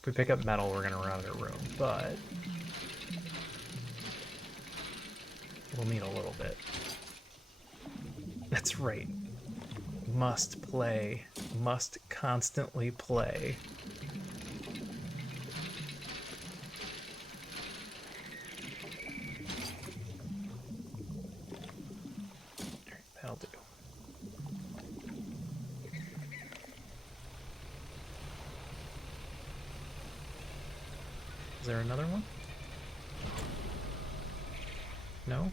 If we pick up metal, we're gonna run out of room, but we'll need a little bit. That's right. Must play. Must constantly play. That'll do. Is there another one? No?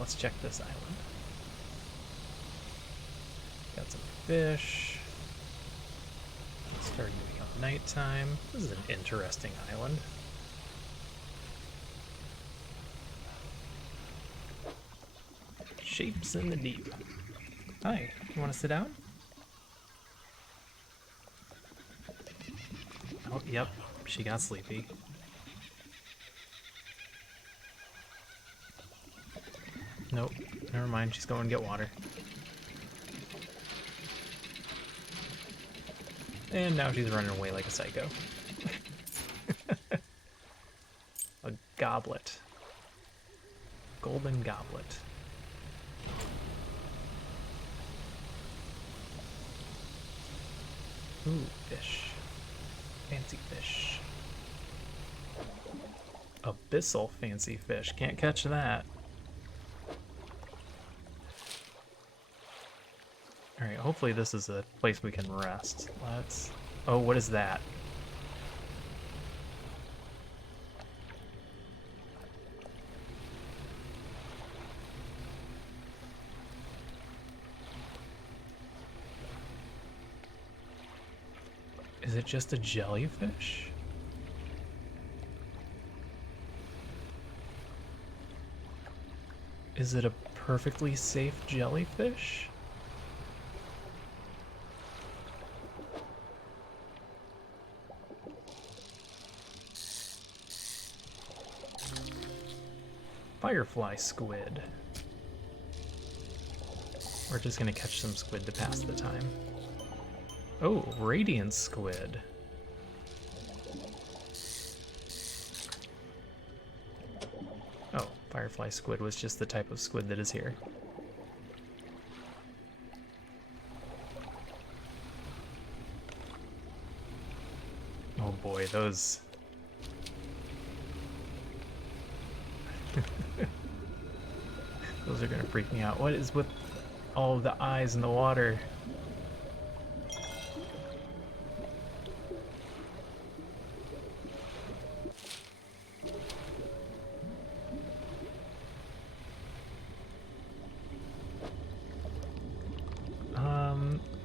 let's check this island. Got some fish. It's starting to become nighttime. This is an interesting island. Shapes in the deep. Hi, you want to sit down? Oh, yep, she got sleepy. Nope, never mind, she's going to get water. And now she's running away like a psycho. A goblet. Golden goblet. Ooh, fish. Fancy fish. Abyssal fancy fish. Can't catch that. Alright, hopefully this is a place we can rest. Let's... Oh, what is that? Is it just a jellyfish? Is it a perfectly safe jellyfish? Firefly squid. We're just gonna catch some squid to pass the time. Oh, radiant squid. Oh, firefly squid was just the type of squid that is here. Oh boy, those... Those are gonna freak me out. What is with all of the eyes in the water?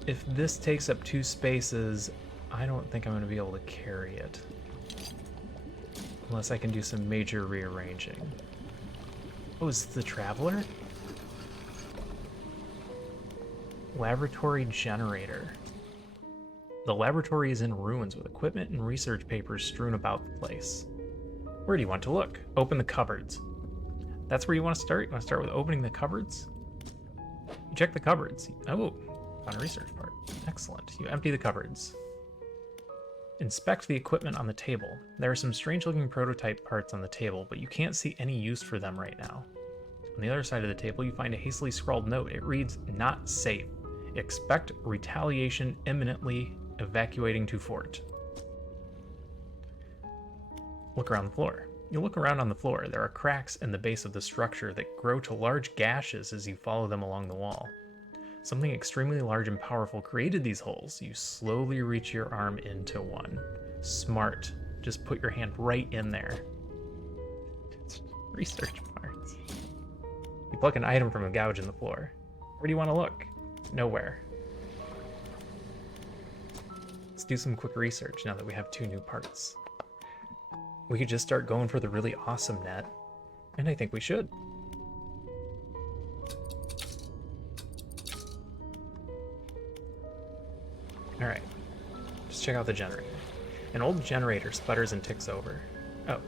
If this takes up 2 spaces, I don't think I'm going to be able to carry it. Unless I can do some major rearranging. Oh, is it the Traveler? Laboratory generator. The laboratory is in ruins with equipment and research papers strewn about the place. Where do you want to look? Open the cupboards. That's where you want to start? You want to start with opening the cupboards? You check the cupboards. Oh, found a research part. Excellent. You empty the cupboards. Inspect the equipment on the table. There are some strange-looking prototype parts on the table, but you can't see any use for them right now. On the other side of the table, you find a hastily scrawled note. It reads, "Not safe. Expect retaliation imminently. Evacuating to fort." Look around the floor. You look around on the floor. There are cracks in the base of the structure that grow to large gashes as you follow them along the wall. Something extremely large and powerful created these holes. You slowly reach your arm into one. Smart. Just put your hand right in there. It's research parts. You pluck an item from a gouge in the floor. Where do you want to look? Nowhere. Let's do some quick research now that we have 2 new parts. We could just start going for the really awesome net, and I think we should. Alright, just check out the generator. An old generator sputters and ticks over. Oh.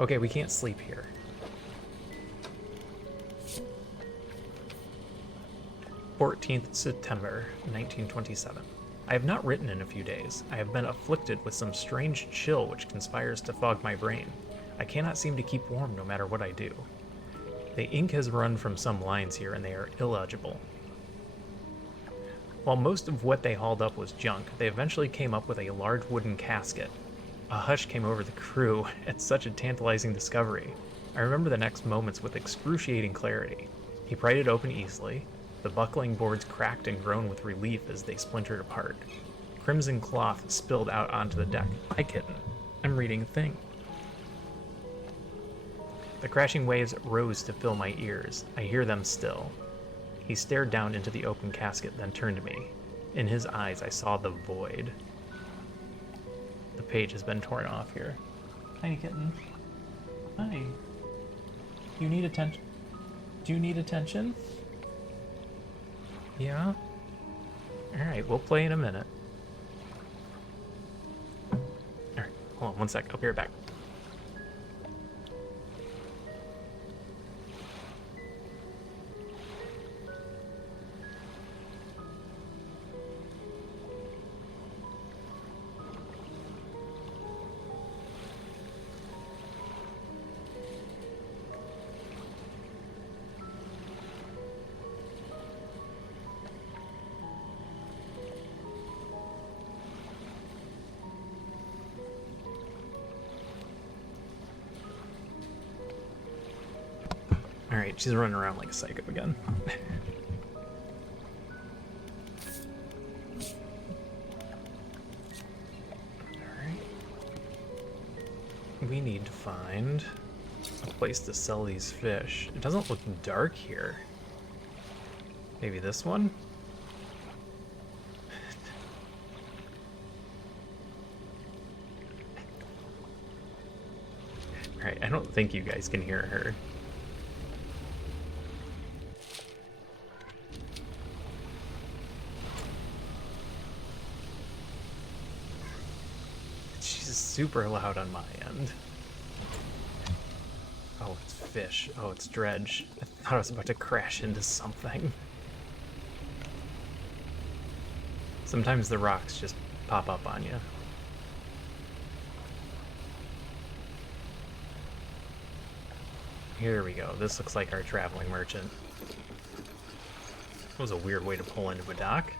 Okay, we can't sleep here. September 1927. I have not written in a few days. I have been afflicted with some strange chill which conspires to fog my brain. I cannot seem to keep warm no matter what I do. The ink has run from some lines here and they are illegible. While most of what they hauled up was junk, they eventually came up with a large wooden casket. A hush came over the crew at such a tantalizing discovery. I remember the next moments with excruciating clarity. He pried it open easily. The buckling boards cracked and groaned with relief as they splintered apart. Crimson cloth spilled out onto the deck. Hi, kitten. I'm reading a thing. The crashing waves rose to fill my ears. I hear them still. He stared down into the open casket, then turned to me. In his eyes, I saw the void. The page has been torn off here. Tiny kitten. Hi. You need attention? Do you need attention? Yeah? Alright, we'll play in a minute. Alright, hold on one sec. I'll be right back. Alright, she's running around like a psycho again. Alright. We need to find a place to sell these fish. It doesn't look dark here. Maybe this one? Alright, I don't think you guys can hear her. Super loud on my end. Oh, it's fish. Oh, it's Dredge. I thought I was about to crash into something. Sometimes the rocks just pop up on you. Here we go. This looks like our traveling merchant. That was a weird way to pull into a dock.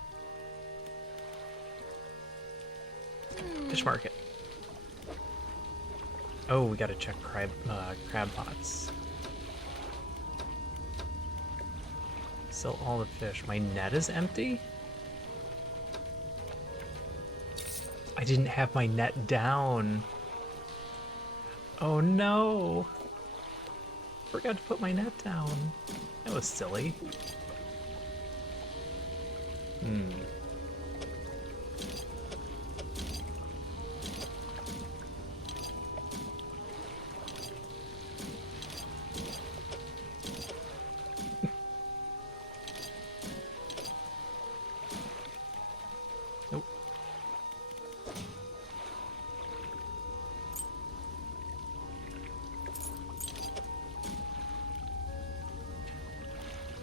Fish market. Oh, we gotta check crab pots. Sell all the fish. My net is empty? I didn't have my net down. Oh no! Forgot to put my net down. That was silly.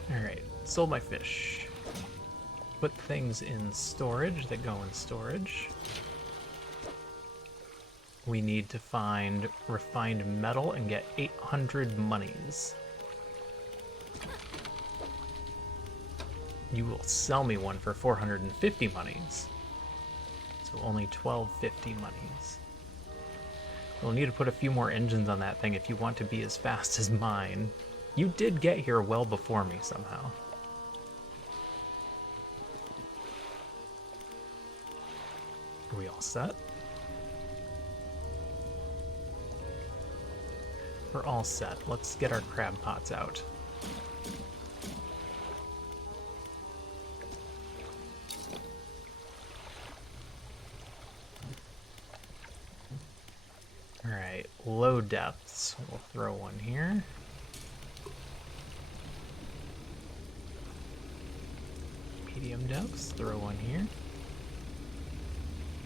Alright, sold my fish. Put things in storage that go in storage. We need to find refined metal and get 800 monies. You will sell me one for 450 monies. So only 1250 monies. We'll need to put a few more engines on that thing if you want to be as fast as mine. You did get here well before me somehow. Are we all set? We're all set. Let's get our crab pots out. Alright, low depths. We'll throw one here. Medium depths, throw one here.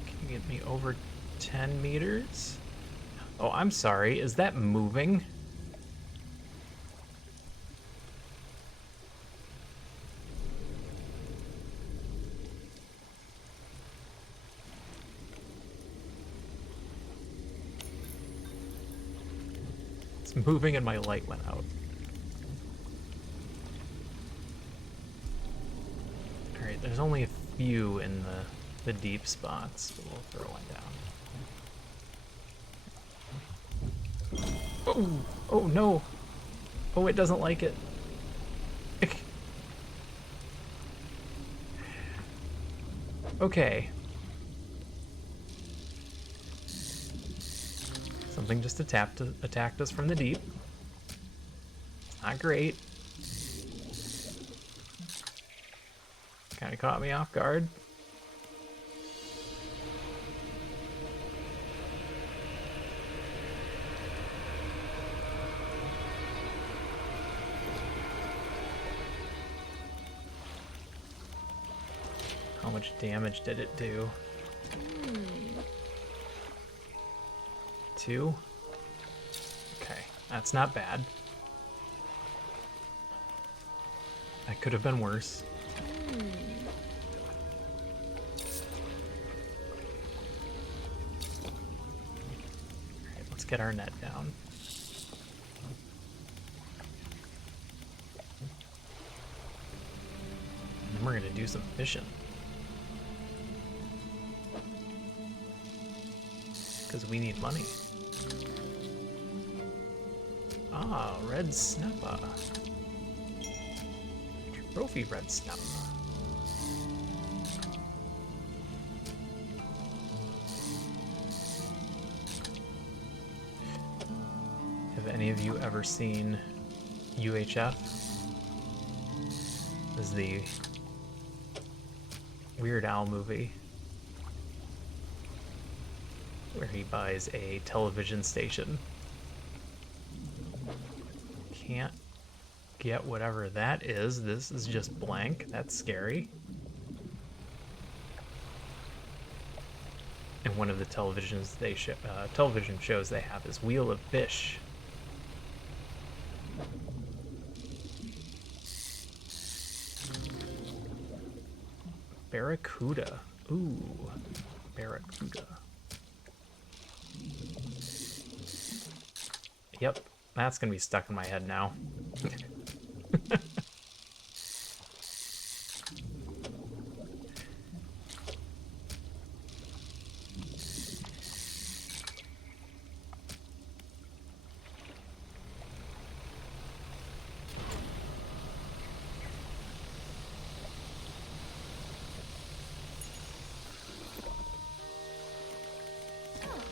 Can you get me over 10 meters? Oh, I'm sorry, is that moving? It's moving and my light went out. Alright, there's only a few in the deep spots, but we'll throw one down. Oh! Oh no! Oh, it doesn't like it. Okay. Something just attacked us from the deep. Not great. Kind of caught me off guard. How much damage did it do? 2? Okay, that's not bad. That could have been worse. Alright, let's get our net down. And then we're gonna do some fishing. Because we need money. Ah, red snapper. Trophy red snapper. Have any of you ever seen UHF? This is the Weird Al movie where he buys a television station. Can't get whatever that is. This is just blank. That's scary. And one of the television shows they have is Wheel of Fish. Barracuda. Ooh, barracuda. Yep, that's gonna be stuck in my head now.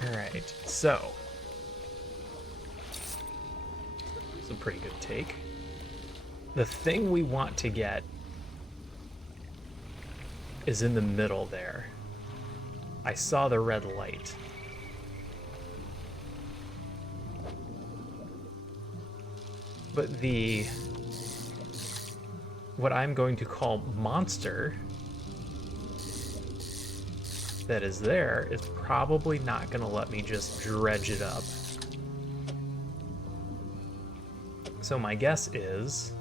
Alright, so it's a pretty good take. The thing we want to get is in the middle there. I saw the red light. But what I'm going to call monster that is there is probably not going to let me just dredge it up. So my guess is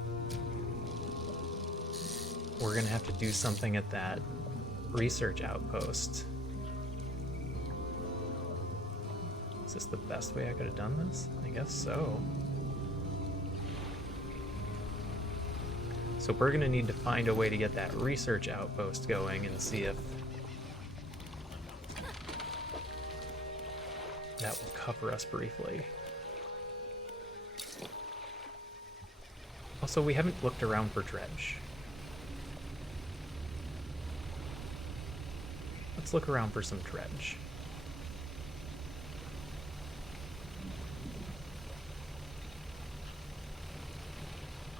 we're going to have to do something at that research outpost. Is this the best way I could have done this? I guess so. So we're going to need to find a way to get that research outpost going and see if that will cover us briefly. Also, we haven't looked around for Dredge. Let's look around for some Dredge.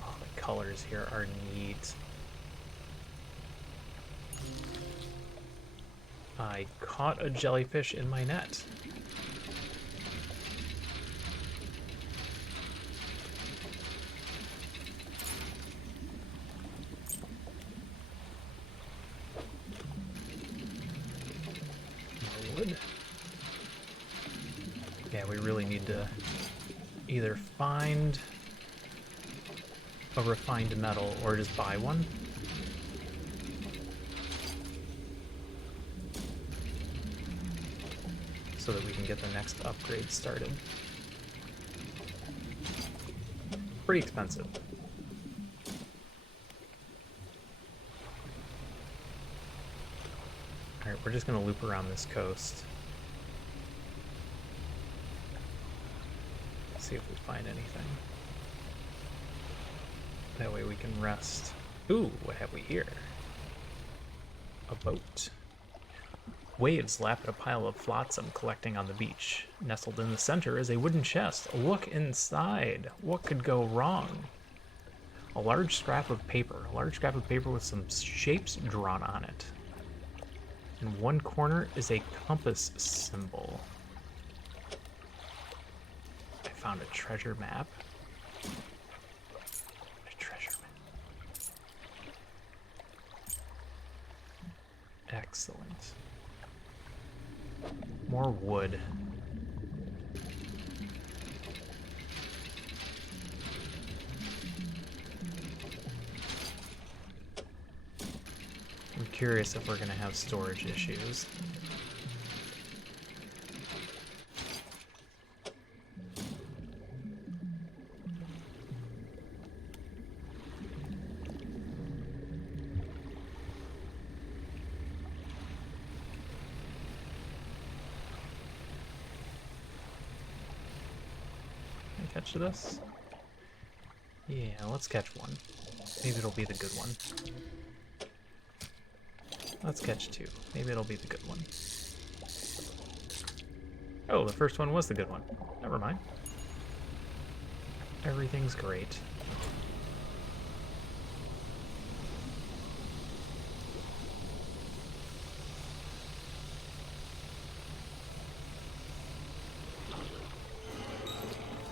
Oh, the colors here are neat. I caught a jellyfish in my net. Yeah, we really need to either find a refined metal or just buy one. So that we can get the next upgrade started. Pretty expensive. Alright, we're just gonna loop around this coast. See if we find anything. That way we can rest. Ooh, what have we here? A boat. Waves lap at a pile of flotsam collecting on the beach. Nestled in the center is a wooden chest. Look inside. What could go wrong? A large scrap of paper. A large scrap of paper with some shapes drawn on it. In one corner is a compass symbol. I found a treasure map. A treasure map. Excellent. More wood. I'm curious if we're going to have storage issues. Can I catch this? Yeah, let's catch one. Maybe it'll be the good one. Let's catch two. Maybe it'll be the good one. Oh, the first one was the good one. Never mind. Everything's great.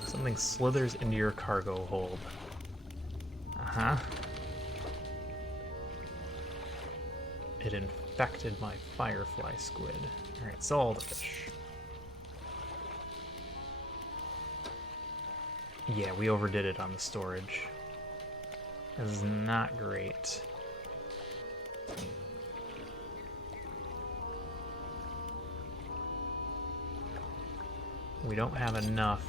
Something slithers into your cargo hold. Uh-huh. It infected my firefly squid. Alright, so all the fish. Yeah, we overdid it on the storage. This is not great. We don't have enough.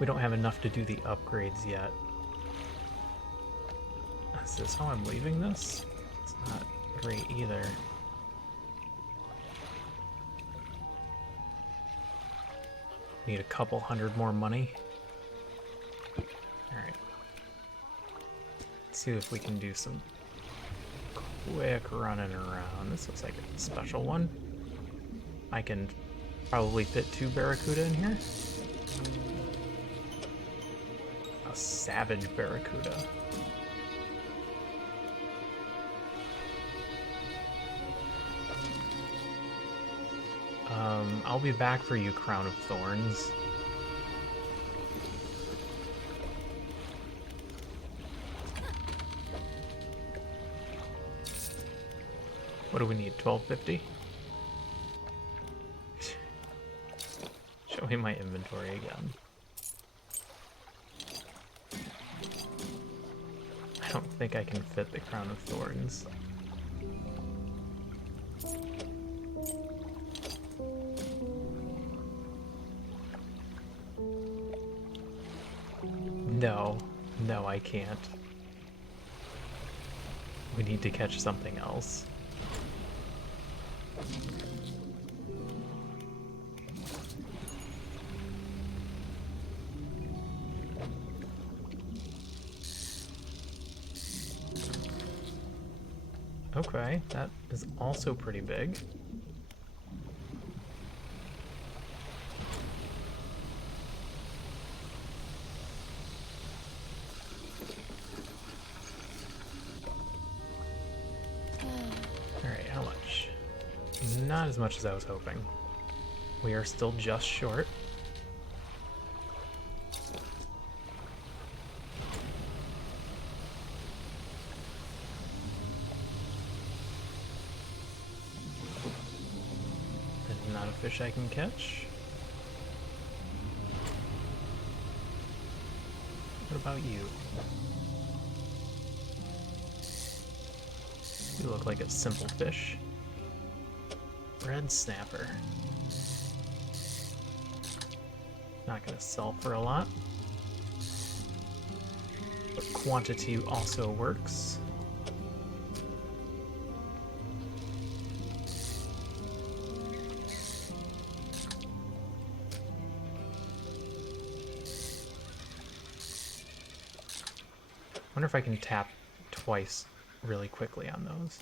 We don't have enough to do the upgrades yet. Is this how I'm leaving this? It's not great either. Need a couple hundred more money. Alright. Let's see if we can do some quick running around. This looks like a special one. I can probably fit 2 barracuda in here. A savage barracuda. I'll be back for you, Crown of Thorns. What do we need? 1250? Show me my inventory again. I don't think I can fit the Crown of Thorns. No, I can't. We need to catch something else. Okay, that is also pretty big. Alright, how much? Not as much as I was hoping. We are still just short. Not a fish I can catch. What about you? You look like a simple fish. Red snapper. Not gonna sell for a lot, but quantity also works. wonder if I can tap twice really quickly on those.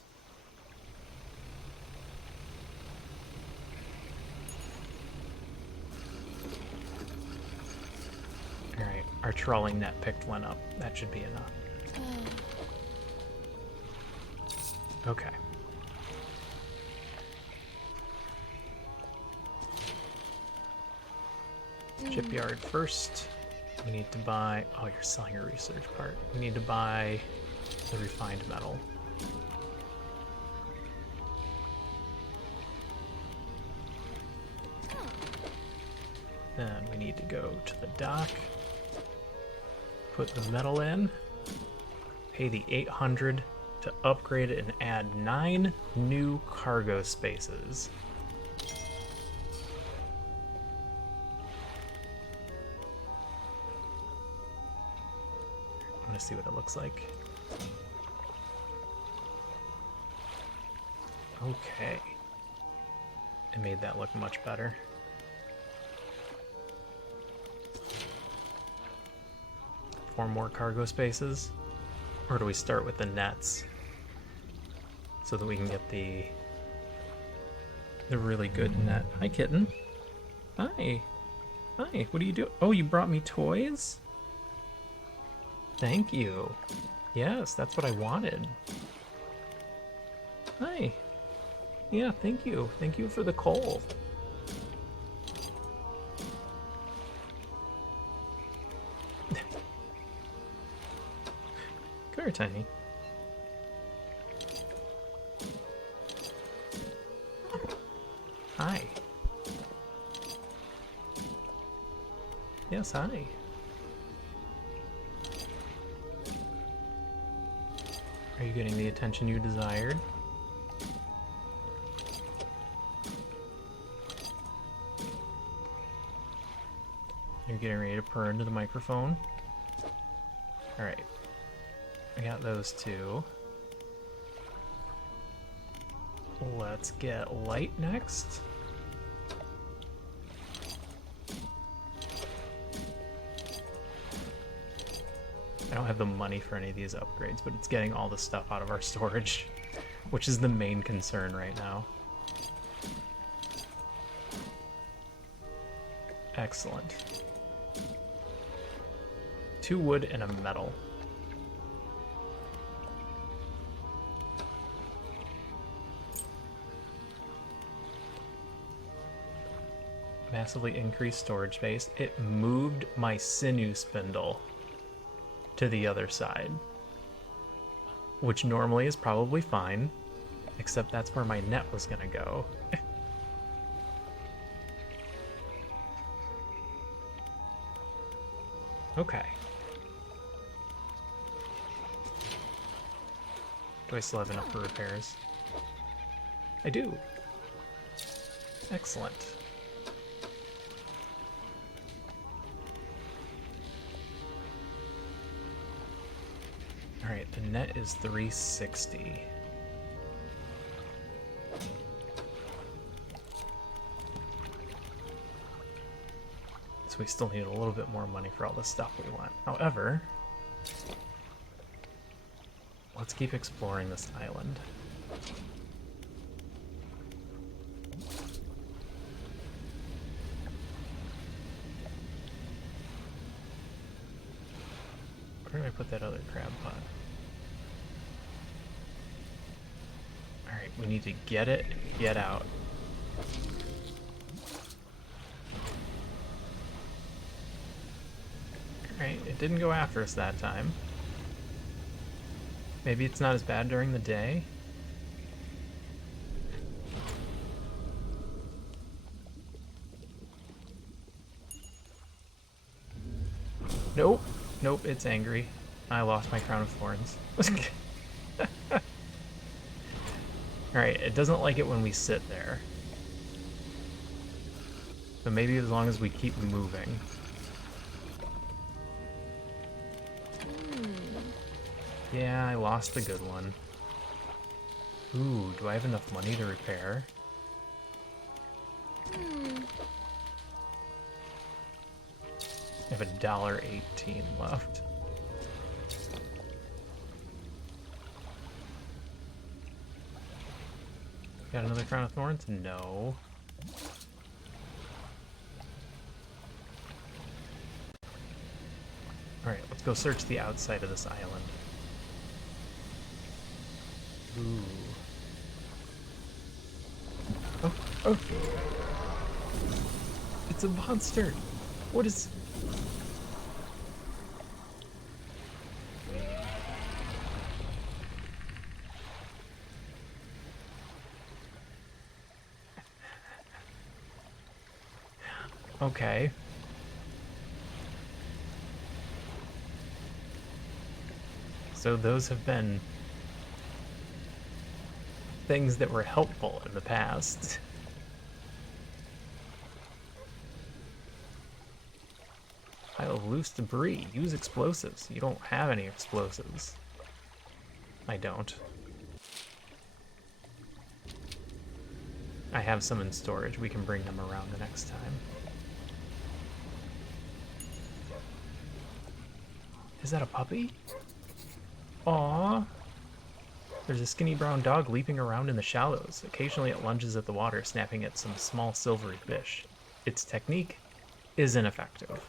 Alright, our trawling net picked one up. That should be enough. Okay. Shipyard first. We need to buy... Oh, you're selling your research part. We need to buy the refined metal. Then we need to go to the dock. Put the metal in. Pay the 800 to upgrade it and add 9 new cargo spaces. I'm gonna see what it looks like. Okay. It made that look much better. Four more cargo spaces? Or do we start with the nets? So that we can get the really good net. Hi, kitten. Hi. Hi, what do you do? Oh, you brought me toys? Thank you. Yes, that's what I wanted. Hi. Yeah, thank you. Thank you for the coal. Come here, Tiny. Hi. Yes, hi. Are you getting the attention you desired? You're getting ready to purr into the microphone. Alright. I got those two. Let's get light next. I don't have the money for any of these upgrades, but it's getting all the stuff out of our storage, which is the main concern right now. Excellent. 2 wood and a metal. Massively increased storage space. It moved my sinew spindle to the other side, which normally is probably fine, except that's where my net was gonna go. Okay. Do I still have enough for repairs? I do. Excellent. Alright, the net is 360. So we still need a little bit more money for all the stuff we want. However, let's keep exploring this island. Where did I put that other crab pot? Alright, we need to get it and get out. Alright, it didn't go after us that time. Maybe it's not as bad during the day. Nope. Nope, it's angry. I lost my crown of thorns. Alright, it doesn't like it when we sit there. So maybe as long as we keep moving. Yeah, I lost the good one. Ooh, do I have enough money to repair? I have $1.18 left. Got another crown of thorns? No. Alright, let's go search the outside of this island. Ooh. Oh, oh! It's a monster! What is... Okay. So those have been things that were helpful in the past. Pile of loose debris. Use explosives. You don't have any explosives. I don't. I have some in storage. We can bring them around the next time. Is that a puppy? Aww. There's a skinny brown dog leaping around in the shallows. Occasionally it lunges at the water, snapping at some small silvery fish. Its technique is ineffective.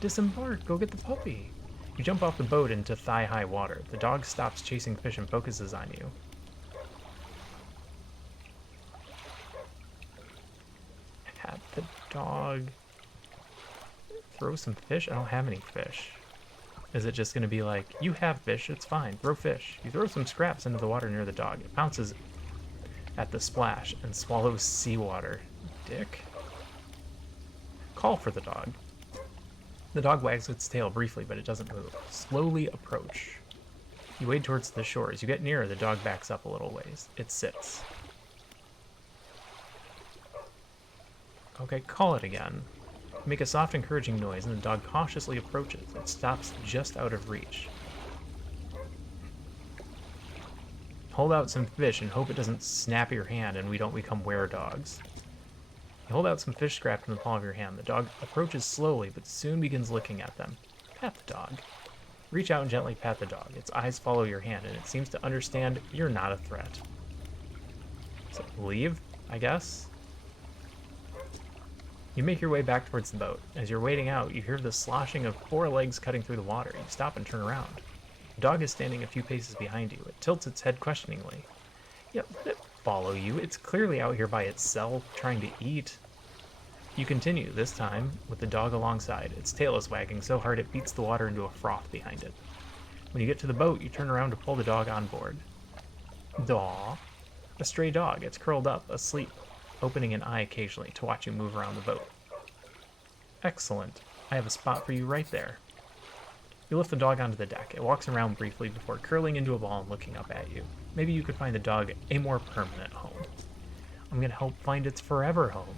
Disembark, go get the puppy. You jump off the boat into thigh-high water. The dog stops chasing fish and focuses on you. Pat the dog. Throw some fish? I don't have any fish. Is it just going to be like, you have fish, it's fine, throw fish. You throw some scraps into the water near the dog. It bounces at the splash and swallows seawater. Dick. Call for the dog. The dog wags its tail briefly, but it doesn't move. Slowly approach. You wade towards the shore. As you get nearer, the dog backs up a little ways. It sits. Okay, call it again. Make a soft, encouraging noise, and the dog cautiously approaches. It stops just out of reach. Hold out some fish and hope it doesn't snap your hand and we don't become were-dogs. You hold out some fish scraps in the palm of your hand. The dog approaches slowly, but soon begins looking at them. Pat the dog. Reach out and gently pat the dog. Its eyes follow your hand, and it seems to understand you're not a threat. So, leave, I guess? You make your way back towards the boat. As you're wading out, you hear the sloshing of 4 legs cutting through the water. You stop and turn around. The dog is standing a few paces behind you. It tilts its head questioningly. Yeah, let it follow you. It's clearly out here by itself, trying to eat. You continue, this time with the dog alongside. Its tail is wagging so hard it beats the water into a froth behind it. When you get to the boat, you turn around to pull the dog on board. Daw. A stray dog. It's curled up, asleep, opening an eye occasionally to watch you move around the boat. Excellent. I have a spot for you right there. You lift the dog onto the deck. It walks around briefly before curling into a ball and looking up at you. Maybe you could find the dog a more permanent home. I'm going to help find its forever home.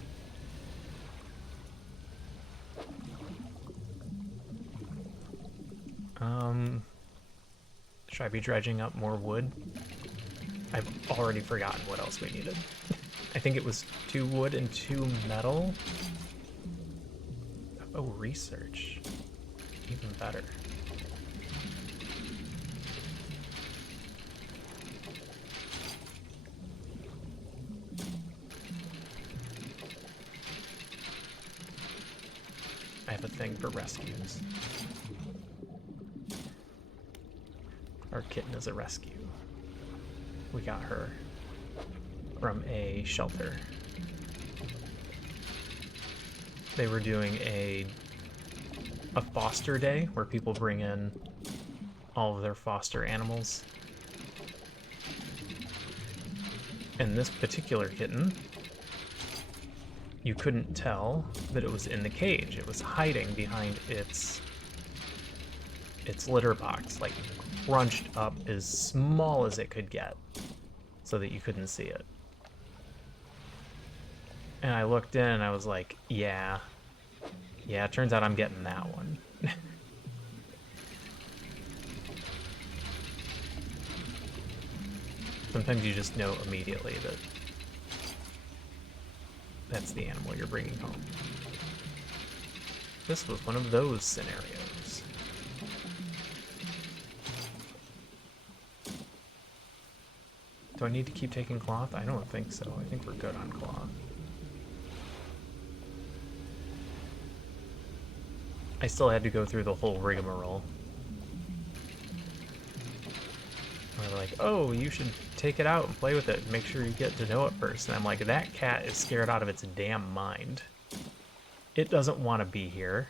Should I be dredging up more wood? I've already forgotten what else we needed. I think it was 2 wood and 2 metal. Oh, research. Even better. I have a thing for rescues. Our kitten is a rescue. We got her from a shelter. They were doing a foster day where people bring in all of their foster animals. And this particular kitten, you couldn't tell that it was in the cage. It was hiding behind its litter box, like crunched up as small as it could get so that you couldn't see it. And I looked in and I was like, yeah, it turns out I'm getting that one. Sometimes you just know immediately that that's the animal you're bringing home. This was one of those scenarios. Do I need to keep taking cloth? I don't think so. I think we're good on cloth. I still had to go through the whole rigmarole. They're like, oh, you should take it out and play with it. Make sure you get to know it first. And I'm like, that cat is scared out of its damn mind. It doesn't want to be here.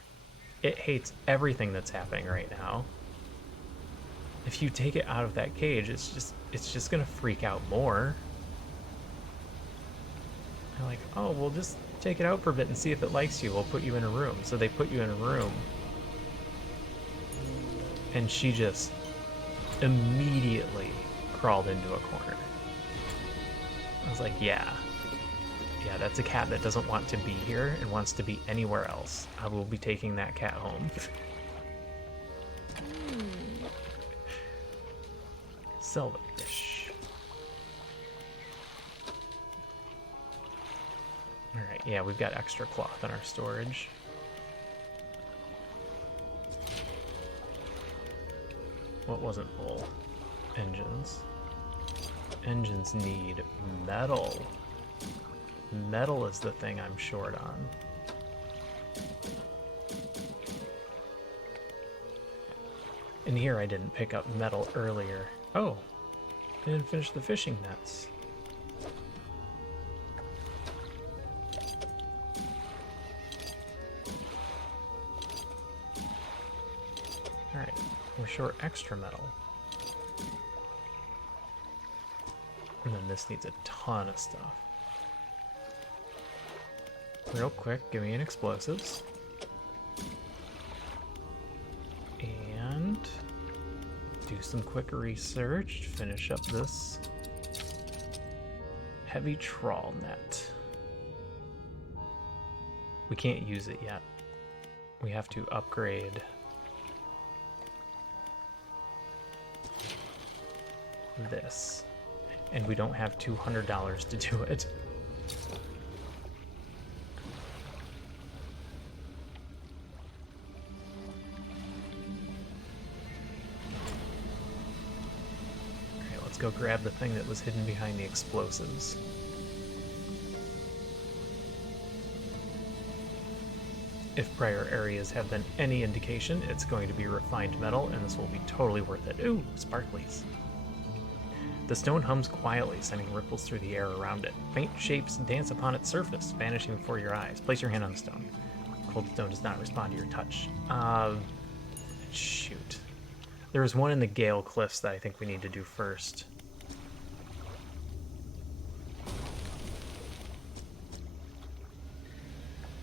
It hates everything that's happening right now. If you take it out of that cage, it's just gonna freak out more. They're like, oh, we'll just take it out for a bit and see if it likes you. We'll put you in a room. So they put you in a room. And she just immediately crawled into a corner. I was like, yeah, that's a cat that doesn't want to be here and wants to be anywhere else. I will be taking that cat home. Sell the fish. Alright, yeah, we've got extra cloth in our storage. What wasn't full? Engines. Engines need metal. Metal is the thing I'm short on. And here I didn't pick up metal earlier. Oh, I didn't finish the fishing nets. Alright, we're short extra metal. And then this needs a ton of stuff. Real quick, give me an explosives. And do some quick research, finish up this heavy trawl net. We can't use it yet. We have to upgrade this. And we don't have $200 to do it. Okay, let's go grab the thing that was hidden behind the explosives. If prior areas have been any indication, it's going to be refined metal, and this will be totally worth it. Ooh, sparklies. The stone hums quietly, sending ripples through the air around it. Faint shapes dance upon its surface, vanishing before your eyes. Place your hand on the stone. Cold stone does not respond to your touch. Shoot. There is one in the Gale Cliffs that I think we need to do first.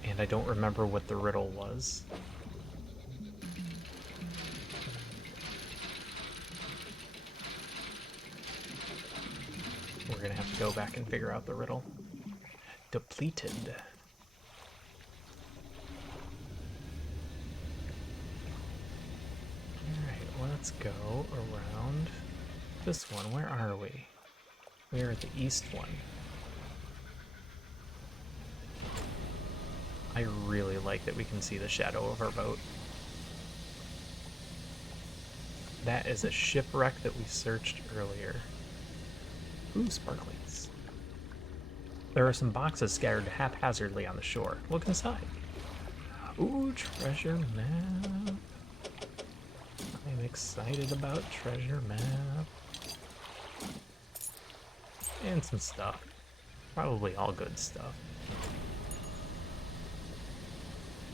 And I don't remember what the riddle was. We're gonna have to go back and figure out the riddle. Depleted. Alright, let's go around this one. Where are we? We are at the east one. I really like that we can see the shadow of our boat. That is a shipwreck that we searched earlier. Ooh, sparklings. There are some boxes scattered haphazardly on the shore. Look inside. Ooh, treasure map. I'm excited about treasure map. And some stuff. Probably all good stuff.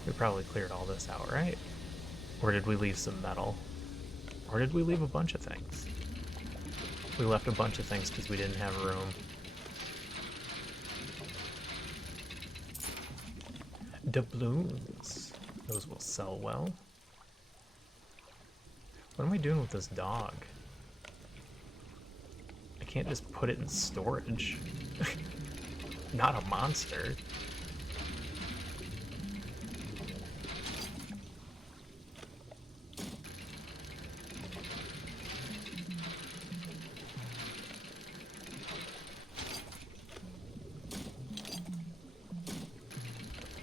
We probably cleared all this out, right? Or did we leave some metal? Or did we leave a bunch of things? We left a bunch of things because we didn't have room. Doubloons. Those will sell well. What am I doing with this dog? I can't just put it in storage. Not a monster.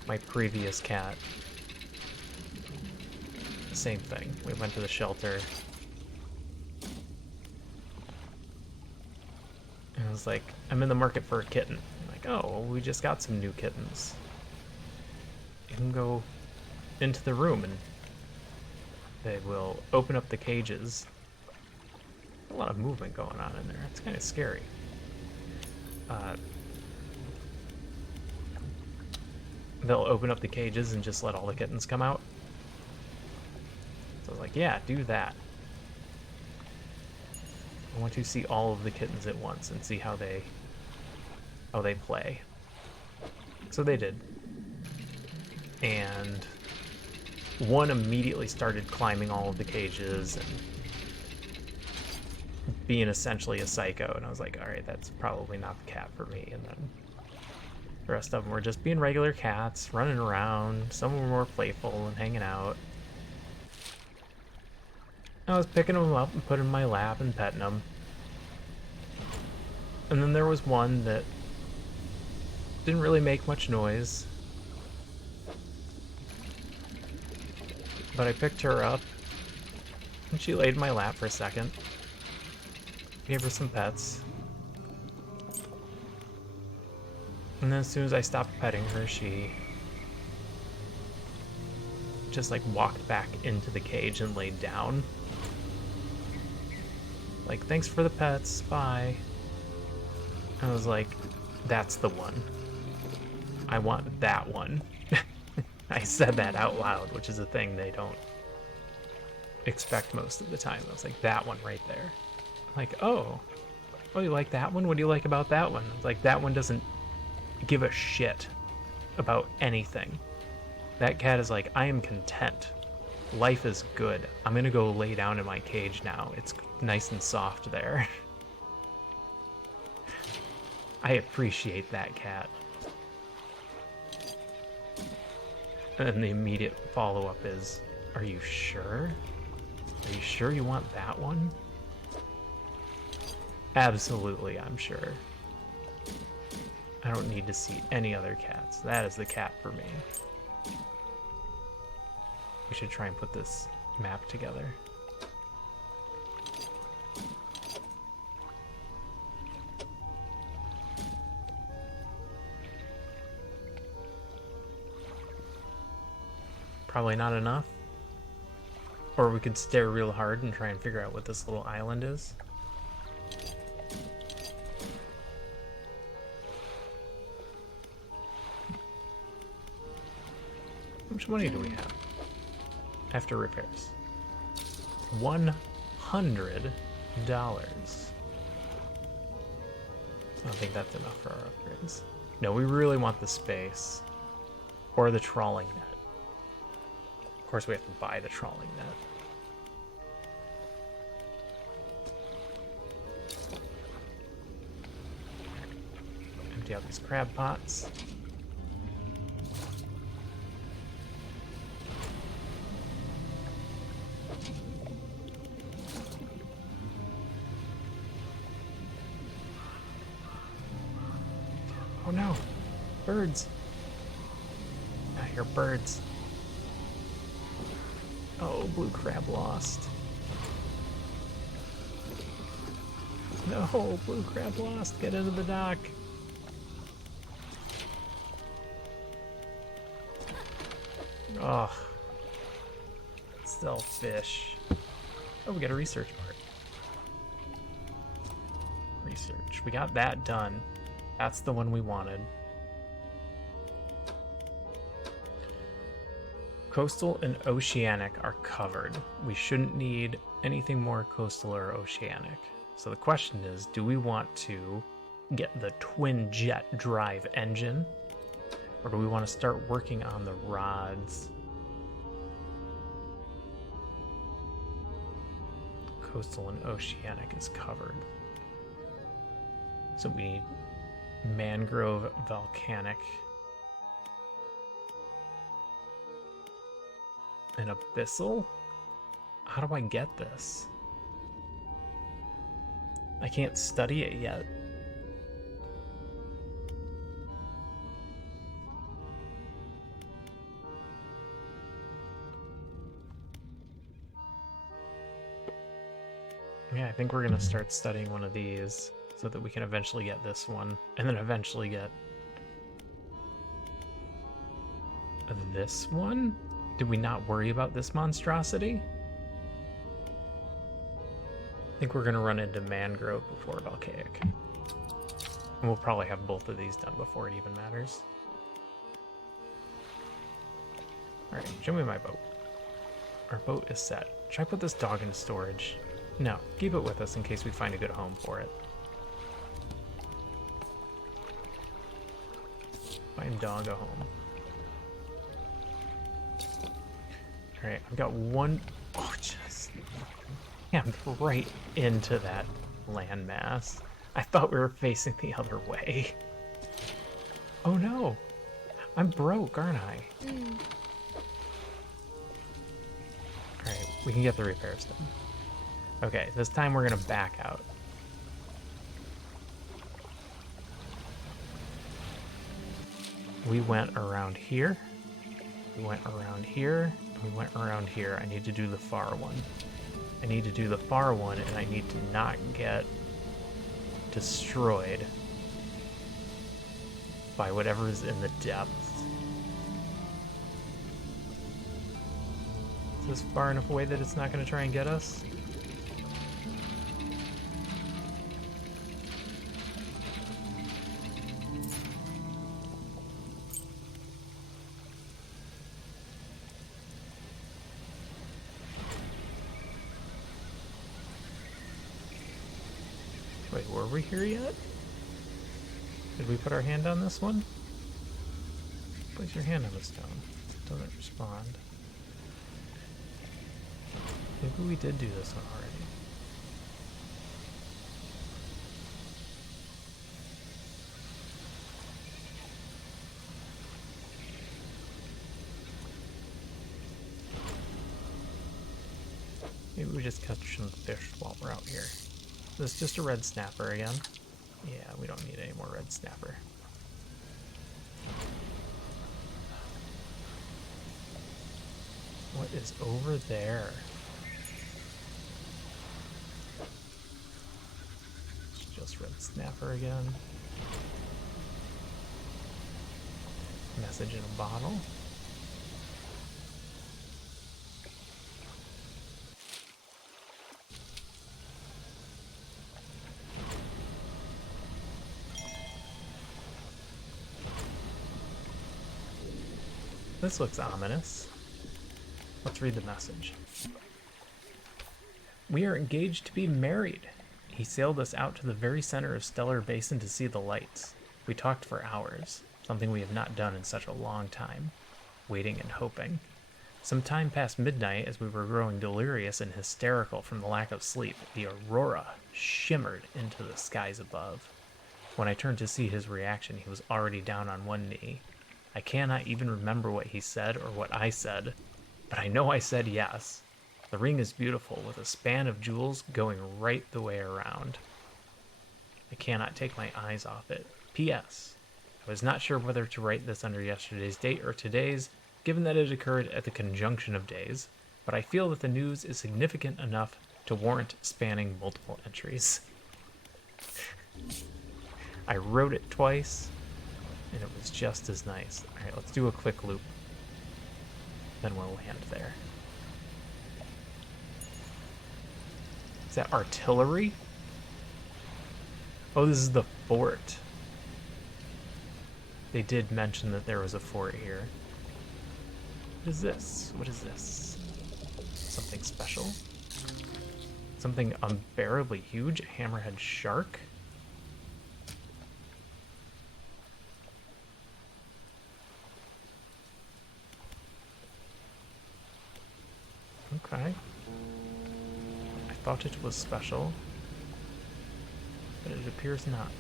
My previous cat. Same thing. We went to the shelter. And was like, I'm in the market for a kitten. I'm like, oh, well, we just got some new kittens. You can go into the room and they will open up the cages. A lot of movement going on in there. It's kind of scary. They'll open up the cages and just let all the kittens come out. So I was like, yeah, do that. I want to see all of the kittens at once and see how they play. So they did. And one immediately started climbing all of the cages and being essentially a psycho, and I was like, all right, that's probably not the cat for me. And then the rest of them were just being regular cats, running around. Some were more playful and hanging out. I was picking them up and putting them in my lap and petting them. And then there was one that didn't really make much noise. But I picked her up, and she laid in my lap for a second. Gave her some pets. And then as soon as I stopped petting her, she just like walked back into the cage and laid down. Like, thanks for the pets, bye. I was like, that's the one. I want that one. I said that out loud, which is a thing they don't expect most of the time. I was like, that one right there. Like, oh, you like that one? What do you like about that one? It's like, that one doesn't give a shit about anything. That cat is like, I am content. Life is good. I'm gonna go lay down in my cage now. It's nice and soft there. I appreciate that cat. And the immediate follow-up is, are you sure? Are you sure you want that one? Absolutely, I'm sure. I don't need to see any other cats. That is the cat for me. We should try and put this map together. Probably not enough. Or we could stare real hard and try and figure out what this little island is. How much money do we have after repairs? $100. I don't think that's enough for our upgrades. No, we really want the space or the trawling net. Of course, we have to buy the trawling net. Empty out these crab pots. Oh no, birds. I hear birds. Oh, blue crab lost. No, blue crab lost. Get into the dock. Oh, still fish. Oh, we got a research part. Research. We got that done. That's the one we wanted. Coastal and oceanic are covered. We shouldn't need anything more coastal or oceanic. So the question is, do we want to get the twin jet drive engine? Or do we want to start working on the rods? Coastal and oceanic is covered. So we need mangrove, volcanic, and abyssal? How do I get this? I can't study it yet. Yeah, I think we're gonna start studying one of these. so that we can eventually get this one, and then eventually get this one? Did we not worry about this monstrosity? I think we're gonna run into Mangrove before Volcaic. And we'll probably have both of these done before it even matters. Alright, show me my boat. Our boat is set. Should I put this dog in storage? No, keep it with us in case we find a good home for it. Find dog a home. Alright, I've got one... Oh, just... jammed right into that landmass. I thought we were facing the other way. Oh no! I'm broke, aren't I? Alright, we can get the repairs done. Okay, this time we're gonna back out. We went around here. We went around here. We went around here. I need to do the far one. I need to do the far one, and I need to not get destroyed by whatever is in the depths. Is this far enough away that it's not going to try and get us? Wait, were we here yet? Did we put our hand on this one? Place your hand on the stone. It doesn't respond. Maybe we did do this one already. Maybe we just catch some fish while we're out here. This is just a red snapper again. Yeah, we don't need any more red snapper. What is over there? It's just red snapper again. Message in a bottle. This looks ominous. Let's read the message. We are engaged to be married. He sailed us out to the very center of Stellar Basin to see the lights. We talked for hours, something we have not done in such a long time, waiting and hoping. Some time past midnight, as we were growing delirious and hysterical from the lack of sleep, the aurora shimmered into the skies above. When I turned to see his reaction, he was already down on one knee. I cannot even remember what he said or what I said, but I know I said yes. The ring is beautiful, with a span of jewels going right the way around. I cannot take my eyes off it. P.S. I was not sure whether to write this under yesterday's date or today's, given that it occurred at the conjunction of days, but I feel that the news is significant enough to warrant spanning multiple entries. I wrote it twice, and it was just as nice. Alright, let's do a quick loop. Then we'll land there. Is that artillery? Oh, this is the fort. They did mention that there was a fort here. What is this? What is this? Something special? Something unbearably huge? A hammerhead shark? Okay. I thought it was special, but it appears not.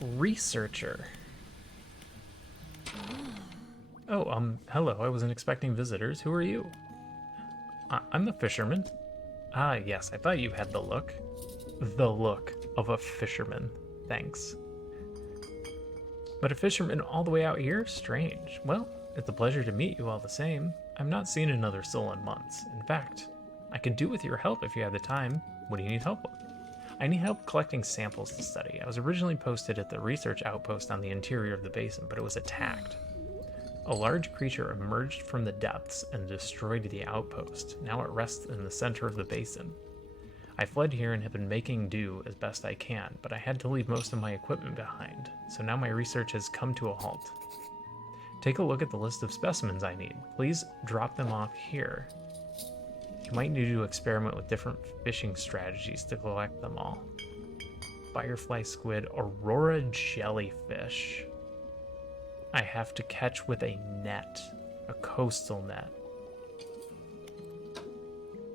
Researcher. Oh, hello. I wasn't expecting visitors. Who are you? I'm the fisherman. Ah, yes. I thought you had the look. The look of a fisherman. Thanks. But a fisherman all the way out here? Strange. Well, it's a pleasure to meet you all the same. I've not seen another soul in months. In fact, I could do with your help if you have the time. What do you need help with? I need help collecting samples to study. I was originally posted at the research outpost on the interior of the basin, but it was attacked. A large creature emerged from the depths and destroyed the outpost. Now it rests in the center of the basin. I fled here and have been making do as best I can, but I had to leave most of my equipment behind, so now my research has come to a halt. Take a look at the list of specimens I need. Please drop them off here. You might need to experiment with different fishing strategies to collect them all. Firefly squid, aurora jellyfish. I have to catch with a net, a coastal net.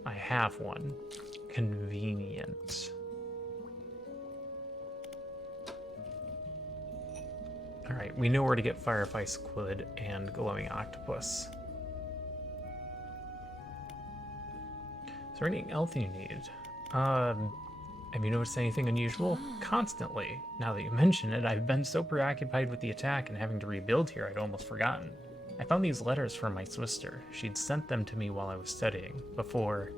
I have one. Convenient. Alright, we know where to get firefly squid and glowing octopus. Is there anything else you need? Have you noticed anything unusual? Constantly. Now that you mention it, I've been so preoccupied with the attack and having to rebuild here I'd almost forgotten. I found these letters from my sister. She'd sent them to me while I was studying, before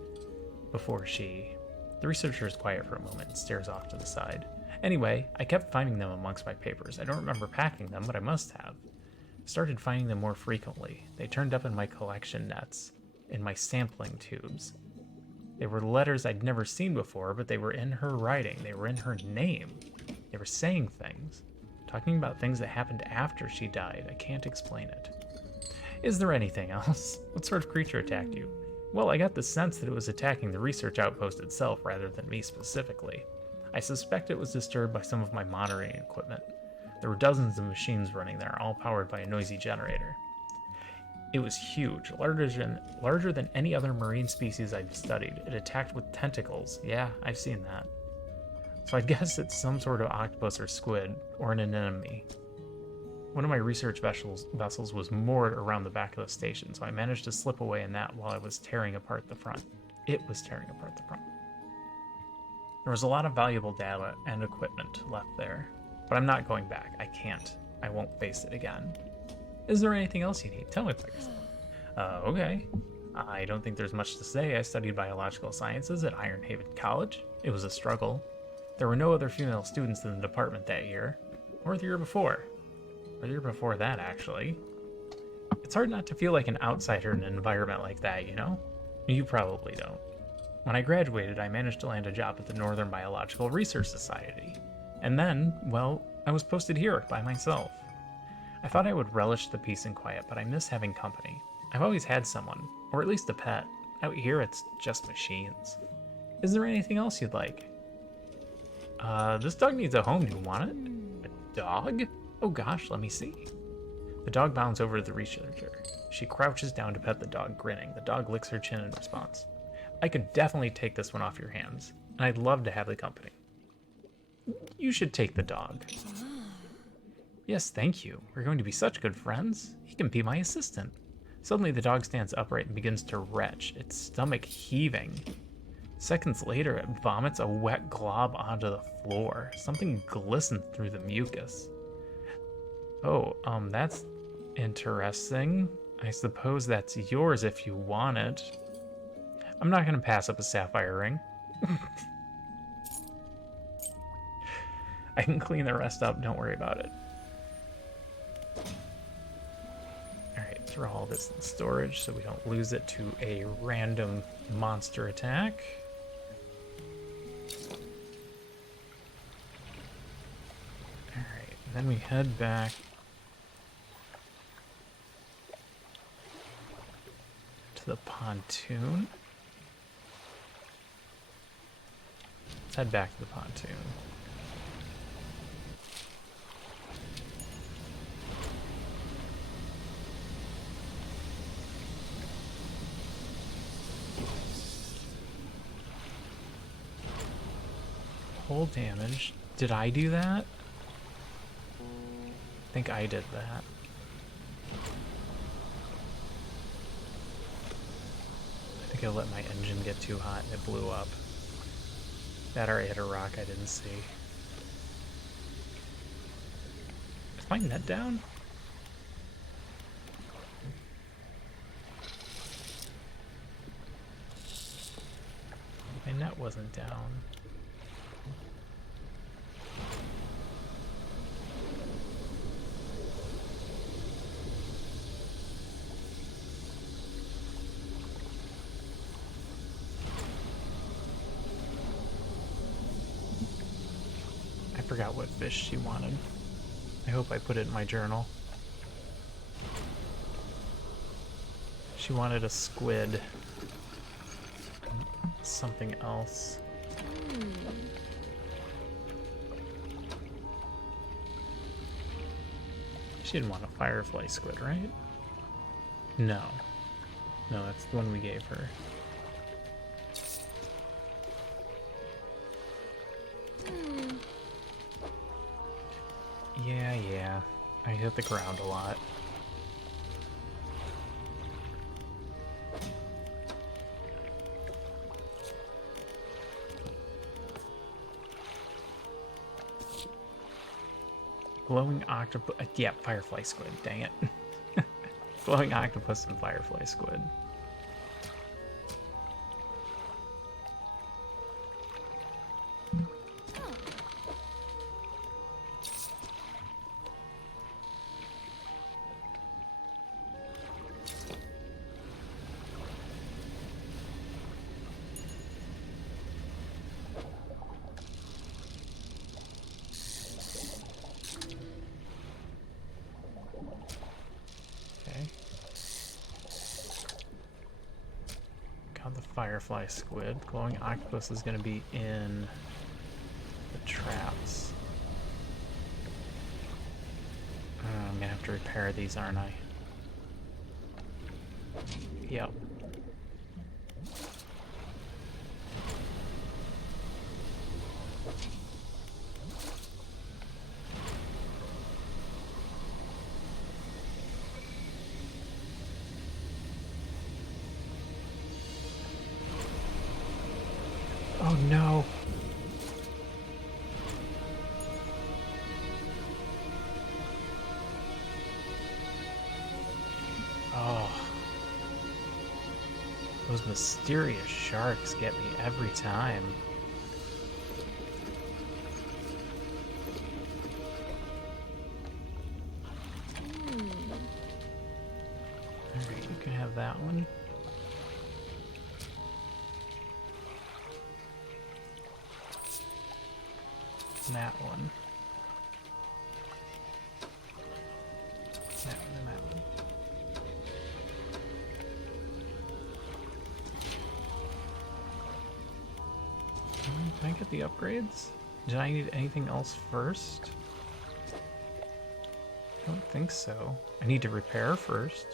she... The researcher is quiet for a moment and stares off to the side. Anyway, I kept finding them amongst my papers. I don't remember packing them, but I must have. Started finding them more frequently. They turned up in my collection nets, in my sampling tubes. They were letters I'd never seen before, but they were in her writing. They were in her name. They were saying things. Talking about things that happened after she died. I can't explain it. Is there anything else? What sort of creature attacked you? Well, I got the sense that it was attacking the research outpost itself rather than me specifically. I suspect it was disturbed by some of my monitoring equipment. There were dozens of machines running there, all powered by a noisy generator. It was huge, larger than any other marine species I've studied. It attacked with tentacles. Yeah, I've seen that. So I guess it's some sort of octopus or squid, or an anemone. One of my research vessels was moored around the back of the station, so I managed to slip away in that while I was tearing apart the front. It was tearing apart the front. There was a lot of valuable data and equipment left there, but I'm not going back. I can't. I won't face it again. Is there anything else you need? Tell me about yourself. Okay. I don't think there's much to say. I studied biological sciences at Iron Haven College. It was a struggle. There were no other female students in the department that year, or the year before. Or the year before that, actually. It's hard not to feel like an outsider in an environment like that, you know? You probably don't. When I graduated, I managed to land a job at the Northern Biological Research Society. And then, well, I was posted here by myself. I thought I would relish the peace and quiet, but I miss having company. I've always had someone, or at least a pet. Out here, it's just machines. Is there anything else you'd like? This dog needs a home. Do you want it? A dog? Oh gosh, let me see. The dog bounds over to the researcher. She crouches down to pet the dog, grinning. The dog licks her chin in response. I could definitely take this one off your hands, and I'd love to have the company. You should take the dog. Yes, thank you. We're going to be such good friends. He can be my assistant. Suddenly, the dog stands upright and begins to retch, its stomach heaving. Seconds later, it vomits a wet glob onto the floor. Something glistens through the mucus. Oh, that's interesting. I suppose that's yours if you want it. I'm not going to pass up a sapphire ring. I can clean the rest up, don't worry about it. Alright, throw all this in storage so we don't lose it to a random monster attack. Alright, then we head back to the pontoon. Let's head back to the pontoon. Hull damage. Did I do that? I think I did that. I think I let my engine get too hot and it blew up. That or I hit a rock I didn't see. Is my net down? net wasn't down. I forgot what fish she wanted. I hope I put it in my journal. She wanted a squid. Something else. She didn't want a firefly squid, right? No. No, that's the one we gave her. Yeah. I hit the ground a lot. Glowing octopus. Yeah, firefly squid. Dang it. Glowing octopus and firefly squid. Firefly squid. Glowing octopus is going to be in the traps. I'm going to have to repair these, aren't I? Yep. Oh no. Oh. Those mysterious sharks get me every time. Alright, you can have that one. That one. That one and that one. Can I get the upgrades? Did I need anything else first? I don't think so. I need to repair first.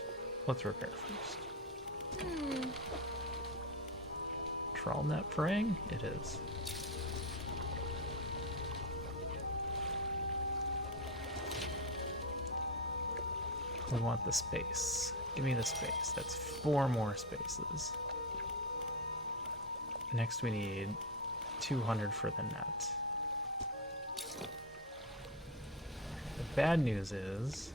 Let's repair first. Trawl net fraying? It is. We want the space. Give me the space. That's 4 more spaces. Next we need 200 for the net. The bad news is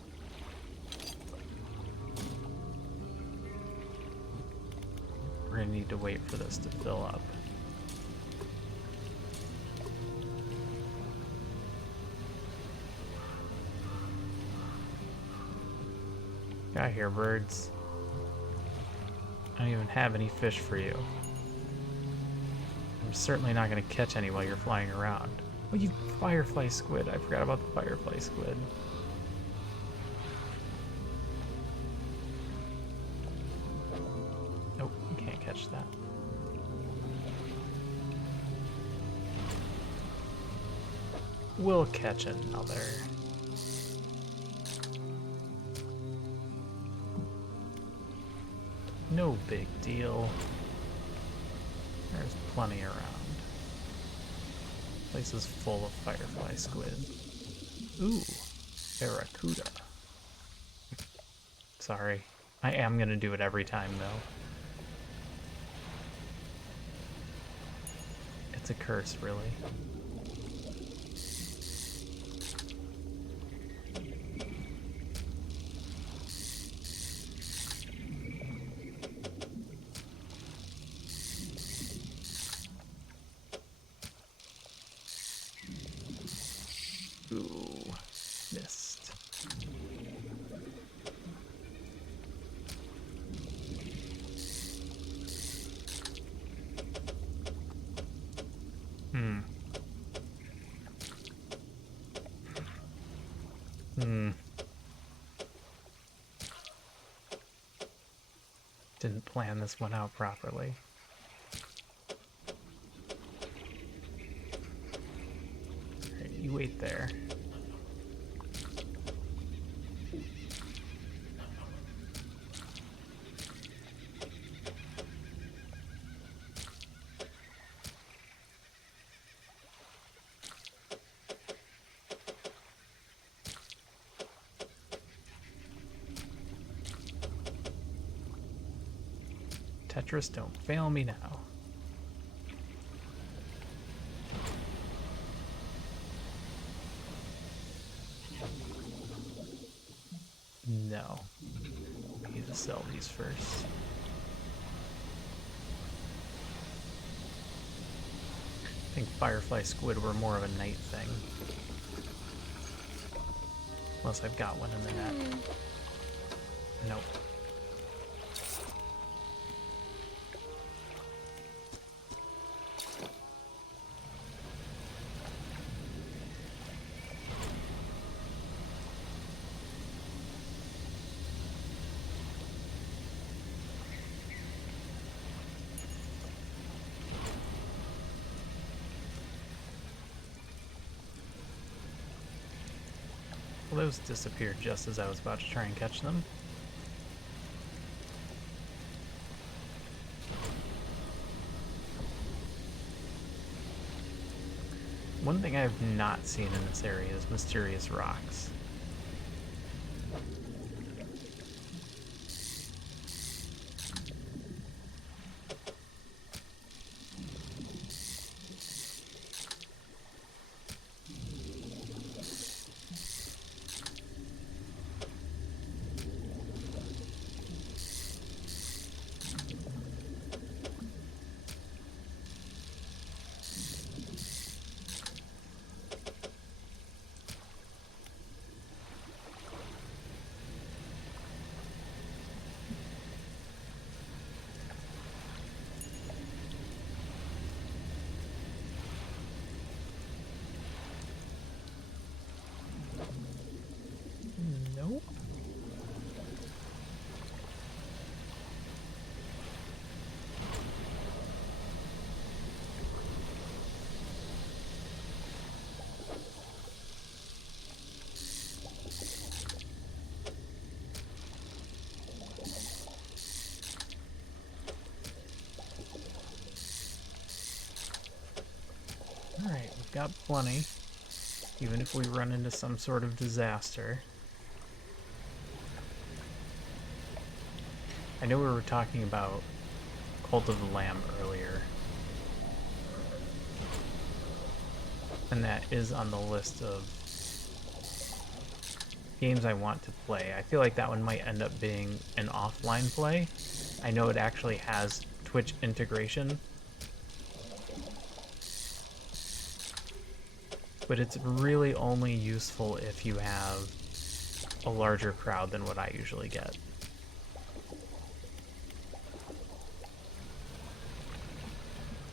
we're gonna need to wait for this to fill up. Got here, birds. I don't even have any fish for you. I'm certainly not going to catch any while you're flying around. Oh, you firefly squid. I forgot about the firefly squid. Nope, you can't catch that. We'll catch another. No big deal. There's plenty around. Place is full of firefly squid. Ooh, barracuda. Sorry. I am gonna do it every time though. It's a curse, really. Ooh, missed. Hmm. Didn't plan this one out properly. Alright, you wait there. Tetris, don't fail me now. No. I need to sell these first. I think Firefly Squid were more of a night thing. Unless I've got one in the net. Nope. Well, those disappeared just as I was about to try and catch them. One thing I have not seen in this area is mysterious rocks. Nope. Alright, we've got plenty, even if we run into some sort of disaster. I know we were talking about Cult of the Lamb earlier, and that is on the list of games I want to play. I feel like that one might end up being an offline play. I know it actually has Twitch integration, but it's really only useful if you have a larger crowd than what I usually get.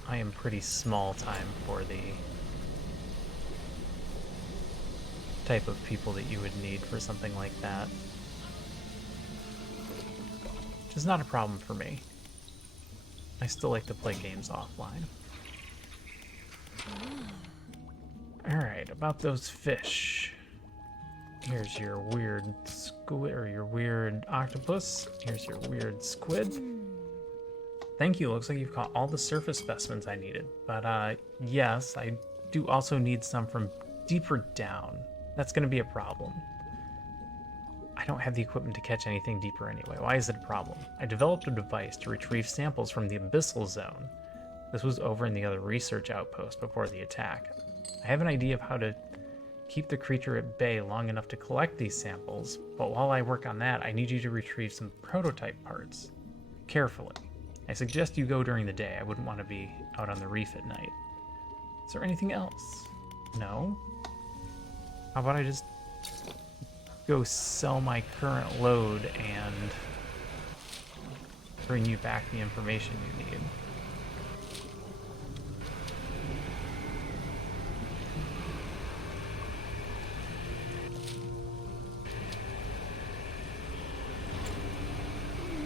I am pretty small time for the type of people that you would need for something like that. Which is not a problem for me. I still like to play games offline. Alright, about those fish. Here's your weird squid, or your weird octopus. Here's your weird squid. Thank you, looks like you've caught all the surface specimens I needed. But yes, I do also need some from deeper down. That's gonna be a problem. I don't have the equipment to catch anything deeper anyway. Why is it a problem? I developed a device to retrieve samples from the abyssal zone. This was over in the other research outpost before the attack. I have an idea of how to keep the creature at bay long enough to collect these samples, but while I work on that, I need you to retrieve some prototype parts. Carefully. I suggest you go during the day. I wouldn't want to be out on the reef at night. Is there anything else? No? How about I just go sell my current load and bring you back the information you need?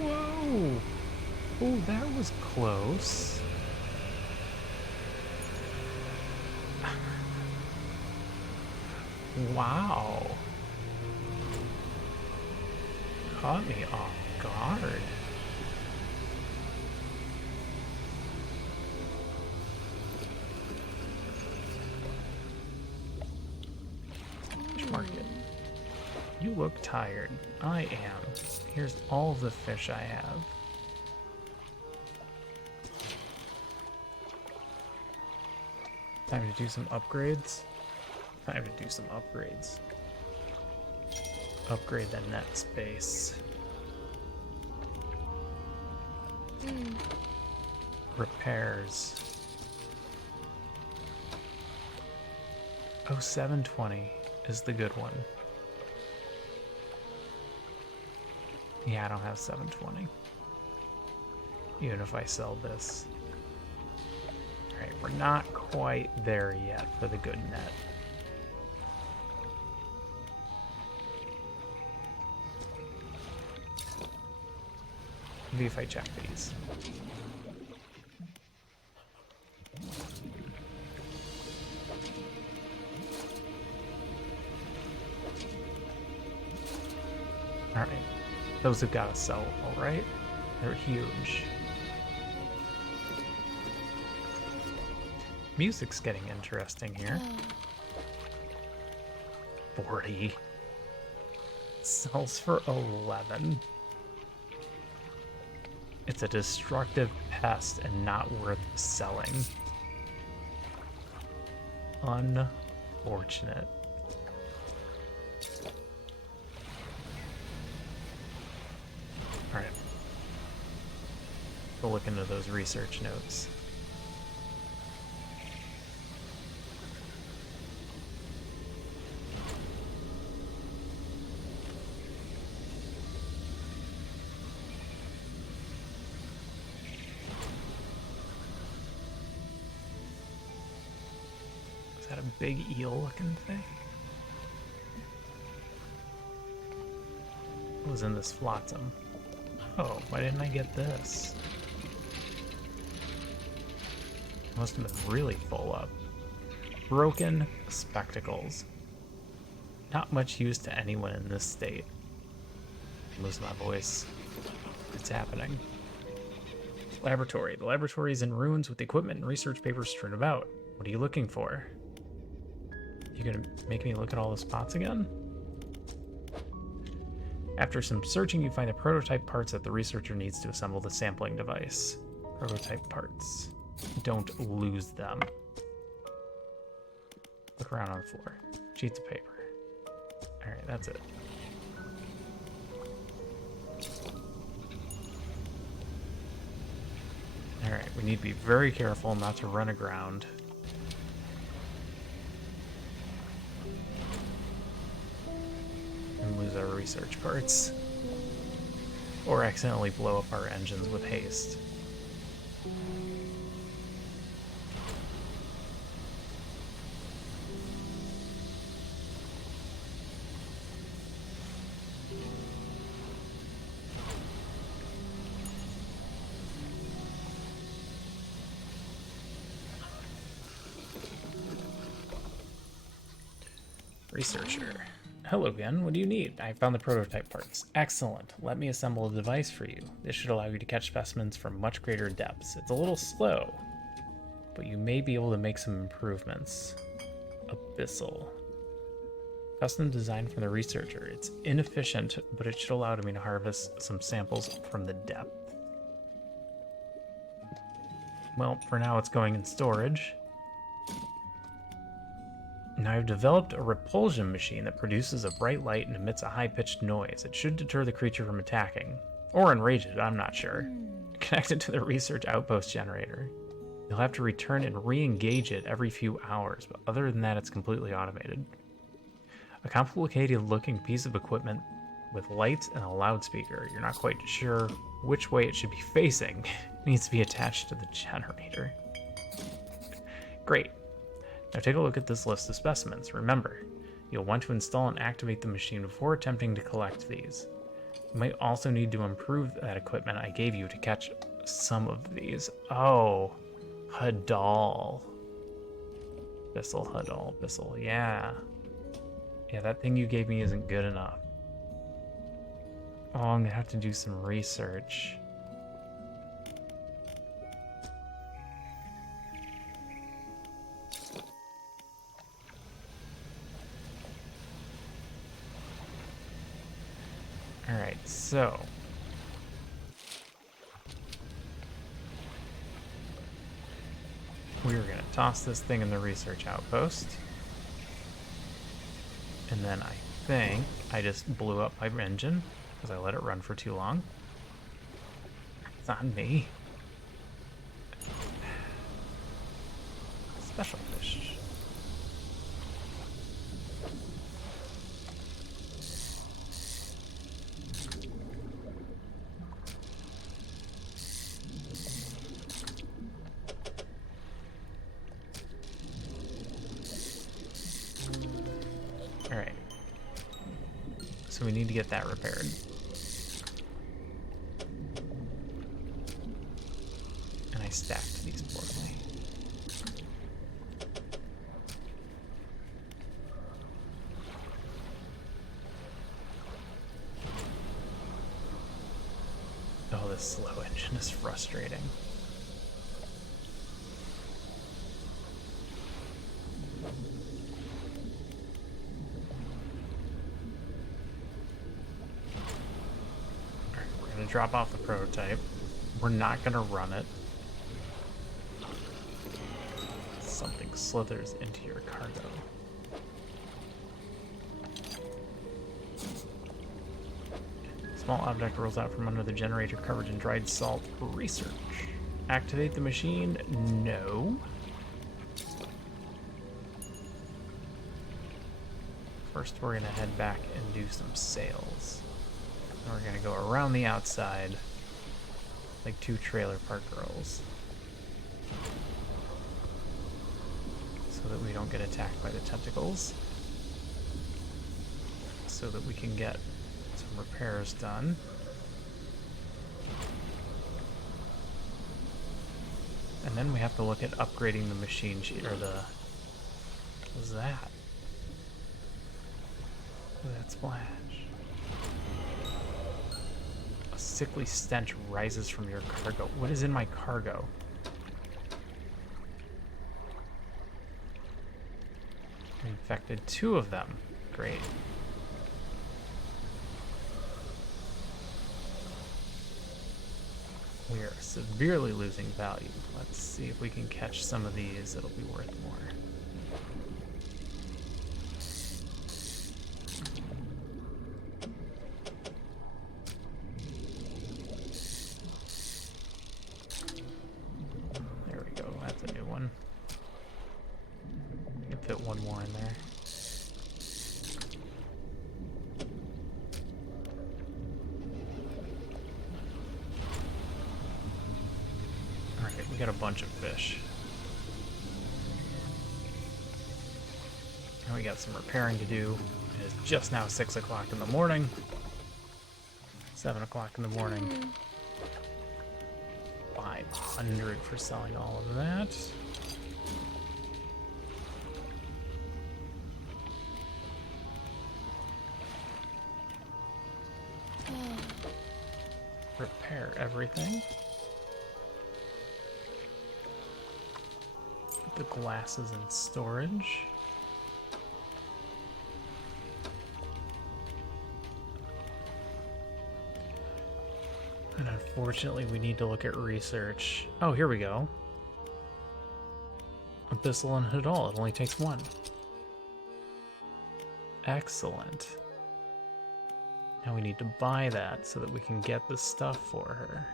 Whoa! Oh, that was close. Wow. Caught me off guard. Fish market. You look tired. I am. Here's all the fish I have. Time to do some upgrades. Time to do some upgrades. Upgrade the net space. Repairs. Oh, 720 is the good one. Yeah, I don't have 720. Even if I sell this. Alright, we're not quite there yet for the good net. Maybe if I check these. Alright. Those have got to sell, alright? They're huge. Music's getting interesting here. 40. Sells for 11. It's a destructive pest and not worth selling. Unfortunate. Alright. We'll look into those research notes. Is that a big eel looking thing? What was in this flotsam? Oh, why didn't I get this? Must have been really full up. Broken spectacles. Not much use to anyone in this state. I'm losing my voice. It's happening. Laboratory. The laboratory is in ruins with equipment and research papers strewn about. What are you looking for? You gonna make me look at all the spots again? After some searching, you find the prototype parts that the researcher needs to assemble the sampling device. Prototype parts. Don't lose them. Look around on the floor. Sheets of paper. Alright, that's it. Alright, we need to be very careful not to run aground. And lose our research parts. Or accidentally blow up our engines with haste. Researcher. Hello again, what do you need? I found the prototype parts. Excellent. Let me assemble a device for you. This should allow you to catch specimens from much greater depths. It's a little slow, but you may be able to make some improvements. Abyssal. Custom designed from the researcher. It's inefficient, but it should allow me to harvest some samples from the depth. Well, for now it's going in storage. Now I've developed a repulsion machine that produces a bright light and emits a high-pitched noise. It should deter the creature from attacking. Or enrage it, I'm not sure. Connected to the research outpost generator. You'll have to return and re-engage it every few hours, but other than that, it's completely automated. A complicated looking piece of equipment with lights and a loudspeaker. You're not quite sure which way it should be facing. It needs to be attached to the generator. Great. Now take a look at this list of specimens. Remember, you'll want to install and activate the machine before attempting to collect these. You might also need to improve that equipment I gave you to catch some of these. Oh, Hadal. Bissell, Hadal, Bissell, yeah. Yeah, that thing you gave me isn't good enough. Oh, I'm gonna have to do some research. Alright, so we're gonna toss this thing in the research outpost. And then I think I just blew up my engine because I let it run for too long. It's on me. Special fish. All right. So we need to get that repaired. And I stacked these poorly. Oh, this slow engine is frustrating. Alright, we're gonna drop off the prototype. We're not gonna run it. Something slithers into your cargo. Small object rolls out from under the generator covered in dried salt. Research. Activate the machine? No. First, we're going to head back and do some sales. And we're going to go around the outside like two trailer park girls so that we don't get attacked by the tentacles. So that we can get some repairs done. And then we have to look at upgrading the machine sheet, or the... What was that? What was that splash? A sickly stench rises from your cargo. What is in my cargo? Infected 2 of them. Great. We are severely losing value. Let's see if we can catch some of these. It'll be worth more. There we go. That's a new one. You can fit one more in there. We got a bunch of fish. And we got some repairing to do. It is just now 6 o'clock in the morning. 7 o'clock in the morning. 500 for selling all of that. Repair everything. The glasses in storage. And unfortunately, we need to look at research. Oh, here we go. Abyssal and Hadal. It only takes 1. Excellent. Now we need to buy that so that we can get the stuff for her.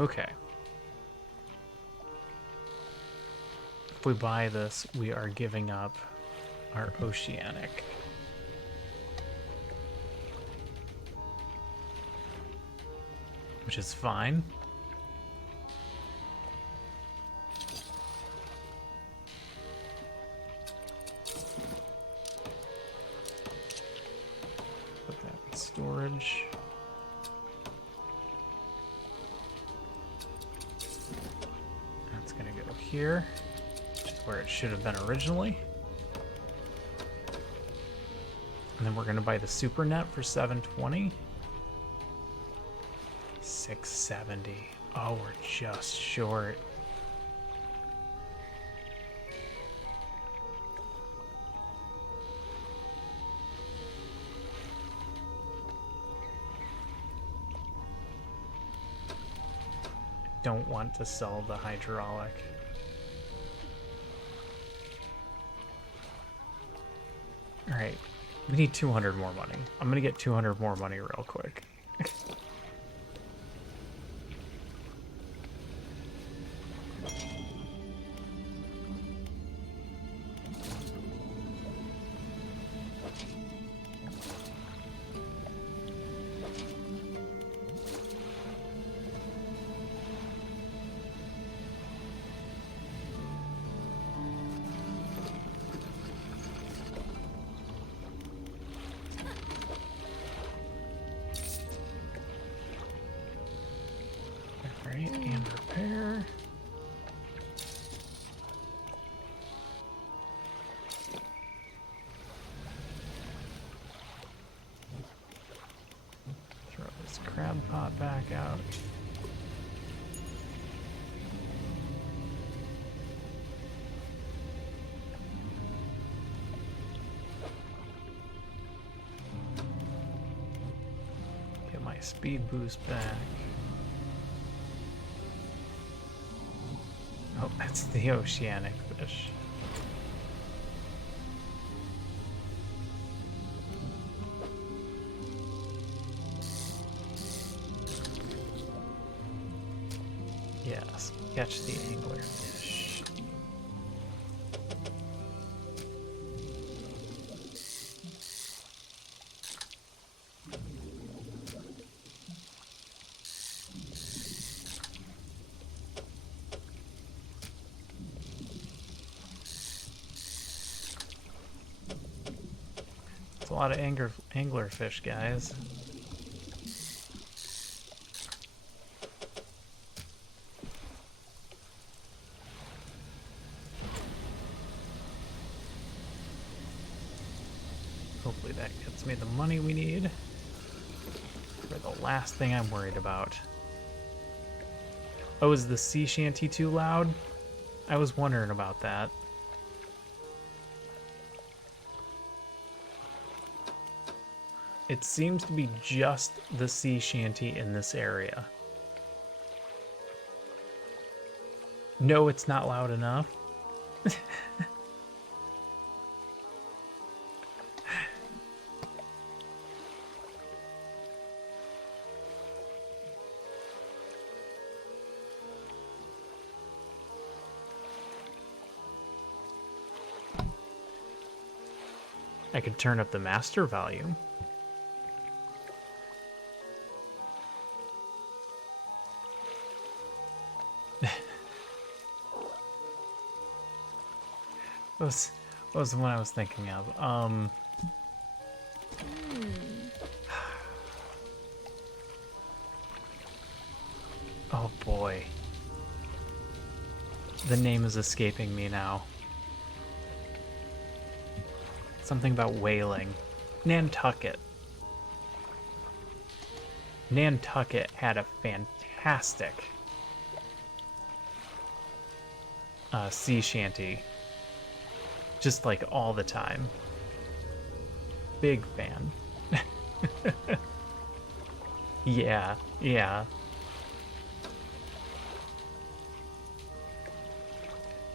Okay. If we buy this, we are giving up our oceanic. Which is fine. Put that in storage. That's gonna go here, which is where it should have been originally. And then we're gonna buy the super net for 720. 670. Oh, we're just short. Don't want to sell the hydraulic. All right, we need 200 more money. I'm gonna get 200 more money real quick. Alright, and repair. Throw this crab pot back out. Get my speed boost back. Oh, that's the oceanic fish. Yes, catch the anglerfish. It's a lot of anglerfish, guys. Hopefully that gets me the money we need for the last thing I'm worried about. Oh, is the sea shanty too loud? I was wondering about that. It seems to be just the sea shanty in this area. No, it's not loud enough. I could turn up the master volume. What was the one I was thinking of? Oh boy. The name is escaping me now. Something about whaling. Nantucket. Nantucket had a fantastic sea shanty. Just like all the time. Big fan. Yeah, yeah.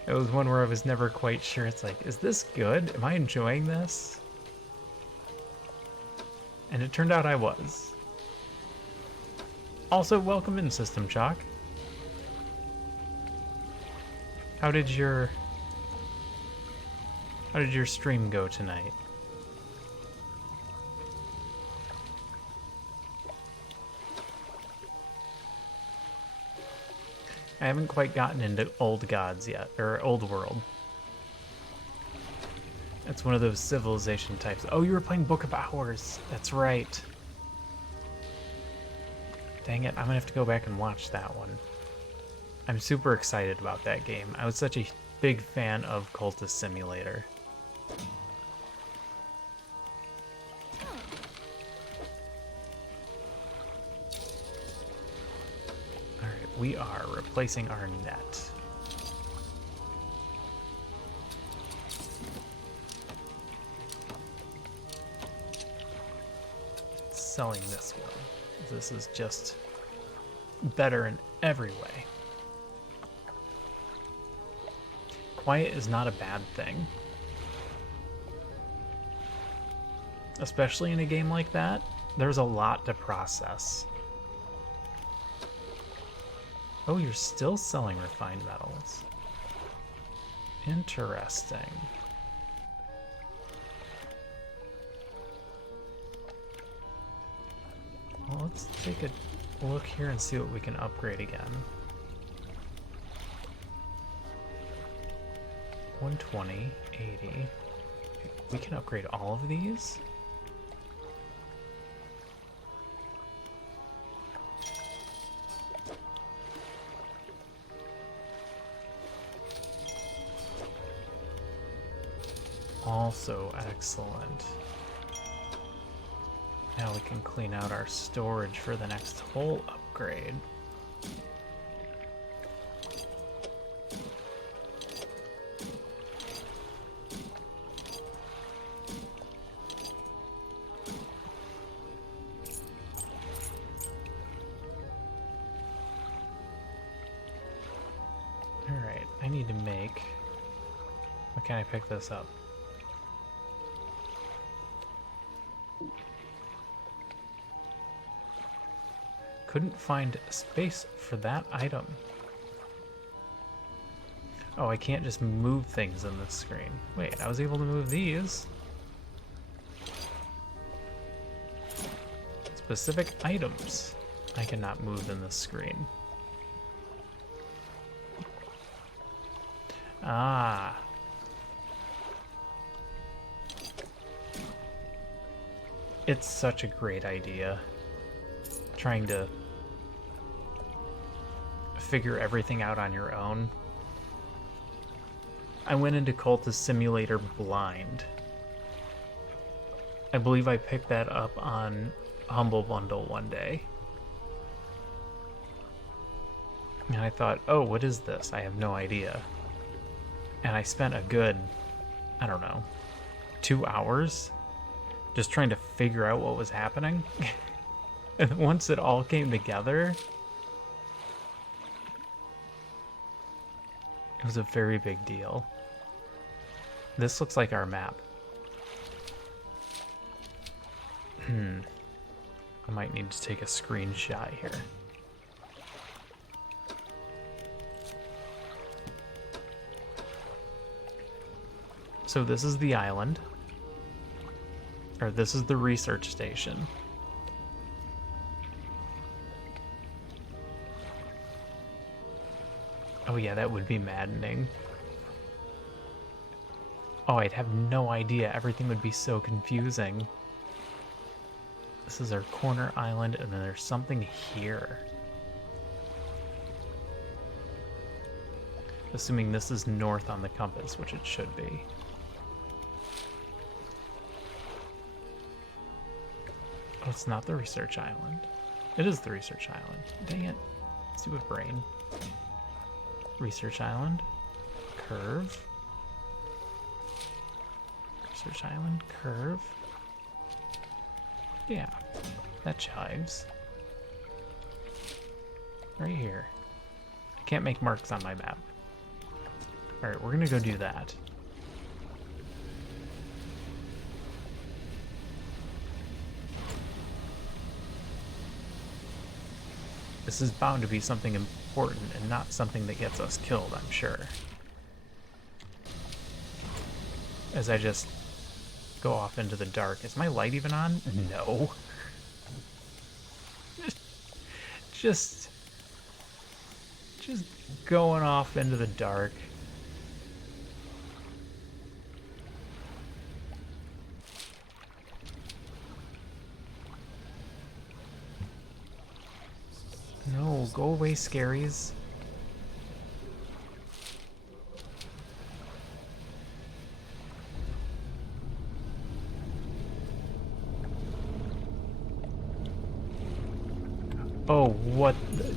It was one where I was never quite sure. It's like, is this good? Am I enjoying this? And it turned out I was. Also, welcome in, System Shock. How did your stream go tonight? I haven't quite gotten into Old Gods yet, or Old World. It's one of those civilization types. Oh, you were playing Book of Hours. That's right. Dang it, I'm gonna have to go back and watch that one. I'm super excited about that game. I was such a big fan of Cultist Simulator. Alright, we are replacing our net. Selling this one. This is just better in every way. Quiet is not a bad thing. Especially in a game like that, there's a lot to process. Oh, you're still selling refined metals. Interesting. Well, let's take a look here and see what we can upgrade again. 120, 80. We can upgrade all of these? Also excellent. Now we can clean out our storage for the next whole upgrade. Alright, I need to make... How can I pick this up? Couldn't find space for that item. Oh, I can't just move things in this screen. Wait, I was able to move these. Specific items I cannot move in this screen. Ah. It's such a great idea. Trying to figure everything out on your own. I went into Cultist Simulator blind. I believe I picked that up on Humble Bundle one day. And I thought, oh, what is this? I have no idea. And I spent a good, I don't know, 2 hours just trying to figure out what was happening. And once it all came together, it was a very big deal. This looks like our map. I might need to take a screenshot here. So this is the island. Or this is the research station. Oh yeah, that would be maddening. Oh, I'd have no idea. Everything would be so confusing. This is our corner island, and then there's something here. Assuming this is north on the compass, which it should be. Oh, it's not the research island. It is the research island. Dang it. Stupid brain. Research island. Curve. Research island. Curve. Yeah, that chives. Right here. I can't make marks on my map. Alright, we're gonna go do that. This is bound to be something important and not something that gets us killed, I'm sure. as I just go off into the dark. Is my light even on? No. Just going off into the dark. No, go away, scaries. Oh, what the...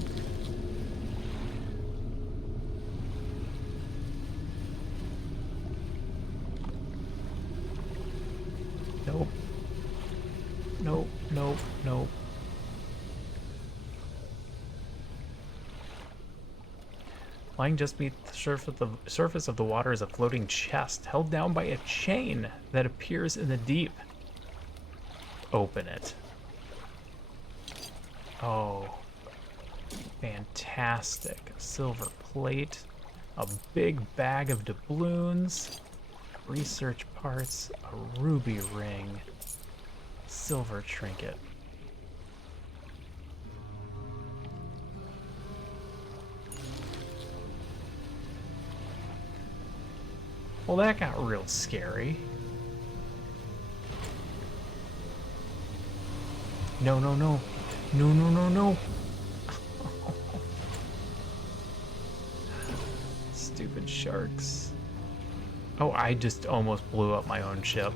Nope. Nope, nope, nope. Lying just beneath the surface of the water is a floating chest held down by a chain that appears in the deep. Open it. Oh, fantastic. A silver plate, a big bag of doubloons, research parts, a ruby ring, silver trinket. Well, that got real scary. No, no, no. No, no, no, no. Stupid sharks. Oh, I just almost blew up my own ship.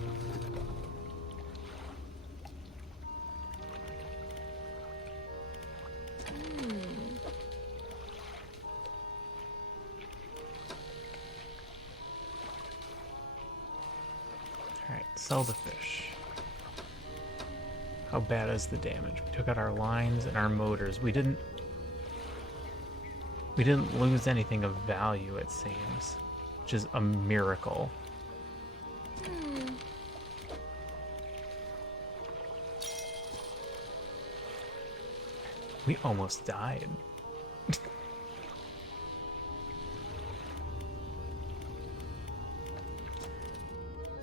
Alright, sell the fish. How bad is the damage? We took out our lines and our motors. We didn't lose anything of value, it seems, which is a miracle. We almost died.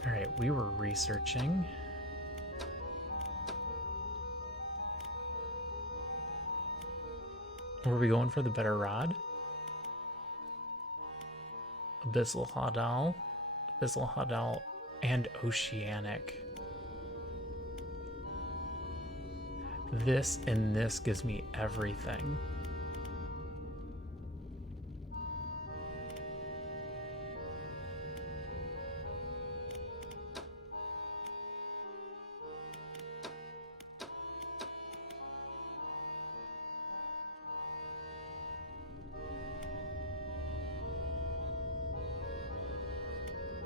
All right, we were researching. Were we going for the better rod? Abyssal Hadal, and Oceanic. This and this gives me everything.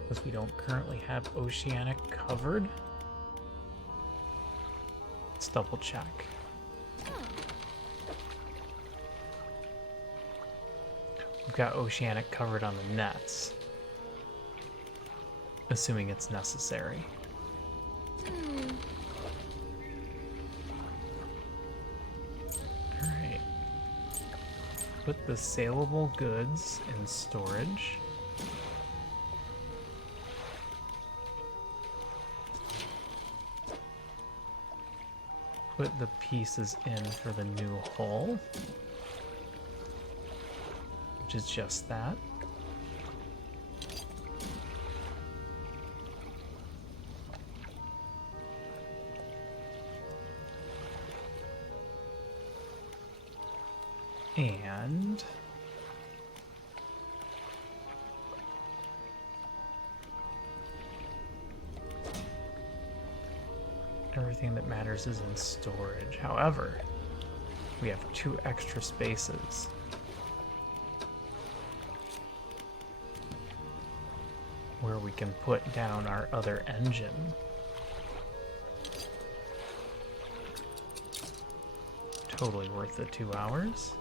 Because we don't currently have Oceanic covered. Let's double check. We've got Oceanic covered on the nets, assuming it's necessary. Alright. Put the saleable goods in storage. Put the pieces in for the new hull, which is just that. And everything that matters is in storage. However, we have 2 extra spaces. Where we can put down our other engine. Totally worth the 2 hours.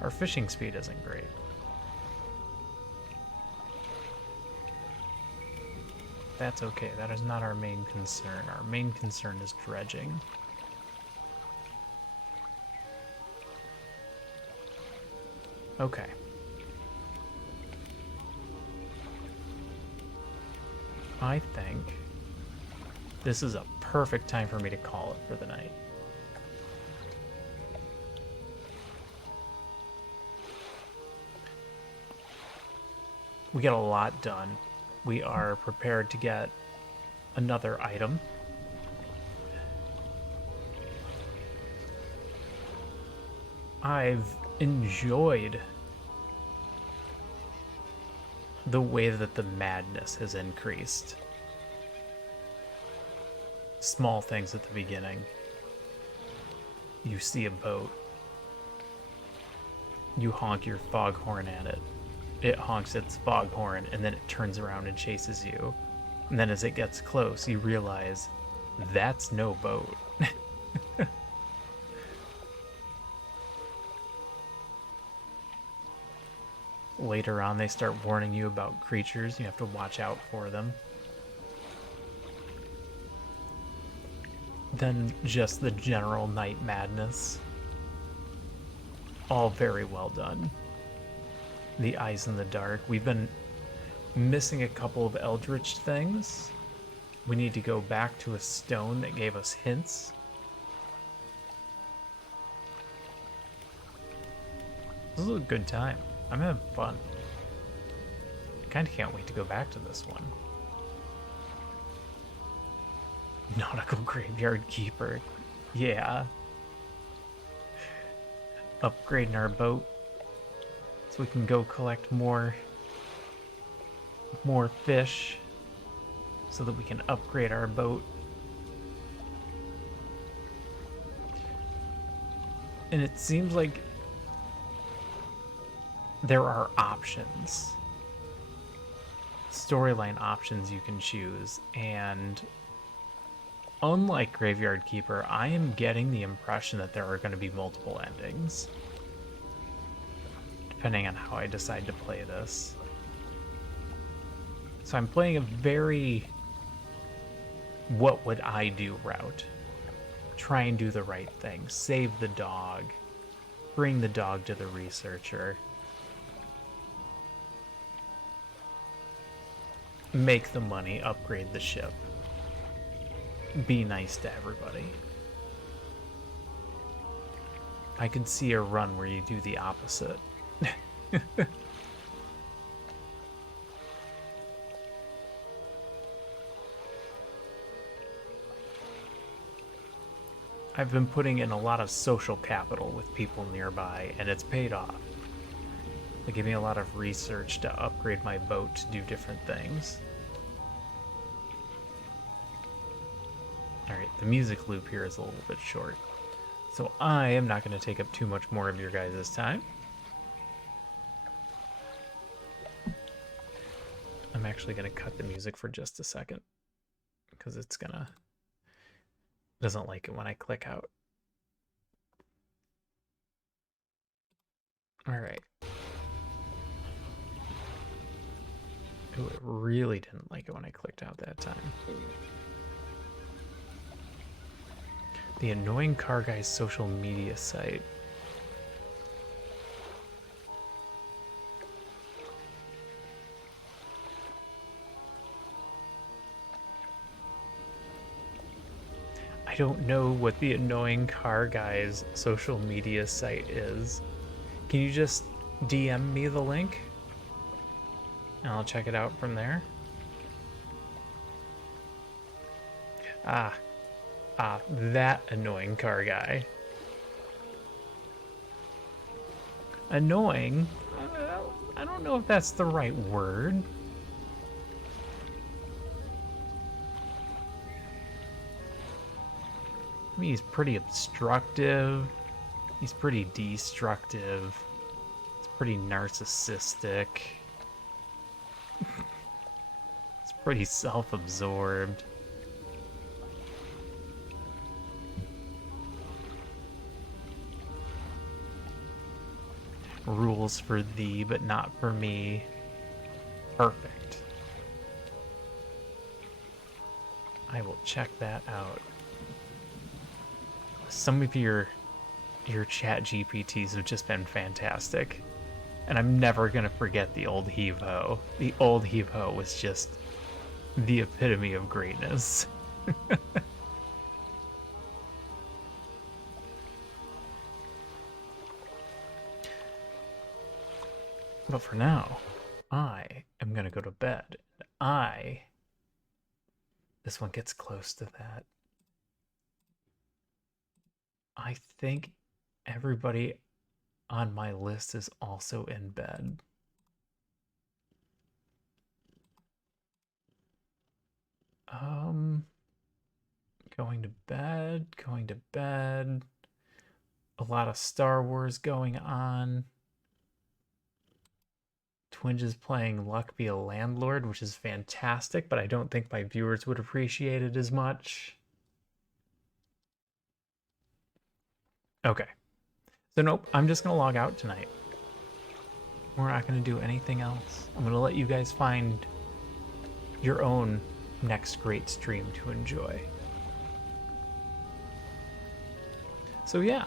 Our fishing speed isn't great. That's okay, that is not our main concern. Our main concern is dredging. Okay. I think this is a perfect time for me to call it for the night. We get a lot done. We are prepared to get another item. I've enjoyed the way that the madness has increased. Small things at the beginning. You see a boat. You honk your foghorn at it. It honks its foghorn, and then it turns around and chases you. And then as it gets close, you realize that's no boat. Later on, they start warning you about creatures. You have to watch out for them. Then just the general night madness. All very well done. The eyes in the dark. We've been missing a couple of eldritch things. We need to go back to a stone that gave us hints. This is a good time. I'm having fun. I kind of can't wait to go back to this one. Nautical Graveyard Keeper. Yeah. Upgrading our boat so we can go collect more fish so that we can upgrade our boat. And it seems like there are options, storyline options you can choose, and unlike Graveyard Keeper, I am getting the impression that there are going to be multiple endings, depending on how I decide to play this. So I'm playing a very what would I do route. Try and do the right thing. Save the dog. Bring the dog to the researcher. Make the money, upgrade the ship. Be nice to everybody. I could see a run where you do the opposite. I've been putting in a lot of social capital with people nearby, and it's paid off. They give me a lot of research to upgrade my boat to do different things. Alright, the music loop here is a little bit short. So I am not going to take up too much more of your guys' time. I'm actually going to cut the music for just a second, because it's gonna... doesn't like it when I click out. Alright. Ooh, it really didn't like it when I clicked out that time. The annoying car guy's social media site. I don't know what the annoying car guy's social media site is. Can you just DM me the link? And I'll check it out from there. That annoying car guy. Annoying? I don't know if that's the right word. I mean, he's pretty obstructive. He's pretty destructive. He's pretty narcissistic. He's pretty self-absorbed. Rules for thee, but not for me. Perfect. I will check that out. Some of your chat GPTs have just been fantastic. And I'm never gonna forget the old heave-ho. The old heave-ho was just the epitome of greatness. But for now, I am gonna go to bed. This one gets close to that. I think everybody on my list is also in bed. Going to bed, going to bed. A lot of Star Wars going on. Twinge is playing Luck Be a Landlord, which is fantastic, but I don't think my viewers would appreciate it as much. Okay. So nope, I'm just going to log out tonight. We're not going to do anything else. I'm going to let you guys find your own next great stream to enjoy. So yeah,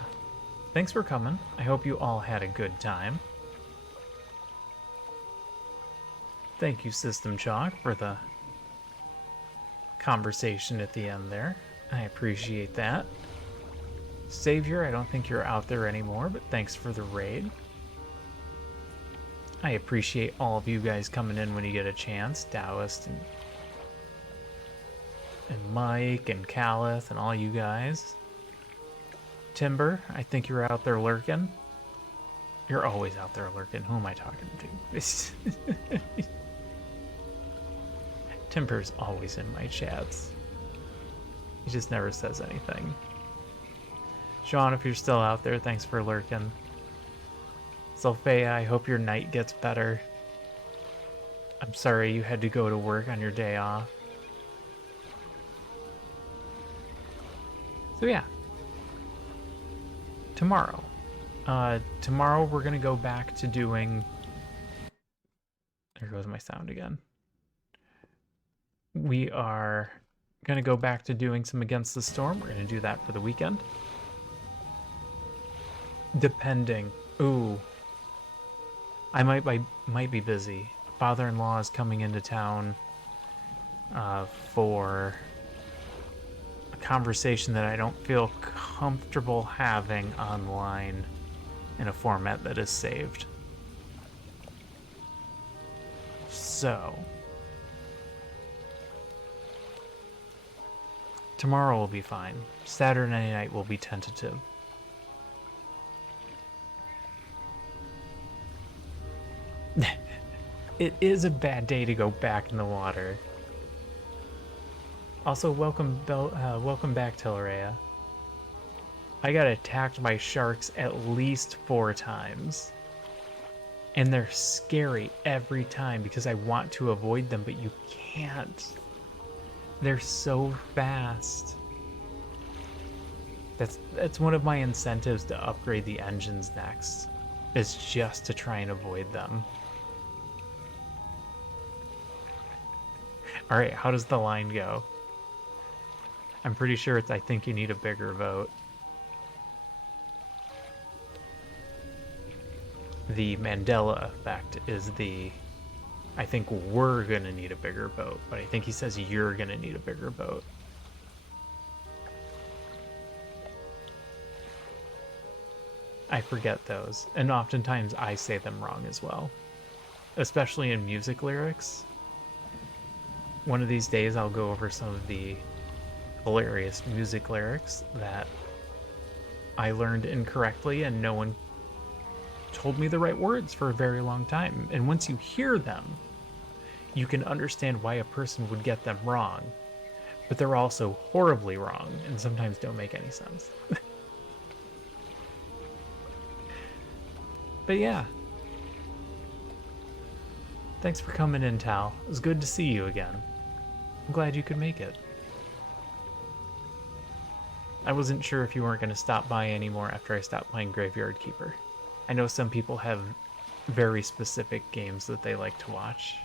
thanks for coming. I hope you all had a good time. Thank you, System Chalk, for the conversation at the end there. I appreciate that. Savior, I don't think you're out there anymore, but thanks for the raid. I appreciate all of you guys coming in when you get a chance. Taoist and Mike and Calith and all you guys. Timber, I think you're out there lurking. You're always out there lurking. Who am I talking to? Timber's always in my chats. He just never says anything. Sean, if you're still out there, thanks for lurking. Sophia, I hope your night gets better. I'm sorry you had to go to work on your day off. So yeah. Tomorrow. Tomorrow we're gonna go back to doing... There goes my sound again. We are gonna go back to doing some Against the Storm. We're gonna do that for the weekend. Depending. Ooh. I might be busy. Father-in-law is coming into town for a conversation that I don't feel comfortable having online in a format that is saved. So tomorrow will be fine. Saturday night will be tentative. It is a bad day to go back in the water. Also, welcome back, Telerea. I got attacked by sharks at least 4 times. And they're scary every time because I want to avoid them, but you can't. They're so fast. That's one of my incentives to upgrade the engines next, is just to try and avoid them. All right, how does the line go? I'm pretty sure it's I think you need a bigger boat. The Mandela effect is the I think we're gonna need a bigger boat, but I think he says you're gonna need a bigger boat. I forget those, and oftentimes I say them wrong as well, especially in music lyrics. One of these days I'll go over some of the hilarious music lyrics that I learned incorrectly and no one told me the right words for a very long time. And once you hear them, you can understand why a person would get them wrong, but they're also horribly wrong and sometimes don't make any sense. But yeah. Thanks for coming in, Tal. It was good to see you again. I'm glad you could make it. I wasn't sure if you weren't going to stop by anymore after I stopped playing Graveyard Keeper. I know some people have very specific games that they like to watch.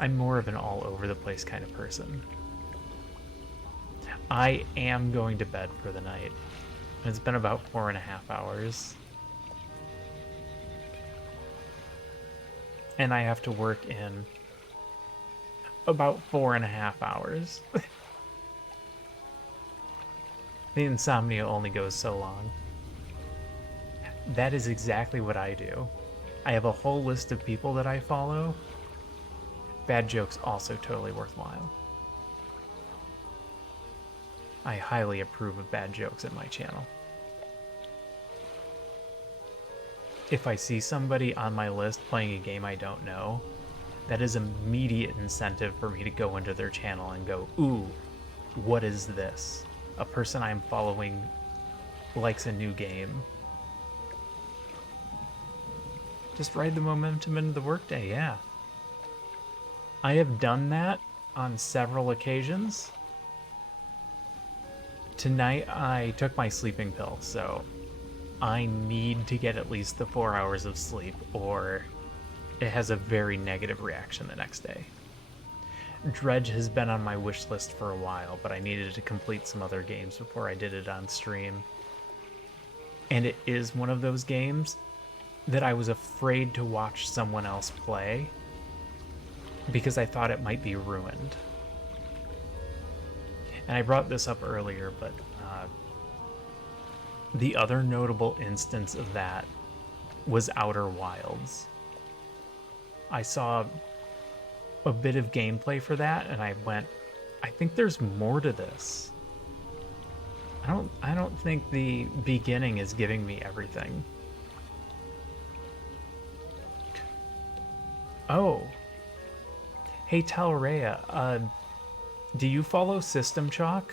I'm more of an all-over-the-place kind of person. I am going to bed for the night. It's been about 4.5 hours. and I have to work in about 4.5 hours. The insomnia only goes so long. That is exactly what I do. I have a whole list of people that I follow. Bad jokes also totally worthwhile. I highly approve of bad jokes in my channel. If I see somebody on my list playing a game I don't know, that is immediate incentive for me to go into their channel and go, ooh, what is this? A person I'm following likes a new game. Just ride the momentum into the workday, yeah. I have done that on several occasions. Tonight I took my sleeping pill, so I need to get at least the 4 hours of sleep, or it has a very negative reaction the next day. Dredge has been on my wish list for a while, but I needed to complete some other games before I did it on stream. And it is one of those games that I was afraid to watch someone else play because I thought it might be ruined. And I brought this up earlier, but the other notable instance of that was Outer Wilds. I saw a bit of gameplay for that, and I went, I think there's more to this. I don't think the beginning is giving me everything. Oh. Hey, Talrea, do you follow System Chalk?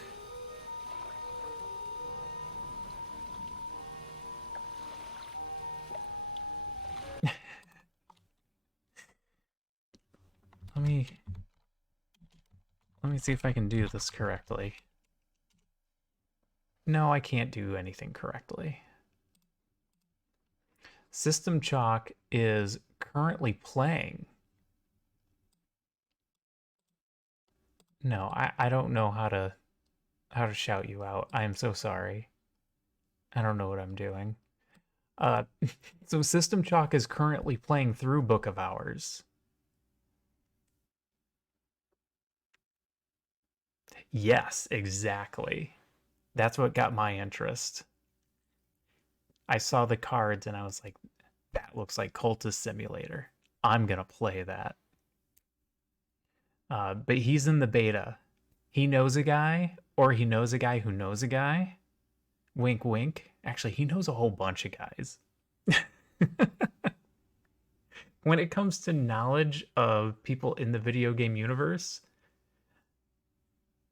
Let me see if I can do this correctly. No, I can't do anything correctly. System Chalk is currently playing. No, I don't know how to shout you out. I am so sorry. I don't know what I'm doing. So System Chalk is currently playing through Book of Hours. Yes, exactly. That's what got my interest. I saw the cards and I was like, that looks like Cultist Simulator. I'm gonna play that. But he's in the beta. He knows a guy, or he knows a guy who knows a guy. Wink, wink. Actually, he knows a whole bunch of guys. When it comes to knowledge of people in the video game universe,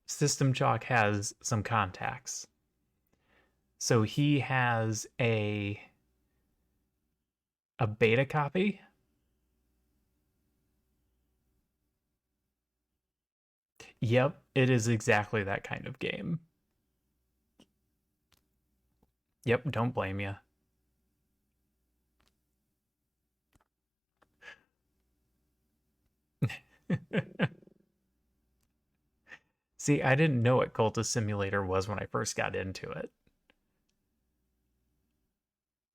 System Chalk has some contacts. So he has a beta copy. Yep, it is exactly that kind of game. Yep, don't blame you. See, I didn't know what Cultist Simulator was when I first got into it.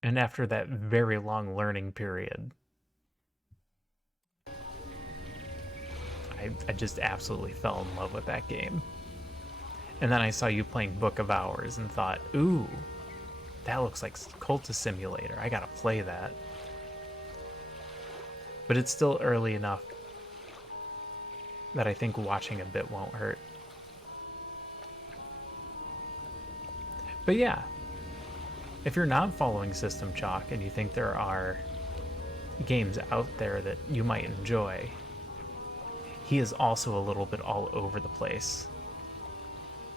And after that very long learning period, I just absolutely fell in love with that game. And then I saw you playing Book of Hours and thought, ooh, that looks like Cultist Simulator. I gotta play that. But it's still early enough that I think watching a bit won't hurt. But yeah, if you're not following System Chalk and you think there are games out there that you might enjoy, he is also a little bit all over the place,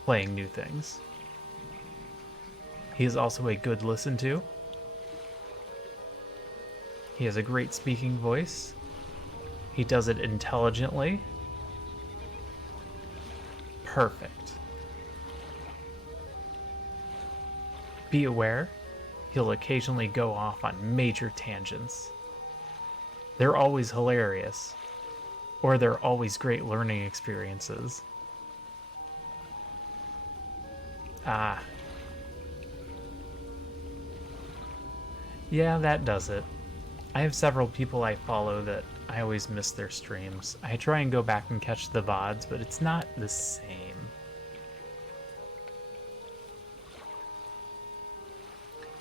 playing new things. He is also a good listen to. He has a great speaking voice. He does it intelligently. Perfect. Be aware, he'll occasionally go off on major tangents. They're always hilarious, or they're always great learning experiences. Ah. Yeah, that does it. I have several people I follow that I always miss their streams. I try and go back and catch the VODs, but it's not the same.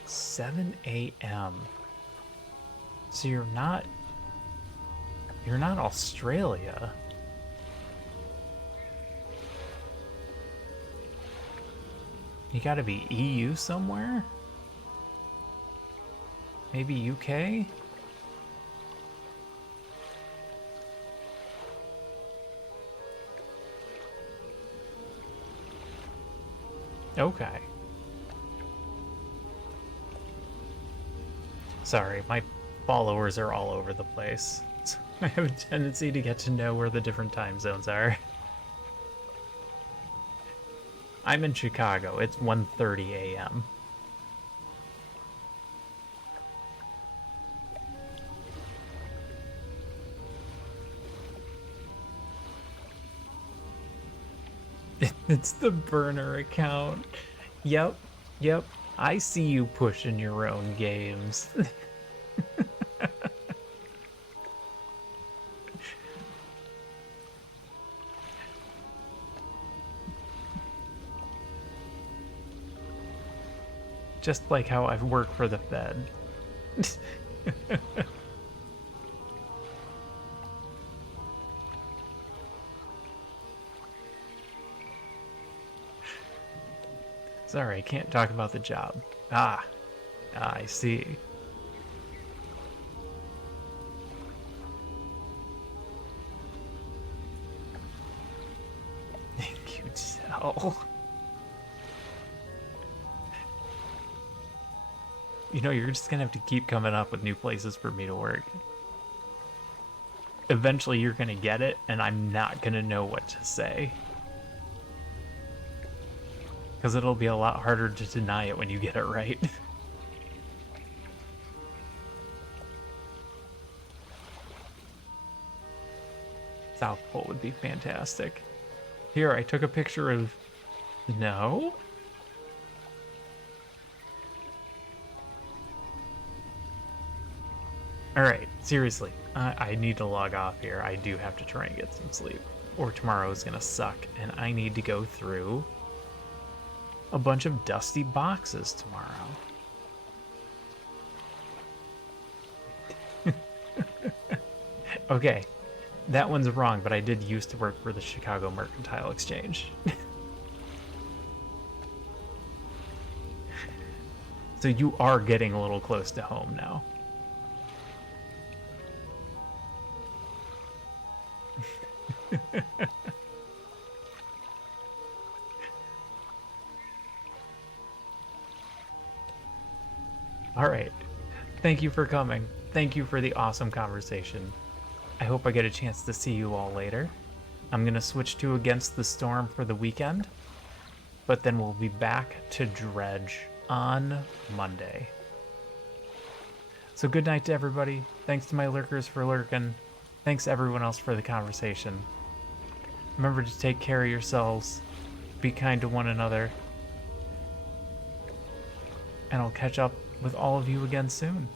$7 a.m. So you're not Australia. You gotta be EU somewhere? Maybe UK? Okay. Sorry, my followers are all over the place. So I have a tendency to get to know where the different time zones are. I'm in Chicago. It's 1:30 a.m. It's the burner account. Yep. I see you pushing your own games. Just like how I've worked for the Fed. Sorry, I can't talk about the job. I see. Thank you, Tell. You know, you're just gonna have to keep coming up with new places for me to work. Eventually you're gonna get it, and I'm not gonna know what to say. Because it'll be a lot harder to deny it when you get it right. South Pole would be fantastic. Here, I took a picture of... No? Alright, seriously. I need to log off here. I do have to try and get some sleep. Or tomorrow is gonna suck, and I need to go through a bunch of dusty boxes tomorrow. Okay, that one's wrong, but I did used to work for the Chicago Mercantile Exchange. So you are getting a little close to home now. All right. Thank you for coming. Thank you for the awesome conversation. I hope I get a chance to see you all later. I'm going to switch to Against the Storm for the weekend, but then we'll be back to Dredge on Monday. So good night to everybody. Thanks to my lurkers for lurking. Thanks to everyone else for the conversation. Remember to take care of yourselves. Be kind to one another. And I'll catch up with all of you again soon.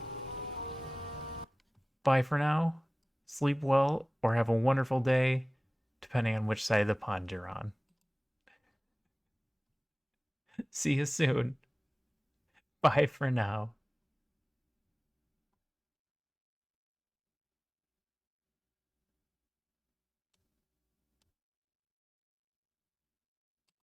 Bye for now. Sleep well or have a wonderful day, depending on which side of the pond you're on. See you soon. Bye for now.